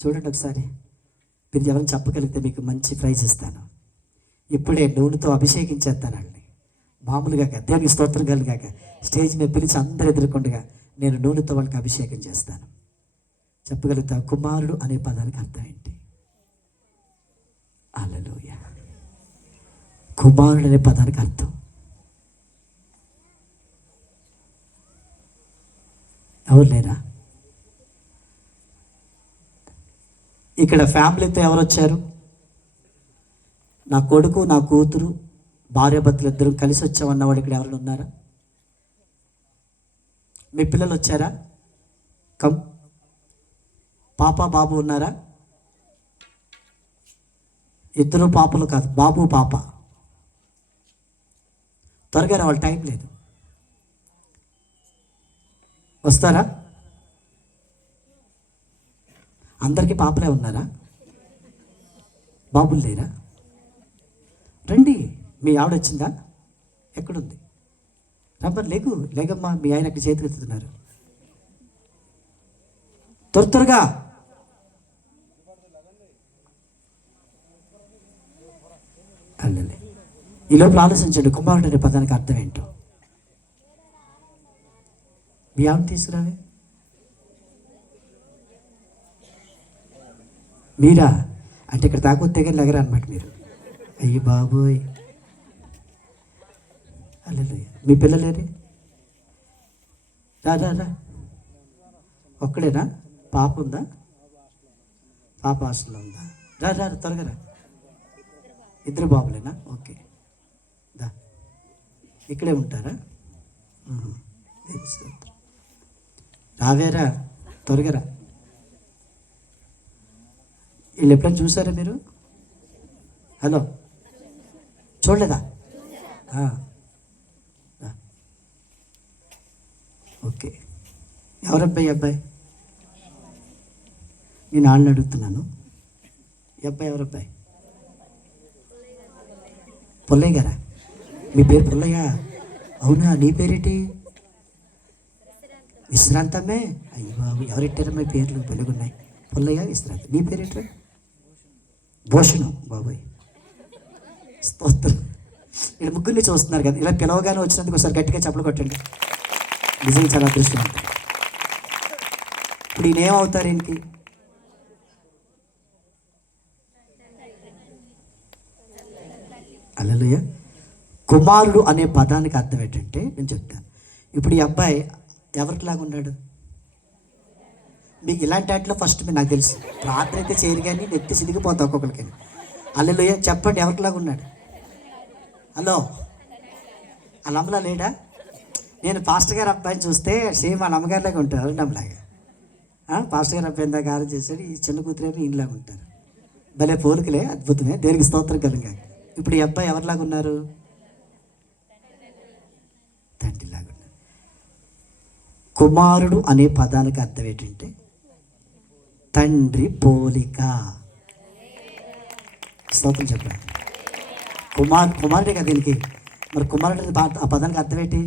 చూడండి ఒకసారి. మీరు ఎవరైనా చెప్పగలిగితే మీకు మంచి ప్రైజ్ ఇస్తాను. ఇప్పుడే నూనెతో అభిషేకించేస్తానండి. మామూలుగా దేవునికి స్తోత్రం కలిగాక స్టేజ్ మీద పిలిచి అందరు ఎదుర్కొండగా నేను నూనెతో వాళ్ళకి అభిషేకం చేస్తాను. చెప్పగలుగుతా కుమారుడు అనే పదానికి అర్థం ఏంటి? హల్లెలూయా. కుమారుడు అనే పదానికి అర్థం ఎవరు లేరా? ఇక్కడ ఫ్యామిలీతో ఎవరు వచ్చారు? నా కొడుకు, నా కూతురు, భార్యాభర్తలు ఇద్దరు కలిసి వచ్చామన్నవాడు ఇక్కడ ఎవరైనా ఉన్నారా? మీ పిల్లలు వచ్చారా? కమ్. పాప బాబు ఉన్నారా? ఇద్దరు పాపలు కాదు, బాబు పాప. త్వరగా రా, వాళ్ళ టైం లేదు. వస్తారా? అందరికీ పాపలే ఉన్నారా? బాబులు లేరా? రండి. మీ ఆవిడ వచ్చిందా? ఎక్కడుంది? రమ్మని లేగమ్మా. మీ ఆయన అక్కడ చేతులు ఎత్తుతున్నారు. త్వరగా. అల్లలే. ఈ లోపల ఆలోచించండి, కుమారుడు అనే పదానికి అర్థం ఏంటో. మీ ఆవిడ తీసుకురావే. మీరా? అంటే ఇక్కడ తాకొత్తే కానీ లెగరా అనమాట మీరు. అయ్యి బాబోయ్. హల్లెలూయా. మీ పిల్లలేరి? రా రా రా. ఒక్కడేనా? పాప ఉందా? పాప హాస్టల్లో ఉందా? రా రా త్వరగా రా. ఇద్దరు బాబులేనా? ఓకే. దా. ఇక్కడే ఉంటారా? రావేరా, త్వరగా రా. వీళ్ళు ఎప్పుడైనా చూసారా మీరు? హలో, చూడలేదా? ఓకే. ఎవరబ్బాయి? అబ్బాయి నేను వాళ్ళని అడుగుతున్నాను. ఈ అబ్బాయి ఎవరబ్బాయి? పుల్లయ్య గారా? మీ పేరు పుల్లయ్య? అవునా, నీ పేరేంటి? విశ్రాంతమ్మే. అయ్యి బాబు, ఎవరెట్టారా మీ పేర్లు వెలుగున్నాయి. పుల్లయ్య, విశ్రాంతి. నీ పేరేంట్రా? భూషణం. బాబాయ్ స్తోత్రం. ఇక్కడ ముగ్గురిని చూస్తున్నారు కదా, ఇలా పిలవగానే వచ్చినందుకు ఒకసారి గట్టిగా చప్పలు కొట్టండి. నిజంగా చాలా అదృష్టం. ఇప్పుడు ఈయన ఏమవుతారు? ఈయనకి హల్లెలూయా. కుమారుడు అనే పదానికి అర్థం ఏంటంటే నేను చెప్తాను. ఇప్పుడు ఈ అబ్బాయి ఎవరికిలాగా ఉన్నాడు? మీకు ఇలాంటి వాటిలో ఫస్ట్ నాకు తెలుసు, రాత్రి అయితే చేయరు కానీ నెత్తి సిదిగిపోతా ఒక్కొక్కరికి. హల్లెలూయా. చెప్పండి, ఎవరికిలాగా ఉన్నాడు? హలో, వాళ్ళ అమ్మలా లేడా? నేను పాస్టర్ గారు అబ్బాయిని చూస్తే సేమ్ వాళ్ళ అమ్మగారిలాగా ఉంటారు, అమ్మలాగా. పాస్టర్ గారు అబ్బాయి ఇందాక ఆలోచన చేశాడు, ఈ చిన్న కూతురేమో ఈయనలాగా ఉంటారు. భలే పోలికలే, అద్భుతమే, దేనికి స్తోత్రం కలుగా. ఇప్పుడు ఈ అబ్బాయి ఎవరిలాగా ఉన్నారు? తండ్రిలాగా ఉన్నారు. కుమారుడు అనే పదానికి అర్థం ఏంటంటే తండ్రి పోలిక. స్తోత్రం చెప్పండి. కుమారుడే కదా దీనికి. మరి కుమారుడు ఆ పదానికి అర్థం ఏంటి?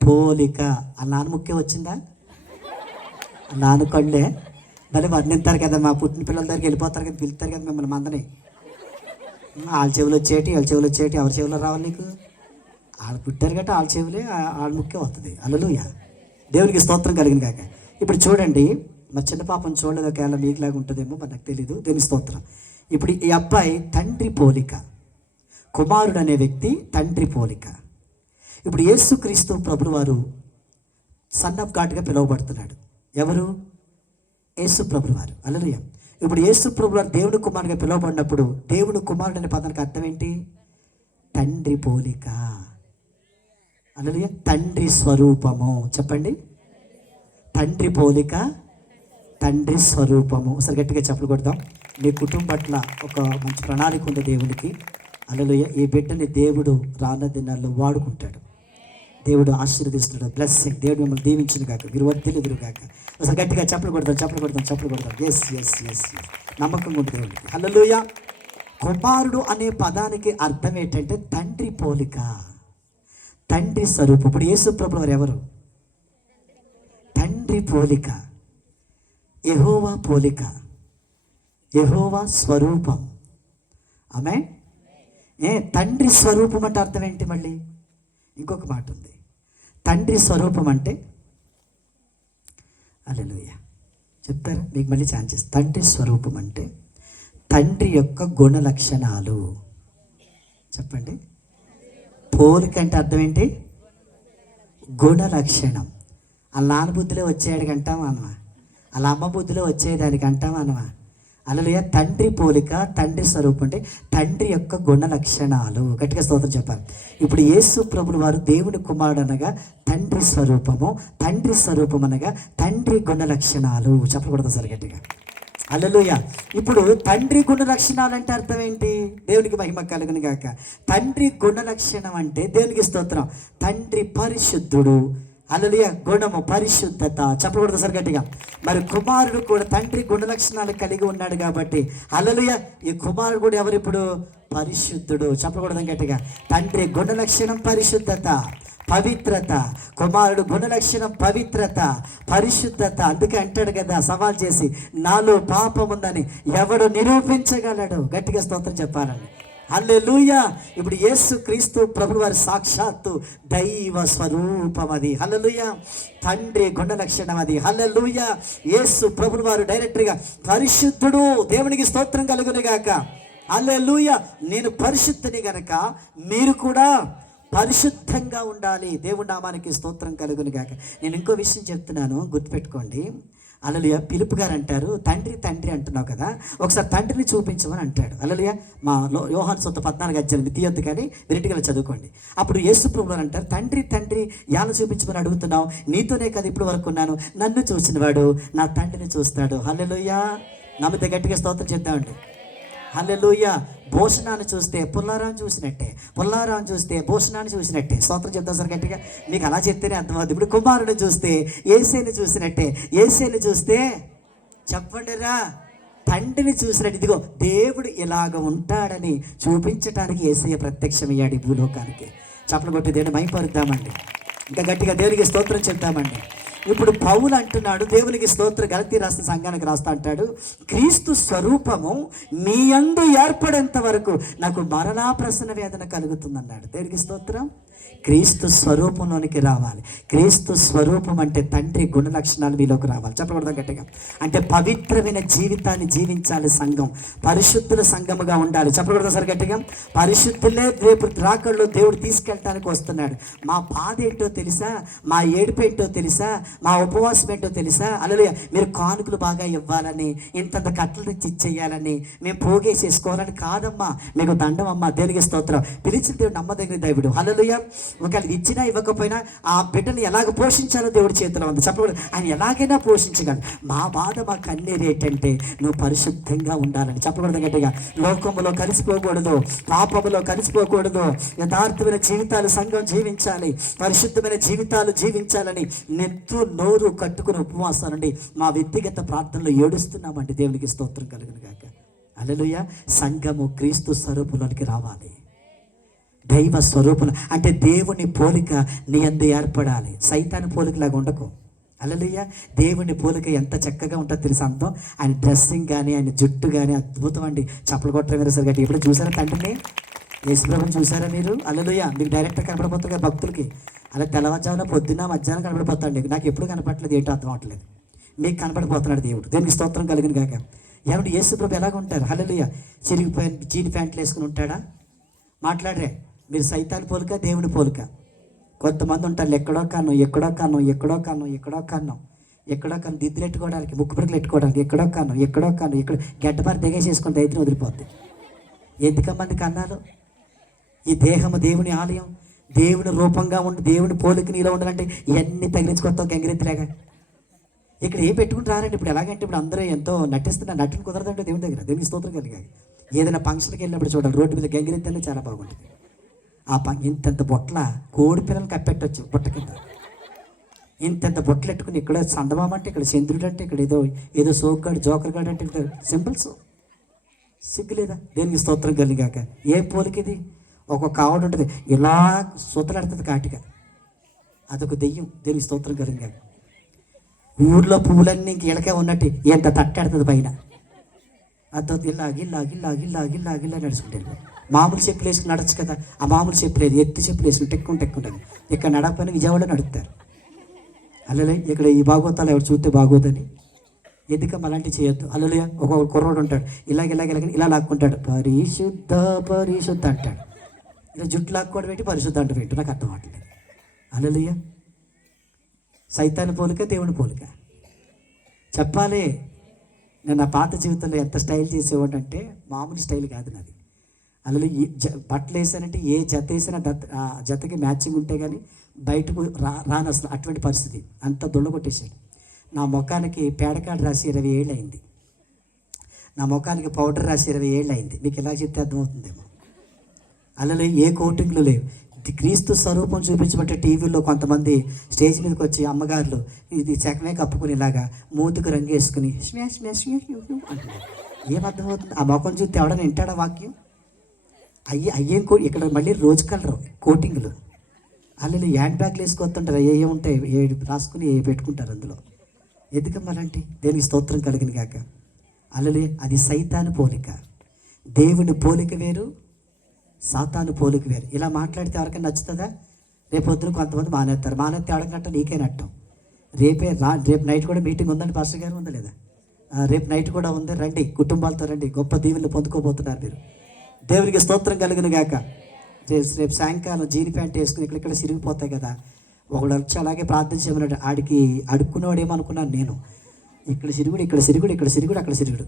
పోలిక. ఆ నాన్న ముఖ్యం వచ్చిందా? ఆ నాన్న కళ్ళే భలే వర్ణిస్తారు కదా, మా పుట్టిన పిల్లల దగ్గరికి వెళ్ళిపోతారు కదా, పిలుస్తారు కదా మిమ్మల్ని మందని. వాళ్ళ చెవులు వచ్చేటి, వాళ్ళ చెవులు వచ్చేటి, ఎవరి చెవులో రావాలి నీకు? వాళ్ళు పుట్టారు కాబట్టి వాళ్ళ చెవులే వాళ్ళ ముఖ్యం వస్తుంది. హల్లెలూయా. దేవునికి స్తోత్రం కలిగిన కాక. ఇప్పుడు చూడండి, మరి చిన్న పాపం చూడలేదు, ఒకవేళ మీకులాగా ఉంటుందేమో మరి నాకు తెలీదు. దేవుని స్తోత్రం. ఇప్పుడు ఈ అబ్బాయి తండ్రి పోలిక, కుమారుడు అనే వ్యక్తి తండ్రి పోలిక. ఇప్పుడు యేసుక్రీస్తు ప్రభులు వారు సన్ ఆఫ్ గాడ్గా పిలువబడుతున్నాడు. ఎవరు? యేసు ప్రభులు వారు. హల్లెలూయా. ఇప్పుడు యేసు ప్రభులు వారు దేవుని కుమారుడిగా పిలువబడినప్పుడు దేవుని కుమారుడు అనే పదానికి అర్థం ఏంటి? తండ్రి పోలిక. హల్లెలూయా. తండ్రి స్వరూపము. చెప్పండి, తండ్రి పోలిక, తండ్రి స్వరూపము. ఒకసారి గట్టిగా చెప్పులు కొడదాం. మీ కుటుంబం పట్ల ఒక మంచి ప్రణాళిక ఉంది దేవునికి. హల్లెలూయా. ఈ బిడ్డని దేవుడు రానున్న దినాల్లో వాడుకుంటాడు. దేవుడు ఆశీర్వదిస్తున్నాడు. బ్లెస్సింగ్. దేవుడు మిమ్మల్ని దీవించిన కాక, మీరు వర్ధిల్లుదురు కాక. ఒకసారి గట్టిగా చెప్పులు కొడదాం, చెప్పులు కొడదాం, చెప్పులు కొడదాం. Yes yes yes yes. నమ్మకంగా ఉంది దేవుడికి. హల్లెలూయా. కుమారుడు అనే పదానికి అర్థం ఏంటంటే తండ్రి పోలిక, తండ్రి స్వరూపం. ఇప్పుడు యేసు ప్రభువు వారు ఎవరు? తండ్రి పోలిక, యెహోవా పోలిక, యెహోవా స్వరూపం. ఆమేన్. తండ్రి స్వరూపం అంటే అర్థం ఏంటి? మళ్ళీ ఇంకొక మాట ఉంది. తండ్రి స్వరూపం అంటే హల్లెలూయా చెప్తారా? మీకు మళ్ళీ ఛాన్స్. తండ్రి స్వరూపం అంటే తండ్రి యొక్క గుణ లక్షణాలు. చెప్పండి. పోలిక అంటే అర్థం ఏంటి? గుణ లక్షణం. వాళ్ళ నాన్న బుద్ధిలో వచ్చేయడానికి అంటామా అనమా? వాళ్ళ అమ్మ బుద్ధిలో వచ్చేదానికి అంటామా అనమా? హల్లెలూయా. తండ్రి పోలిక, తండ్రి స్వరూపం అంటే తండ్రి యొక్క గుణ లక్షణాలు. గట్టిగా స్తోత్రం చెప్పాలి. ఇప్పుడు యేసు ప్రభులు వారు దేవుని కుమారుడు అనగా తండ్రి స్వరూపము, తండ్రి స్వరూపం అనగా తండ్రి గుణ లక్షణాలు. చెప్పకూడదు సార్ గట్టిగా. హల్లెలూయా. ఇప్పుడు తండ్రి గుణ లక్షణాలు అంటే అర్థం ఏంటి? దేవునికి మహిమ కలుగును గాక. తండ్రి గుణ లక్షణం అంటే దేవునికి స్తోత్రం, తండ్రి పరిశుద్ధుడు. హల్లెలూయా. గుణము, పరిశుద్ధత. చెప్పకూడదు సార్ గట్టిగా. మరి కుమారుడు కూడా తండ్రి గుణ లక్షణాలు కలిగి ఉన్నాడు కాబట్టి హల్లెలూయా. ఈ కుమారుడు కూడా ఎవరు? ఇప్పుడు పరిశుద్ధుడు. చెప్పకూడదు గట్టిగా. తండ్రి గుణ లక్షణం పరిశుద్ధత, పవిత్రత. కుమారుడు గుణలక్షణం పవిత్రత, పరిశుద్ధత. అందుకే అంటాడు కదా సవాల్ చేసి, నాలో పాపం ఉందని ఎవడు నిరూపించగలడు? గట్టిగా స్తోత్రం చెప్పాలని. హల్లెలూయా. ఇప్పుడు యేసు క్రీస్తు ప్రభువు వారి సాక్షాత్తు దైవ స్వరూపం అది. హల్లెలూయా. తండ్రి గుణ లక్షణం అది. హల్లెలూయా. యేసు ప్రభువు వారు డైరెక్ట్గా పరిశుద్ధుడు. దేవునికి స్తోత్రం కలుగును గాక. హల్లెలూయా. నేను పరిశుద్ధుని గనక మీరు కూడా పరిశుద్ధంగా ఉండాలి. దేవుడి నామానికి స్తోత్రం కలుగును గాక. నేను ఇంకో విషయం చెప్తున్నాను, గుర్తుపెట్టుకోండి. హల్లెలూయా. పిలుపు గారు అంటారు, తండ్రి తండ్రి అంటున్నావు కదా, ఒకసారి తండ్రిని చూపించమని అంటాడు. హల్లెలూయా. మా యోహాను సువార్త 14:18 తీయొద్దు కానీ విరిటిగా చదువుకోండి. అప్పుడు యేసు ప్రభువు అంటారు, తండ్రి తండ్రి యాను చూపించమని అడుగుతున్నావు, నీతోనే కదా ఇప్పుడు వరకు ఉన్నాను, నన్ను చూసినవాడు నా తండ్రిని చూస్తాడు. హల్లెలూయా. నమ్మితే గట్టిగా స్తోత్రం చేద్దామండి. హల్లెలూయా. భూషణాన్ని చూస్తే పుల్లారాన్ని చూసినట్టే, పుల్లారాన్ని చూస్తే భూషణాన్ని చూసినట్టే. స్తోత్రం చెప్తాం సార్ గట్టిగా. మీకు అలా చెప్తేనే అర్థమవుతుంది. ఇప్పుడు కుమారుని చూస్తే యేసేని చూసినట్టే, యేసేని చూస్తే చెప్పండి రా తండ్రిని చూసినట్టు ఇదిగో దేవుడు ఇలాగ ఉంటాడని చూపించడానికి యేసయ్య ప్రత్యక్షమయ్యాడు ఈ భూలోకానికి. చప్పలు కొట్టి దేవుని మైపరుద్దామండి, ఇంకా గట్టిగా దేవునికి స్తోత్రం చెప్తామండి. ఇప్పుడు పౌలు అంటున్నాడు, దేవునికి స్తోత్రం, గలతీ రాసిన సంఘానికి రాస్తా అంటాడు, క్రీస్తు స్వరూపము మీ యందు ఏర్పడేంత వరకు నాకు మరణా ప్రసన్న వేదన కలుగుతుందన్నాడు. దేవునికి స్తోత్రం. క్రీస్తు స్వరూపంలోనికి రావాలి. క్రీస్తు స్వరూపం అంటే తండ్రి గుణ లక్షణాలు మీలోకి రావాలి. చెప్పకూడదు గట్టిగా. అంటే పవిత్రమైన జీవితాన్ని జీవించాలి సంఘం, పరిశుద్ధుల సంఘముగా ఉండాలి. చెప్పకూడదు సార్ గట్టిగా. పరిశుద్ధులే రేపు రాకల్లో దేవుడు తీసుకెళ్ళటానికి వస్తున్నాడు. మా బాధ ఏంటో తెలుసా, మా ఏడుపు ఏంటో తెలుసా, మా ఉపవాసం ఏంటో తెలుసా? హల్లెలూయా. మీరు కానుకలు బాగా ఇవ్వాలని, ఇంతంత కట్టలు తెచ్చి ఇచ్చేయాలని, మేము పోగేసేసుకోవాలని కాదమ్మా, మీకు దండం అమ్మా. దేవునికి స్తోత్రం. పిలిచిన దేవుడు నమ్మదగిన దేవుడు. హల్లెలూయా. ఒకవేళ ఇచ్చినా ఇవ్వకపోయినా ఆ బిడ్డను ఎలాగ పోషించాలో దేవుడి చేతిలో ఉంది. చెప్పకూడదు, ఆయన ఎలాగైనా పోషించగలడు. మా బాధ, మా కన్నీరు ఏంటంటే నువ్వు పరిశుద్ధంగా ఉండాలని. చెప్పకూడదు గట్టిగా. లోకంలో కలిసిపోకూడదు, పాపములో కలిసిపోకూడదు, యథార్థమైన జీవితాలు సంఘం జీవించాలి, పరిశుద్ధమైన జీవితాలు జీవించాలని నెత్తు నోరు కట్టుకుని ఉపవాసాలండి మా వ్యక్తిగత ప్రార్థనలో ఏడుస్తున్నామండి. దేవునికి స్తోత్రం కలుగును గాక. హల్లెలూయా. సంఘము క్రీస్తు స్వరూపంలోనికి రావాలి. దైవ స్వరూపం అంటే దేవుని పోలిక నీ యందు ఏర్పడాలి. సైతాను పోలికలాగా ఉండకు. హల్లెలూయా. దేవుని పోలిక ఎంత చక్కగా ఉంటుందో తెలుసా అందం. ఆయన డ్రెస్సింగ్ కానీ, ఆయన జుట్టు కానీ అద్భుతం అండి. చప్పలు కొట్టడం మీద సరిగ్గా ఎప్పుడు చూసారా తండ్రిని, యేసుప్రభుని చూసారా మీరు? హల్లెలూయా. మీకు డైరెక్ట్గా కనపడిపోతుంది కదా భక్తులకి. అలా తెల్లవారుజామున పొద్దున్న మధ్యాహ్నం కనపడిపోతాడు. నాకు ఎప్పుడు కనపడలేదు, ఏంటో అర్థం అవట్లేదు. మీకు కనపడిపోతున్నాడు దేవుడు. దేవునికి స్తోత్రం కలిగిన కాక. ఏమంటే యేసుప్రభు ఎలాగ ఉంటారు? హల్లెలూయా. చిరిగిపోయిన జీని ప్యాంట్లు వేసుకుని ఉంటాడా? మాట్లాడరే. మీరు సైతాన్ పోలిక, దేవుని పోలిక. కొంతమంది ఉంటారు ఎక్కడో కాను, ఎక్కడో కాను, ఎక్కడో కాను, ఎక్కడో కాను, ఎక్కడో కాను, దిద్దులు ఎట్టుకోవడానికి, ముక్కు పిడకలు ఎట్టుకోవడానికి, ఎక్కడో కాను, ఎక్కడో కాను, ఎక్కడ గడ్డపారి దిగేసేసుకొని దైత్యం వదిలిపోద్ది. ఎంతకమంది కన్నాలు? ఈ దేహము దేవుని ఆలయం, దేవుని రూపంగా ఉండి దేవుని పోలిక నీలో ఉండాలంటే ఇవన్నీ తగిలించుకొస్తావు గంగిరెత్తిలాగా. ఇక్కడ ఏం పెట్టుకుని రారండి. ఇప్పుడు ఎలాగంటే ఇప్పుడు అందరూ ఎంతో నటిస్తున్నారు. నటుని కుదరదంటే దేవుని దగ్గర. దేవునికి స్తోత్రం కలిగాయి. ఏదైనా ఫంక్షన్కి వెళ్ళినప్పుడు చూడాలి, రోడ్డు మీద గంగిరెత్తి చాలా బాగుంటుంది. ఆ ఇంతంత బొట్ల కోడి పిల్లలు కప్పెట్టవచ్చు బుట్ట కింద. ఇంతంత బొట్టలు పెట్టుకుని ఇక్కడ చందమామ అంటే, ఇక్కడ చంద్రుడు అంటే, ఇక్కడ ఏదో సోగ్గాడు, జోకర్ గాడు అంటే, ఇక్కడ సింపుల్స్. సిగ్గులేదా? దేనికి స్తోత్రం కలిగాక. ఏం పోలిక ఇది? ఒక్కొక్క ఆవిడ ఉంటుంది ఇలా సూతలాడుతుంది కాటిగా, అదొక దెయ్యం. దేనికి స్తోత్రం కలిగాక. ఊర్లో పువ్వులన్నీ ఇంక ఇళ్ళకే ఉన్నట్టు ఎంత తట్టాడుతుంది పైన. అదో గిల్లా గిల్లా గిల్లా గిల్లా గిల్లా గిల్లా నడుచుకుంటారు. మామూలు చెప్పులు వేసుకుని నడచ్చు కదా, ఆ మామూలు చెప్పులు లేదు, ఎత్తి చెప్పులు వేసుకుని టెక్కుంటారు. ఇక్కడ నడపని విజయవాడలో నడుపుతారు. అల్లలే ఇక్కడ ఈ భాగవతాలు ఎవరు చూస్తే బాగోదని ఎందుకమ్మ అలాంటివి చేయొద్దు. అల్లలే ఒక్కొక్క కుర్రోడు ఉంటాడు ఇలా లాక్కుంటాడు, పరిశుద్ధ పరిశుద్ధ అంటాడు. ఇలా జుట్టు లాక్కోవడం ఏంటి, పరిశుద్ధ అంటే ఏంటి నాకు అర్థం అవ్వట్లేదు. అల్లలయ్య. సైతాన్ని పోలిక, దేవుని పోలిక చెప్పాలి. నేను నా పాత జీవితంలో ఎంత స్టైల్ చేసేవాడు అంటే మామూలు స్టైల్ కాదు నాది. అందులో బట్టలు వేసానంటే ఏ జత వేసినా జతకి మ్యాచింగ్ ఉంటే కానీ బయటకు రాను అసలు. అటువంటి పరిస్థితి. అంత దొళ్ళ కొట్టేశాడు. నా ముఖానికి పేడకాడు రాసి 20 ఏళ్ళు అయింది. నా ముఖానికి పౌడర్ రాసి 20 ఏళ్ళు అయింది. మీకు ఎలా చెప్తే అర్థమవుతుందేమో. అందులో ఏ కోటింగ్లు లేవు. క్రీస్తు స్వరూపం చూపించబట్టే టీవీలో కొంతమంది స్టేజ్ మీదకి వచ్చి అమ్మగారులు ఇది చకమే కప్పుకుని ఇలాగా మూతికి రంగు వేసుకుని స్మాష్ స్మాష్ అంటున్నారు. ఏమర్థమవుతుంది? ఆ ముఖం చూస్తే ఎవడని వింటాడా వాక్యం? అయ్యేం ఇక్కడ మళ్ళీ రోజు కలరు కోటింగ్లు. వాళ్ళు హ్యాండ్ బ్యాగ్లు వేసుకొస్తుంటారు. ఏ ఉంటాయి, ఏ రాసుకుని ఏ పెట్టుకుంటారు అందులో. ఎందుకమ్మాలంటే దేనికి స్తోత్రం కలిగిన కాక. అల్లలే అది సైతాను పోలిక. దేవుని పోలిక వేరు, సాతాను పోలిక వేరు. ఇలా మాట్లాడితే ఎవరికైనా నచ్చుతుందా? రేపు పొద్దున కొంతమంది మానేస్తే అడగనట్టు నీకే నట్టం. రేపు నైట్ కూడా మీటింగ్ ఉందండి పాస్టర్ గారు, ఉందా లేదా? రేపు నైట్ కూడా ఉంది, రండి, కుటుంబాలతో రండి, గొప్ప దీవెనలు పొందుకోబోతున్నారు మీరు. దేవునికి స్తోత్రం కలిగిన గాక. రేపు సాయంకాలం జీని ప్యాంట్ వేసుకుని ఇక్కడ సిరిగిపోతాయి కదా. ఒకడు వచ్చి అలాగే ప్రార్థన చేయమన్నాడు. ఆడికి అడుక్కునేవాడు ఏమనుకున్నాను నేను, ఇక్కడ సిరుగుడు, ఇక్కడ సిరుగుడు, ఇక్కడ సిరుగుడు, అక్కడ సిరుగుడు,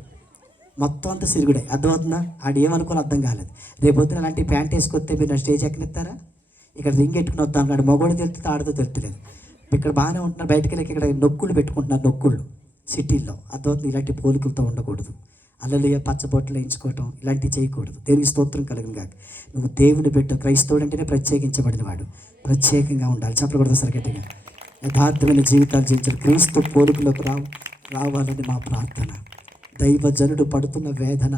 మొత్తం అంతా సిరుగుడే. అర్థమవుతుందా? ఆడు ఏమనుకోని అర్థం కాలేదు. రేపు పొద్దున అలాంటి ప్యాంట్ వేసుకొస్తే మీరు నా స్టేజ్ ఎక్కనిస్తారా? ఇక్కడ రింగ్ ఎట్టుకుని వద్దాం అన్నాడు. మగోడు తెలుస్తుంది, ఆడతో తెలుస్తలేదు. ఇక్కడ బాగానే ఉంటున్నారు, బయటకు వెళ్ళి ఇక్కడ నొక్కుళ్ళు పెట్టుకుంటున్నారు, నొక్కుళ్ళు సిటీల్లో. అర్థమవుతుంది? ఇలాంటి పోలికలతో ఉండకూడదు. అల్లలుయ పచ్చబొట్లు వేయించుకోవటం ఇలాంటివి చేయకూడదు. దేవునికి స్తోత్రం కలిగిన కాక. నువ్వు దేవుని బిడ్డ, క్రైస్తవుడు అంటేనే ప్రత్యేకించబడిన వాడు, ప్రత్యేకంగా ఉండాలి. చెప్పకూడదు సరే గట్టిగా. యథార్థమైన జీవితాలు జీవించాలి. క్రీస్తు పోలికలోకి రావాలని మా ప్రార్థన. దైవజనుడు పడుతున్న వేదన,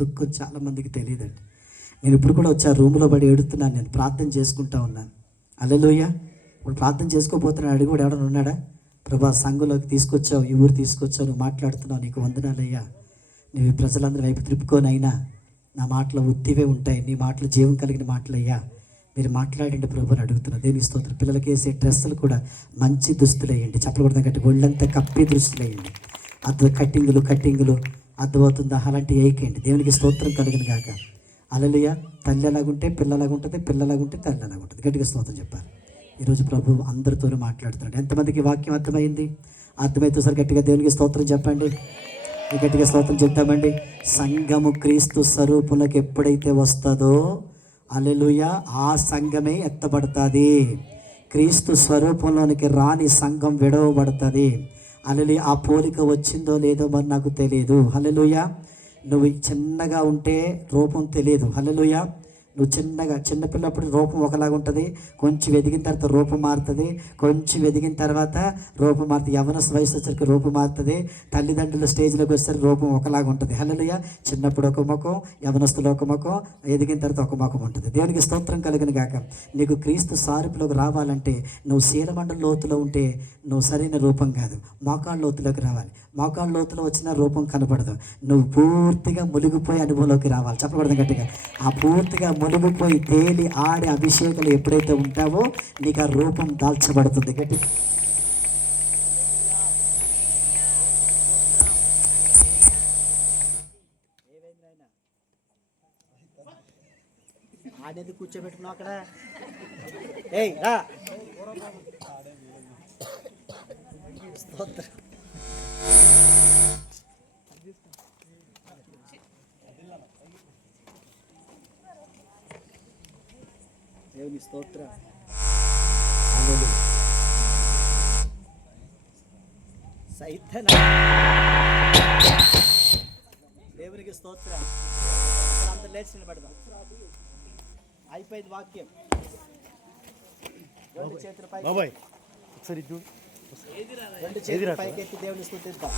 దుఃఖం చాలామందికి తెలియదండి. నేను ఇప్పుడు కూడా వచ్చి ఆ రూమ్లో పడి ఏడుతున్నాను, నేను ప్రార్థన చేసుకుంటా ఉన్నాను. హల్లెలూయా. ఇప్పుడు ప్రార్థన చేసుకోబోతున్నాను, అడిగి కూడా ఎవడన్నా ఉన్నాడా? ప్రభా, సంఘంలోకి తీసుకొచ్చావు, ఈ ఊరు తీసుకొచ్చావు, నువ్వు మాట్లాడుతున్నావు, నీకు వందనాలయ్యా. నువ్వు ఈ ప్రజలందరి వైపు త్రిప్పుకోనైనా నా మాటలు ఉత్తివే ఉంటాయి, నీ మాటలు జీవం కలిగిన మాటలయ్యా, మీరు మాట్లాడండి ప్రభు అని అడుగుతున్నా. దేవుని స్తోత్రం. పిల్లలకి వేసే డ్రెస్సులు కూడా మంచి దుస్తులు వేయండి, చెప్పకూడదు కట్టి ఒళ్ళంతా కప్పి దుస్తులు వేయండి. కట్టింగులు అర్థమవుతుందా? అలాంటివి వేయకండి. దేవునికి స్తోత్రం కలిగిన గాక. హల్లెలూయా. తల్లి ఎలాగుంటే పిల్లలాగుంటుంది, పిల్లలాగుంటే తల్లి ఎలాగుంటుంది. గట్టిగా స్తోత్రం చెప్పాలి. ఈరోజు ప్రభు అందరితోనూ మాట్లాడుతున్నాడు. ఎంతమందికి వాక్యం అర్థమైంది? అర్థమైతే సార్ గట్టిగా దేవునికి స్తోత్రం చెప్పండి. గట్టిగా స్తోత్రం చెప్తామండి. సంఘము క్రీస్తు స్వరూపులకు ఎప్పుడైతే వస్తుందో, హల్లెలూయా, ఆ సంఘమే ఎత్తబడుతుంది. క్రీస్తు స్వరూపంలోనికి రాని సంఘం విడవబడుతుంది. హల్లెలూయా. ఆ పోలిక వచ్చిందో లేదో మరి నాకు తెలియదు. హల్లెలూయా. నువ్వు చిన్నగా ఉంటే రూపం తెలియదు. హల్లెలూయా. నువ్వు చిన్నపిల్లప్పుడు రూపం ఒకలాగా ఉంటుంది, కొంచెం ఎదిగిన తర్వాత రూపం మారుతుంది, కొంచెం ఎదిగిన తర్వాత రూపం మారుతుంది. యవ్వన వయసు వచ్చరికి రూపం మారుతుంది, తల్లిదండ్రుల స్టేజ్లోకి వచ్చేసరికి రూపం ఒకలాగా ఉంటుంది. హల్లెలూయా. చిన్నప్పుడు ఒక ముఖం, యవ్వనస్తులు ఒక ముఖం, ఎదిగిన తర్వాత ఒక ముఖం ఉంటుంది. దేవునికి స్తోత్రం కలిగిన గాక. నీకు క్రీస్తు సారూపులోకి రావాలంటే నువ్వు శీలమండల లోతులో ఉంటే నువ్వు సరైన రూపం కాదు, మోకాళ్ళ లోతులోకి రావాలి. మోకాళ్ళ లోతులో వచ్చిన రూపం కనపడదు. నువ్వు పూర్తిగా మునిగిపోయి అనుభవంలోకి రావాలి. చెప్పకూడదు గట్టిగా. ఆ పూర్తిగా మునిగిపోయి తేలి ఆడి అభిషేకాలు ఎప్పుడైతే ఉంటావో నీకు ఆ రూపం దాల్చబడుతుంది. గట్టి ఆడేది కూర్చోబెట్టుకున్నావు అక్కడ. ఏయ్ రా. స్తోత్రం. దేవుని స్తోత్రం. సైతన దేవునికి స్తోత్రం. అందరూ లేచి నిలబడదాం. అయిపోయింది వాక్యం. రెండు చేతుల పైకి, రెండు చేతుల పైకి ఎత్తి దేవుని స్తుతిద్దాం.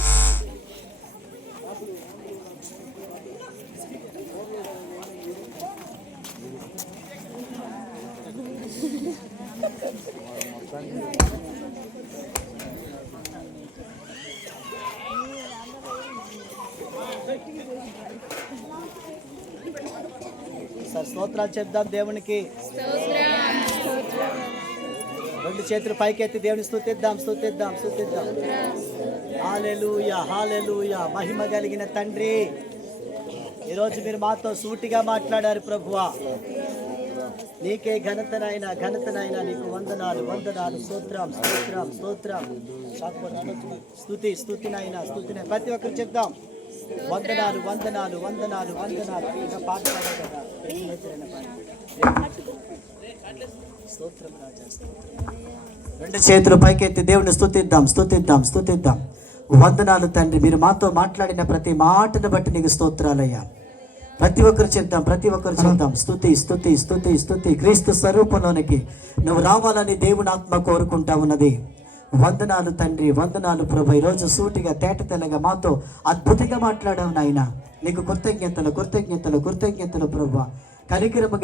సార్ స్తోత్రాలు చెప్దాం దేవునికి. రెండు చేతులు పైకెత్తి దేవుని స్తుతిద్దాం. హల్లెలూయా, హల్లెలూయా. మహిమ కలిగిన తండ్రి, ఈరోజు మీరు మాతో సూటిగా మాట్లాడారు ప్రభువా. నీకే ఘనతనైనా నీకు వందనాలు. స్తోత్రం. స్తుతినైనా ప్రతి ఒక్కరు చెప్దాం. వందనాలు. పాట పాడారు కదా. స్తోత్రం రాజా, రెండు చేతులు పైకెత్తి దేవుని స్తుతిద్దాం. వందనాలు తండ్రి, మీరు మాతో మాట్లాడిన ప్రతి మాటను బట్టి నీకు స్తోత్రాలయ్యా. ప్రతి ఒక్కరు చెప్దాం. స్తుతి. క్రీస్తు స్వరూపంలోనికి నువ్వు రావాలని దేవుని ఆత్మ కోరుకుంటా ఉన్నది. వందనాలు తండ్రి, వందనాలు ప్రభు. ఈరోజు సూటిగా తేట తెల్లగా మాతో అద్భుతంగా మాట్లాడావు నాయన. నీకు కృతజ్ఞతలు ప్రభు. కనికరముగా